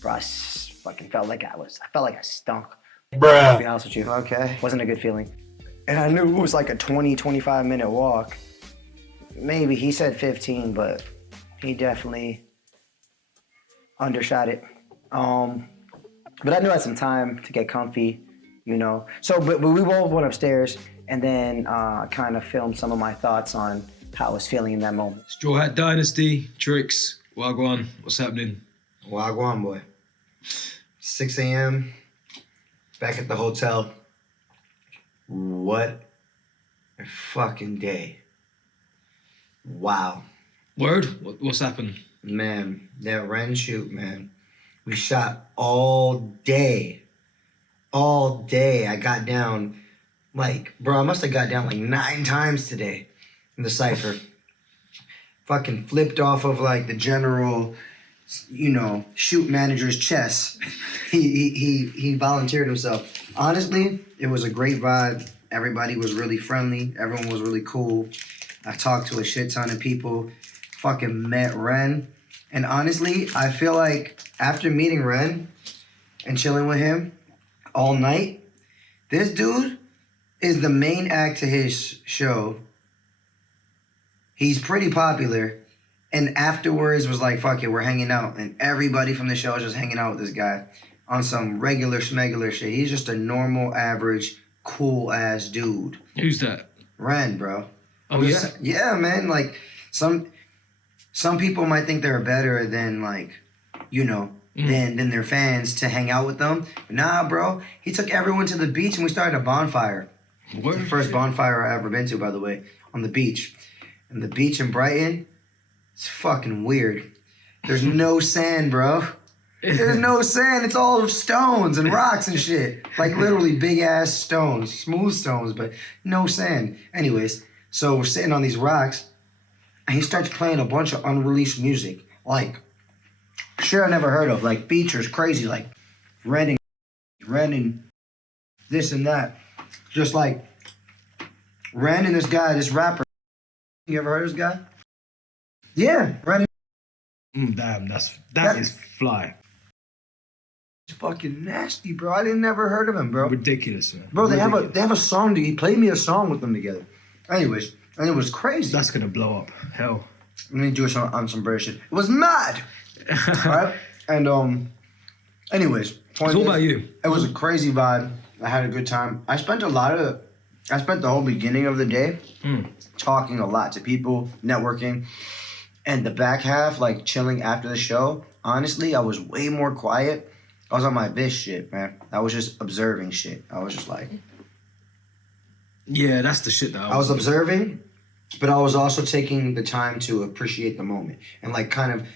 Bro, I fucking felt like I stunk. Bruh. To be honest with you. Okay. Wasn't a good feeling. And I knew it was like a 20, 25 minute walk. Maybe, he said 15, but he definitely undershot it. But I knew I had some time to get comfy, you know. So, but we both went upstairs and then kind of filmed some of my thoughts on how I was feeling in that moment. Strawhat Dynasty Trix, Wagwan, what's happening? Wagwan, boy. 6 a.m. Back at the hotel. What a fucking day. Wow. Word? What's happened? Man, that Ren shoot, man. We shot all day. All day. I got down, like, bro, I must have got down like 9 times today in the cypher. Fucking flipped off of like the general, you know, shoot manager's chest. He volunteered himself. Honestly, it was a great vibe. Everybody was really friendly. Everyone was really cool. I talked to a shit ton of people. Fucking met Ren. And honestly, I feel like after meeting Ren and chilling with him all night, this dude is the main act to his show. He's pretty popular. And afterwards was like, fuck it, we're hanging out. And everybody from the show is just hanging out with this guy on some regular schmegular shit. He's just a normal, average, cool-ass dude. Who's that? Ren, bro. Oh, yeah? Yeah, man. Like, some people might think they're better than, like, you know, than their fans to hang out with them. But nah, bro. He took everyone to the beach and we started a bonfire. What? The first bonfire I ever been to, by the way, on the beach. And the beach in Brighton, it's fucking weird. There's no sand, bro. There's no sand. It's all stones and rocks and shit. Like literally big ass stones, smooth stones, but no sand. Anyways, so we're sitting on these rocks and he starts playing a bunch of unreleased music. Like, shit I never heard of. Like features, crazy, like Ren and this and that. Just like Ren and this guy, this rapper. You ever heard of this guy? Yeah, Ren. Damn, that is fly. It's fucking nasty, bro. I didn't never heard of him, bro. Ridiculous, man. Bro, they have a song. He played me a song with them together. Anyways, and it was crazy. That's gonna blow up. Hell. Let me do it on some British shit. It was mad. Right? And anyways, It's all about you. It was a crazy vibe. I had a good time. I spent the whole beginning of the day talking a lot to people, networking, and the back half, like chilling after the show. Honestly, I was way more quiet. I was on my Vish shit, man. I was just observing shit. I was just like... Yeah, that's the shit that I was observing, but I was also taking the time to appreciate the moment and like kind of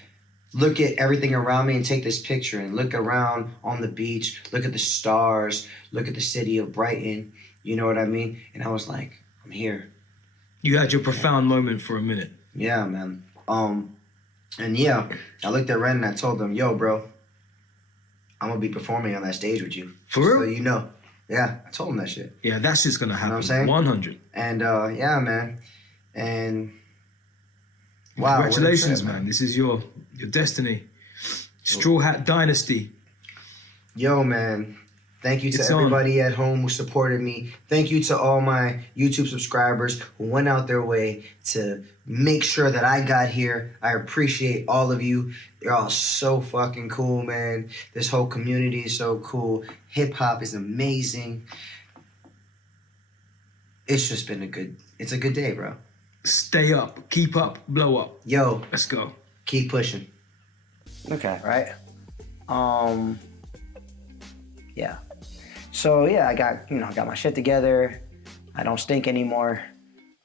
look at everything around me and take this picture and look around on the beach, look at the stars, look at the city of Brighton. You know what I mean? And I was like, I'm here. You had your profound moment for a minute. Yeah, man. And yeah, I looked at Ren and I told him, yo, bro, I'm gonna be performing on that stage with you. For real? So you know. Yeah, I told him that shit. Yeah, that's just gonna happen. You know what I'm saying? 100. And yeah, man. And wow. Congratulations, man. This is your destiny. Strawhat Dynasty. Yo, man. Thank you to everybody at home who supported me. Thank you to all my YouTube subscribers who went out their way to make sure that I got here. I appreciate all of you. You're all so fucking cool, man. This whole community is so cool. Hip hop is amazing. It's just been it's a good day, bro. Stay up, keep up, blow up. Yo. Let's go. Keep pushing. Okay, right? Yeah. So yeah, I got my shit together. I don't stink anymore.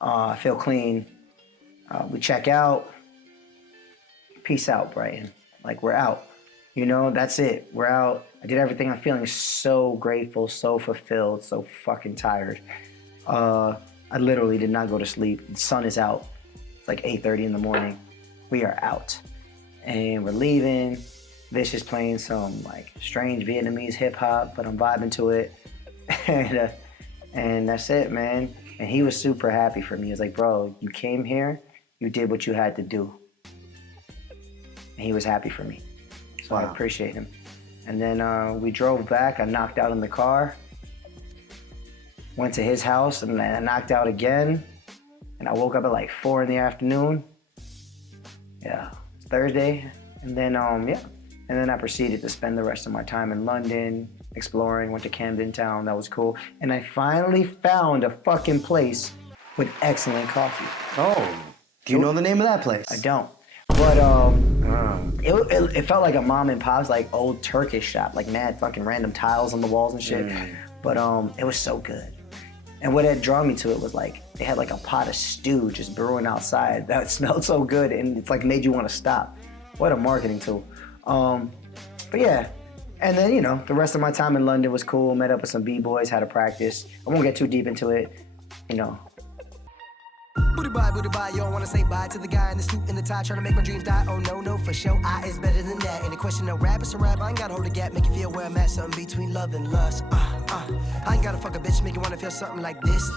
I feel clean. We check out. Peace out, Brighton. Like, we're out. You know, that's it. We're out. I did everything. I'm feeling so grateful, so fulfilled, so fucking tired. I literally did not go to sleep. The sun is out. It's like 8:30 in the morning. We are out. And we're leaving. Vish is playing some like strange Vietnamese hip hop, but I'm vibing to it. And that's it, man. And he was super happy for me. He was like, bro, you came here, you did what you had to do. And he was happy for me. So I appreciate him. And then we drove back. I knocked out in the car. Went to his house and I knocked out again. And I woke up at like 4 in the afternoon. Yeah, it's Thursday. And then, yeah. And then I proceeded to spend the rest of my time in London, exploring, went to Camden Town, that was cool. And I finally found a fucking place with excellent coffee. Oh, do you know the name of that place? I don't. But it felt like a mom and pop's like old Turkish shop, like mad fucking random tiles on the walls and shit. But it was so good. And what had drawn me to it was like, they had like a pot of stew just brewing outside that smelled so good and it's like made you want to stop. What a marketing tool. But yeah, and then, you know, the rest of my time in London was cool. Met up with some B-boys, had a practice. I won't get too deep into it, you know. Booty bye, you don't wanna say bye to the guy in the suit and the tie trying to make my dreams die. Oh no, for sure, I is better than that. And the question of rap is a rap, I ain't gotta hold a gap, make you feel where I'm at, something between love and lust. I ain't gotta fuck a bitch, make you wanna feel something like this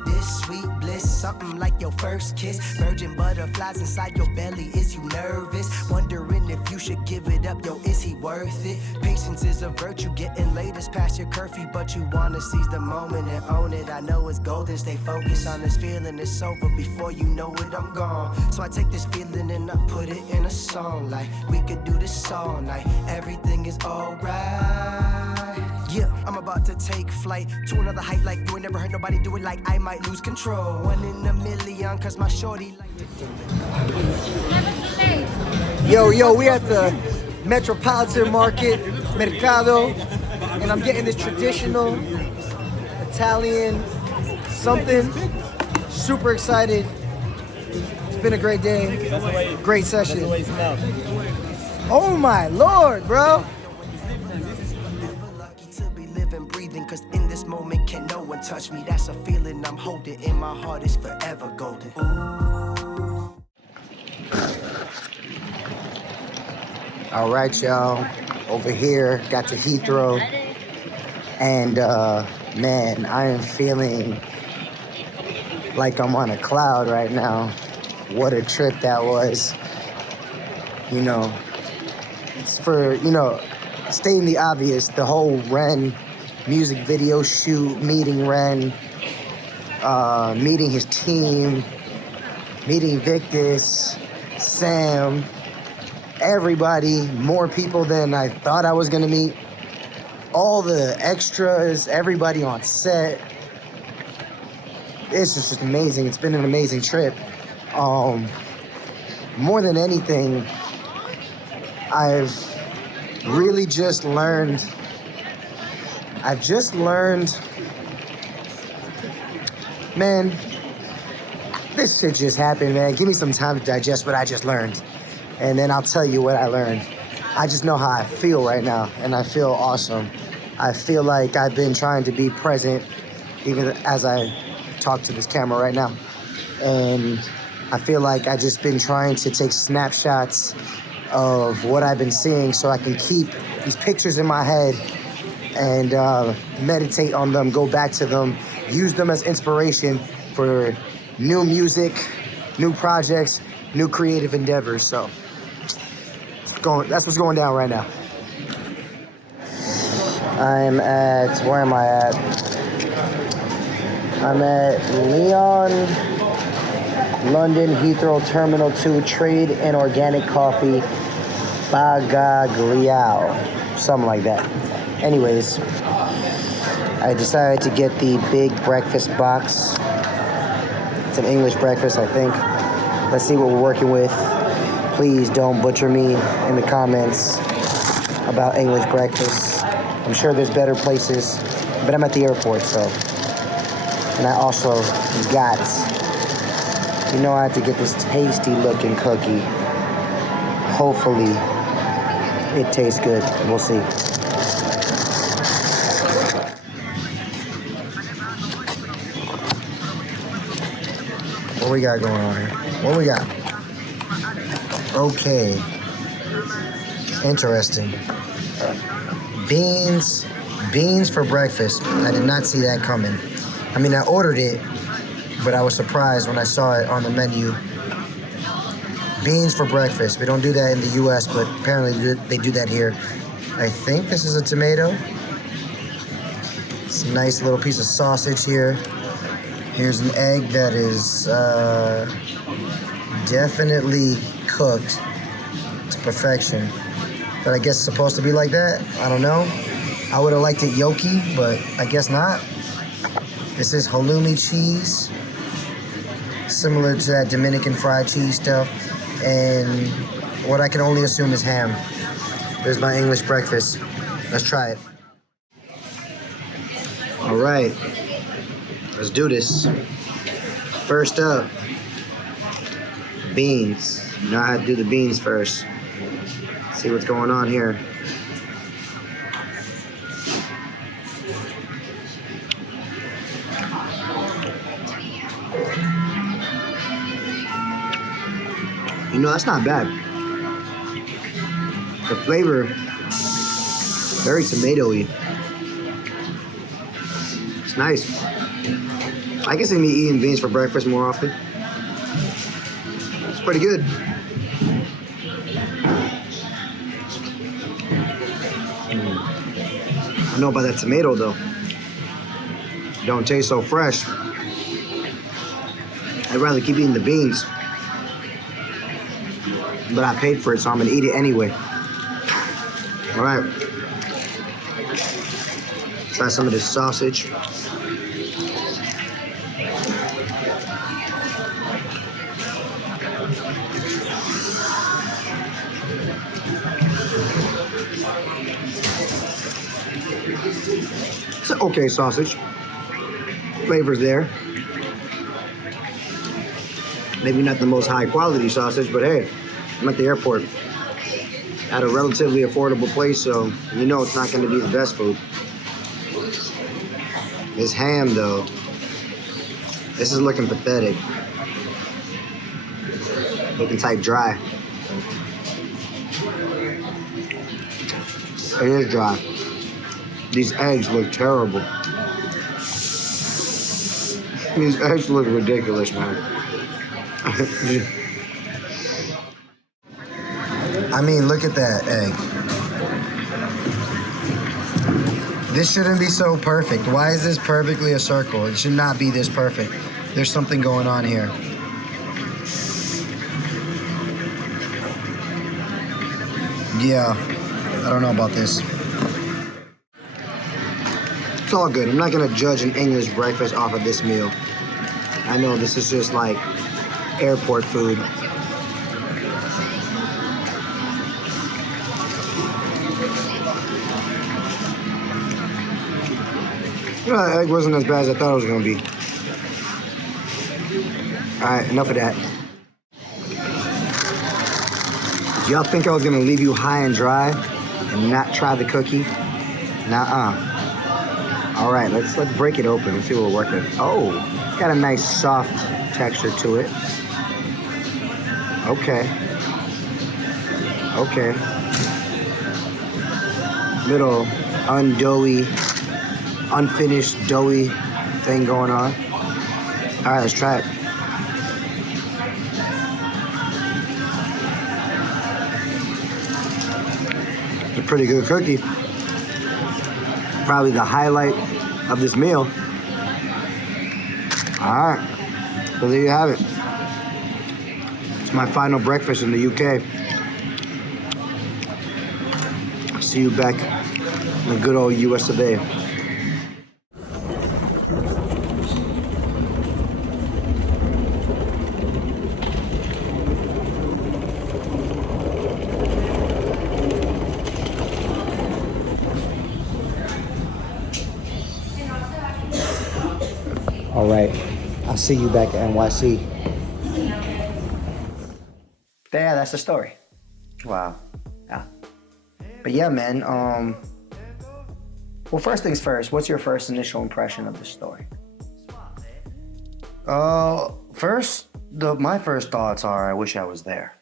sweet bliss, something like your first kiss. Virgin butterflies inside your belly, is you nervous? Wondering if you should give it up, yo, is he worth it? Patience is a virtue, getting late is past your curfew, but you wanna seize the moment and own it. I know it's golden, stay focused on this feeling, it's over before you know it, I'm gone. So I take this feeling and I put it in a song, like we could do this all night, everything is alright. Yeah, I'm about to take flight to another height like you ain't never heard nobody do it like I might lose control. 1 in a million, cause my shorty like Yo, we at the Metropolitan Market, Mercado, and I'm getting this traditional Italian something. Super excited. It's been a great day, great session. Oh my Lord, bro. Cause in this moment can no one touch me. That's a feeling I'm holding in my heart, is forever golden. All right, y'all, over here, got to Heathrow, and man, I am feeling like I'm on a cloud right now. What a trip that was. You know, it's for, you know, stating the obvious, the whole Ren music video shoot, meeting Ren, meeting his team, meeting Victus, Sam, everybody, more people than I thought I was gonna meet, all the extras, everybody on set. It's just amazing. It's been an amazing trip. More than anything, I've really just learned, man, this shit just happened, man. Give me some time to digest what I just learned, and then I'll tell you what I learned. I just know how I feel right now, and I feel awesome. I feel like I've been trying to be present, even as I talk to this camera right now. And I feel like I've just been trying to take snapshots of what I've been seeing so I can keep these pictures in my head and meditate on them, go back to them, use them as inspiration for new music, new projects, new creative endeavors. So that's what's going down right now. I'm at, where am I at? I'm at Leon, London Heathrow Terminal 2, Trade and Organic Coffee, Bagagliao, something like that. Anyways, I decided to get the big breakfast box. It's an English breakfast, I think. Let's see what we're working with. Please don't butcher me in the comments about English breakfast. I'm sure there's better places, but I'm at the airport, so. And I also got, you know, I have to get this tasty looking cookie. Hopefully it tastes good. We'll see. What we got going on here? What we got? Okay. Interesting. Beans for breakfast. I did not see that coming. I mean, I ordered it, but I was surprised when I saw it on the menu. Beans for breakfast. We don't do that in the US, but apparently they do that here. I think this is a tomato. It's a nice little piece of sausage here. Here's an egg that is definitely cooked to perfection. But I guess it's supposed to be like that. I don't know. I would have liked it yolky, but I guess not. This is halloumi cheese, similar to that Dominican fried cheese stuff. And what I can only assume is ham. There's my English breakfast. Let's try it. All right, let's do this. First up, beans. You know how to do the beans first. See what's going on here. You know, that's not bad. The flavor, very tomatoey. It's nice. I can see me eating beans for breakfast more often. It's pretty good. I don't know about that tomato though. Don't taste so fresh. I'd rather keep eating the beans. But I paid for it, so I'm gonna eat it anyway. All right. Try some of this sausage. It's an okay sausage. Flavor's there. Maybe not the most high quality sausage, but hey, I'm at the airport at a relatively affordable place, so you know it's not gonna be the best food. This ham though, this is looking pathetic. Looking type dry. It is dry. These eggs look terrible. These eggs look ridiculous, man. I mean, look at that egg. This shouldn't be so perfect. Why is this perfectly a circle? It should not be this perfect. There's something going on here. Yeah, I don't know about this. It's all good. I'm not gonna judge an English breakfast off of this meal. I know this is just like airport food. You know, that egg wasn't as bad as I thought it was gonna be. All right, enough of that. Y'all think I was gonna leave you high and dry and not try the cookie? Nuh-uh. All right, let's break it open and see what we're working. Oh, got a nice soft texture to it. Okay. Okay. Little undoughy, unfinished doughy thing going on. All right, let's try it. It's a pretty good cookie. Probably the highlight of this meal. All right, so there you have it. It's my final breakfast in the UK. See you back in the good old US of A. All right, I'll see you back at NYC. Yeah, that's the story. Wow. Yeah. But yeah, man, well, first things first, what's your first initial impression of the story? My first thoughts are, I wish I was there.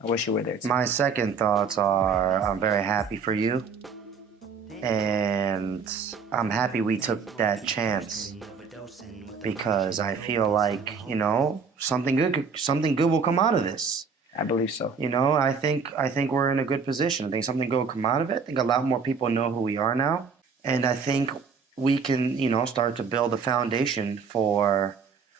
I wish you were there too. My second thoughts are, I'm very happy for you. And I'm happy we took that chance because I feel like, you know, something good will come out of this. I believe so. You know, I think we're in a good position. I think something good will come out of it. I think a lot more people know who we are now. And I think we can, you know, start to build a foundation for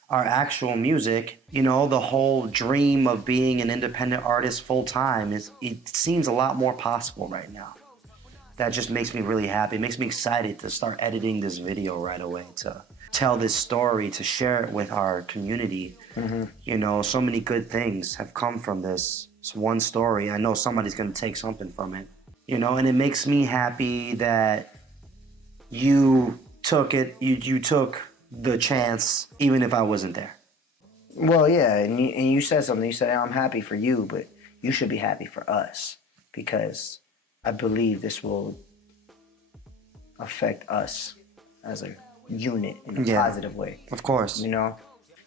our actual music. You know, the whole dream of being an independent artist full time it seems a lot more possible right now. That just makes me really happy. It makes me excited to start editing this video right away, to tell this story, to share it with our community. Mm-hmm. You know, so many good things have come from this one story. I know somebody's gonna take something from it. You know, and it makes me happy that you took it, you took the chance, even if I wasn't there. Well, yeah, and you said something. You said, I'm happy for you, but you should be happy for us because I believe this will affect us as a unit in a positive way. Of course. You know?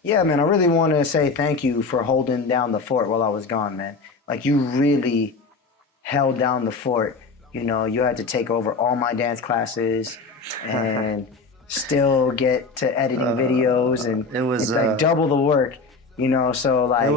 Yeah, man, I really want to say thank you for holding down the fort while I was gone, man. Like, you really held down the fort. You know, you had to take over all my dance classes and still get to editing videos, and it was like double the work, you know, so like...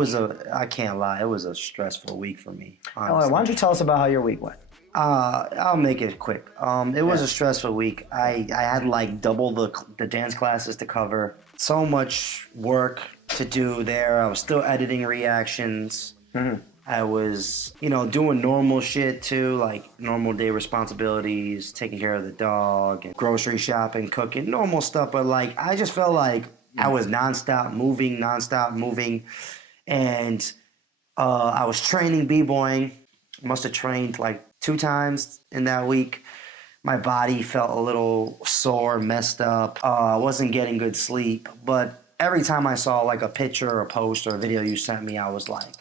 I can't lie, it was a stressful week for me, honestly. Why don't you tell us about how your week went? I'll make it quick. It was a stressful week. I had like double the dance classes to cover. So much work to do there. I was still editing reactions. Mm-hmm. I was, you know, doing normal shit too, like normal day responsibilities, taking care of the dog, and grocery shopping, cooking, normal stuff. But like, I just felt like I was nonstop moving. And I was training b-boying. Must have trained like 2 times in that week. My body felt a little sore, messed up. I wasn't getting good sleep. But every time I saw like a picture or a post or a video you sent me, I was like,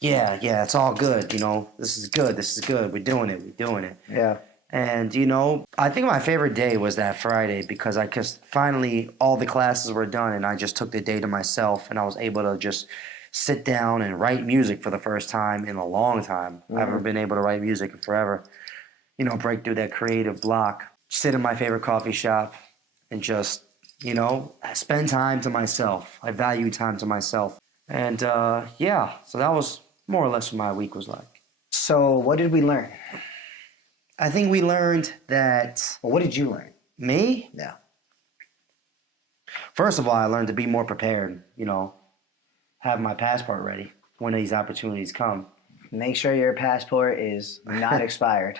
yeah, it's all good. You know, this is good. We're doing it. Yeah. And, you know, I think my favorite day was that Friday because finally all the classes were done and I just took the day to myself and I was able to just sit down and write music for the first time in a long time. Mm-hmm. I haven't been able to write music in forever. You know, break through that creative block, sit in my favorite coffee shop and just, you know, spend time to myself. I value time to myself. And yeah, so that was more or less what my week was like. So what did we learn? I think we learned that... Well, what did you learn? Me? Yeah. First of all, I learned to be more prepared, you know, have my passport ready when these opportunities come. Make sure your passport is not expired.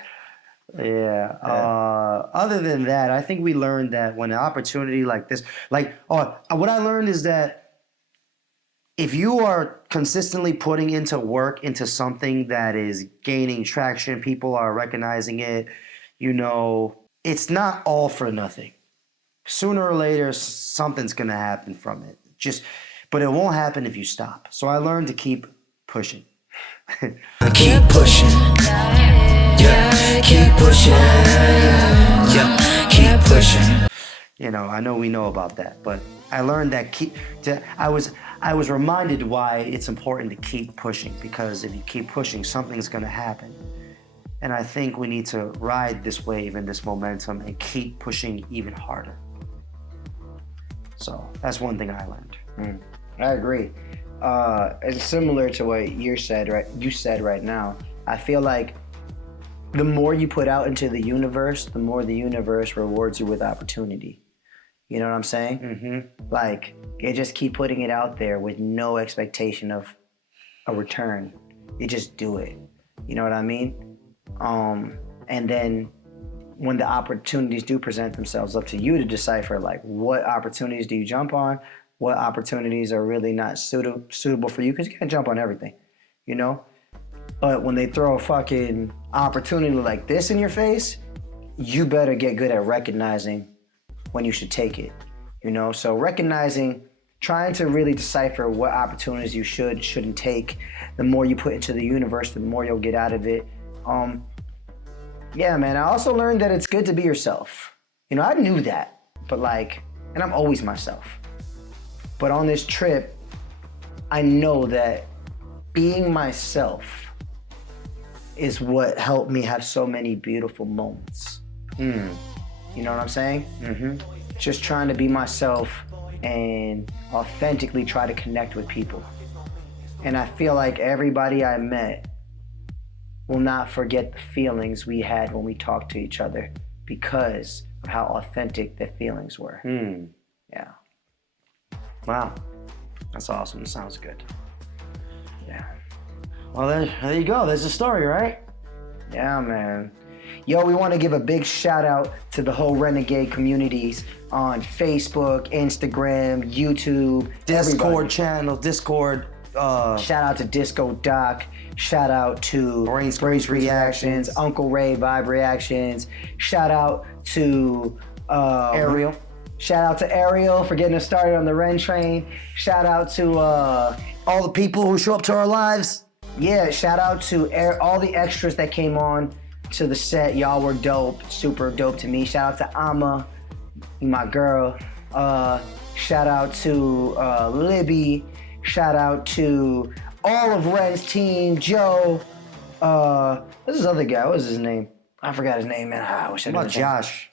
Yeah. Other than that, I think we learned that when an opportunity like this, what I learned is that if you are consistently putting into work into something that is gaining traction, people are recognizing it, you know, it's not all for nothing. Sooner or later, something's going to happen from it. But it won't happen if you stop. So I learned to keep pushing. Keep pushing. Yeah, keep pushing. Yeah, keep pushing. You know, I know we know about that, but I learned that I was reminded why it's important to keep pushing, because if you keep pushing, something's gonna happen. And I think we need to ride this wave and this momentum and keep pushing even harder. So that's one thing I learned. I agree. It's similar to what you said right now. I feel like the more you put out into the universe, the more the universe rewards you with opportunity. You know what I'm saying? Mm-hmm. Like, you just keep putting it out there with no expectation of a return. You just do it. You know what I mean? And then when the opportunities do present themselves, up to you to decipher, like, what opportunities do you jump on? What opportunities are really not suitable for you? Because you can't jump on everything, you know? But when they throw a fucking opportunity like this in your face, you better get good at recognizing when you should take it, you know? So recognizing, trying to really decipher what opportunities you shouldn't take. The more you put into the universe, the more you'll get out of it. Yeah, man, I also learned that it's good to be yourself. You know, I knew that, but like, and I'm always myself. But on this trip, I know that being myself is what helped me have so many beautiful moments. You know what I'm saying? Mm-hmm. Just trying to be myself and authentically try to connect with people. And I feel like everybody I met will not forget the feelings we had when we talked to each other because of how authentic the feelings were. Yeah. Wow. That's awesome. Sounds good. Yeah. Well, there you go. There's the story, right? Yeah, man. Yo, we want to give a big shout out to the whole Renegade communities on Facebook, Instagram, YouTube, Discord everybody. channel, Discord. Shout out to Disco Doc. Shout out to Brains Reactions, Uncle Ray Vibe Reactions. Shout out to Ariel. Shout out to Ariel for getting us started on the Ren train. Shout out to all the people who show up to our lives. Yeah, shout out to all the extras that came on to the set. Y'all were dope, super dope to me. Shout out to Amma, my girl. Shout out to Libby. Shout out to all of Ren's team, Joe. What's this other guy? What's his name? I forgot his name, man. I wish I knew his name. Josh.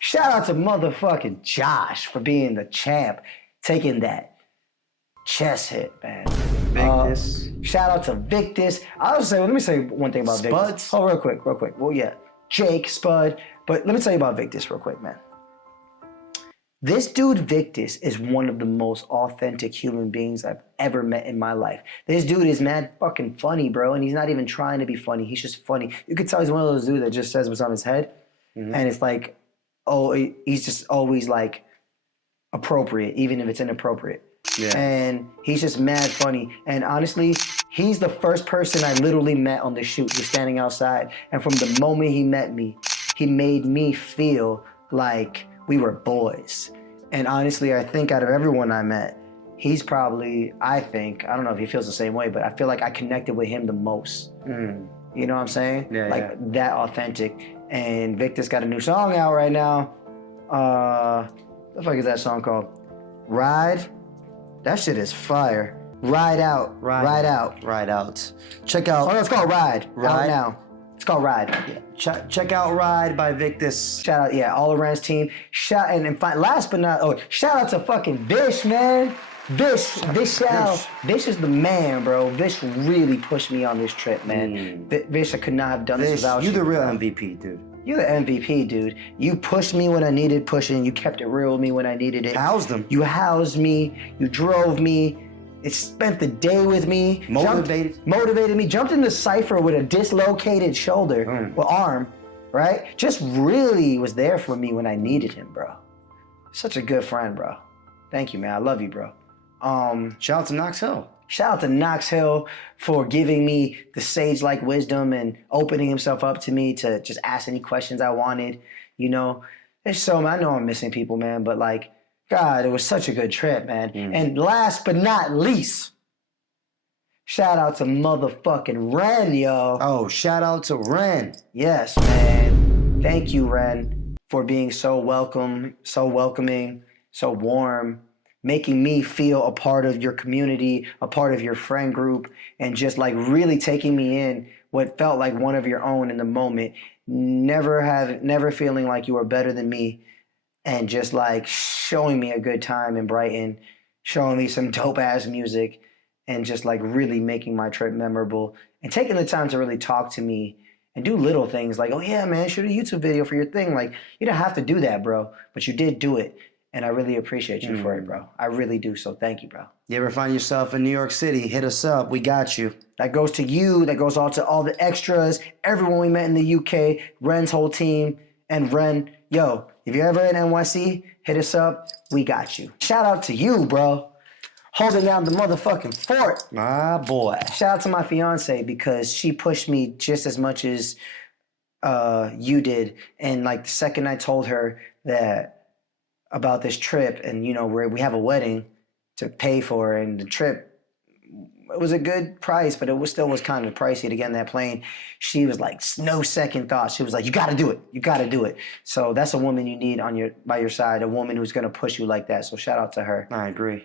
Shout out to motherfucking Josh for being the champ, taking that chest hit, man. Victus. Shout out to Victus. Let me say one thing about Spuds. Victus. Oh, real quick. Well, yeah, Jake, Spud. But let me tell you about Victus real quick, man. This dude, Victus, is one of the most authentic human beings I've ever met in my life. This dude is mad fucking funny, bro, and he's not even trying to be funny. He's just funny. You could tell he's one of those dudes that just says what's on his head, and it's like, oh, he's just always like appropriate, even if it's inappropriate. Yeah. And he's just mad funny. And honestly, he's the first person I literally met on the shoot. He was standing outside, and from the moment he met me, he made me feel like we were boys. And honestly, I think out of everyone I met, he's probably, I don't know if he feels the same way, but I feel like I connected with him the most. You know what I'm saying? Yeah, that authentic. And Victor's got a new song out right now. What the fuck is that song called? Ride? That shit is fire. Ride Out. Ride Out. Check out. Oh, no, it's called Ride. Out now. It's called Ride. Yeah. Check out Ride by Victus. Shout out, yeah, all the Ren's team. Shout out to fucking Vish, man. Vish is the man, bro. Vish really pushed me on this trip, man. Vish, I could not have done this without you. You're the real MVP, dude. You're the MVP, dude. You pushed me when I needed pushing. You kept it real with me when I needed it. Housed them. You housed me. You drove me. It spent the day with me. Motivated me. Jumped in the cypher with a dislocated shoulder or arm, right? Just really was there for me when I needed him, bro. Such a good friend, bro. Thank you, man. I love you, bro. Shout out to Knox Hill. Shout out to Knox Hill for giving me the sage-like wisdom and opening himself up to me to just ask any questions I wanted. You know, I know I'm missing people, man, but like, God, it was such a good trip, man. And last but not least, shout out to motherfucking Ren, yo. Oh, shout out to Ren. Yes, man. Thank you, Ren. for being so welcoming, so warm, making me feel a part of your community, a part of your friend group, and just like really taking me in what felt like one of your own in the moment. Never feeling like you were better than me, and just like showing me a good time in Brighton, showing me some dope ass music, and just like really making my trip memorable, and taking the time to really talk to me and do little things like, oh yeah, man, shoot a YouTube video for your thing. Like, you don't have to do that, bro, but you did do it. And I really appreciate you for it, bro. I really do. So thank you, bro. You ever find yourself in New York City, hit us up. We got you. That goes to you. That goes out to all the extras, everyone we met in the UK, Ren's whole team, and Ren. Yo, if you're ever in NYC, hit us up. We got you. Shout out to you, bro. Holding down the motherfucking fort. Ah, boy. Shout out to my fiance because she pushed me just as much as you did. And like the second I told her that about this trip, and you know, we have a wedding to pay for, and the trip, it was a good price, but it still was kind of pricey to get on that plane. She was like, no second thought. She was like, you got to do it. You got to do it. So that's a woman you need by your side, a woman who's going to push you like that. So shout out to her. I agree.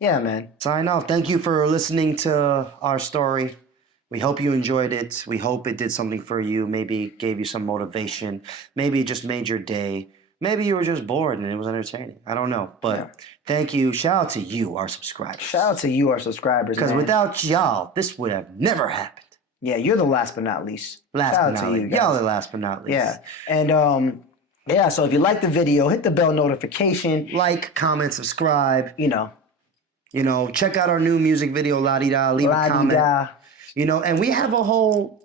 Yeah, man. Sign off. Thank you for listening to our story. We hope you enjoyed it. We hope it did something for you. Maybe gave you some motivation. Maybe it just made your day. Maybe you were just bored and it was entertaining. I don't know. But thank you. Shout out to you, our subscribers. Shout out to you, our subscribers. Because without y'all, this would have never happened. Yeah, you're the last but not least. Last Shout but out not to you least. guys. Y'all the last but not least. Yeah. And yeah, so if you like the video, hit the bell notification. Like, comment, subscribe. You know, check out our new music video, La Di Da. Leave a comment. You know, and we have a whole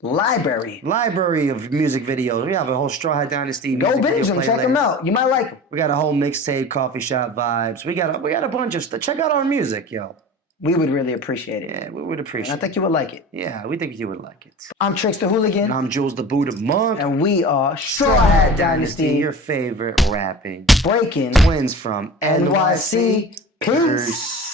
library of music videos. We have a whole Strawhat Dynasty. Go binge them, check them out. You might like them. We got a whole mixtape, coffee shop vibes. We got a bunch of stuff. Check out our music, yo. We would really appreciate it. Yeah, we would appreciate it. I think you would like it. Yeah, we think you would like it. I'm Trix the Hooligan. And I'm Jules the Buddha Monk. And we are Strawhat Dynasty. Your favorite rapping breaking twins from NYC. Peace.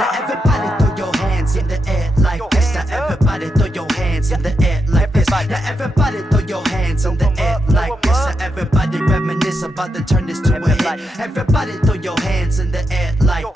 Everybody throw your hands in the air like this. Now everybody throw your hands in the air like this. Now everybody throw your hands in the air like this. Now everybody reminisce about to turn this to a hit. Everybody throw your hands in the air like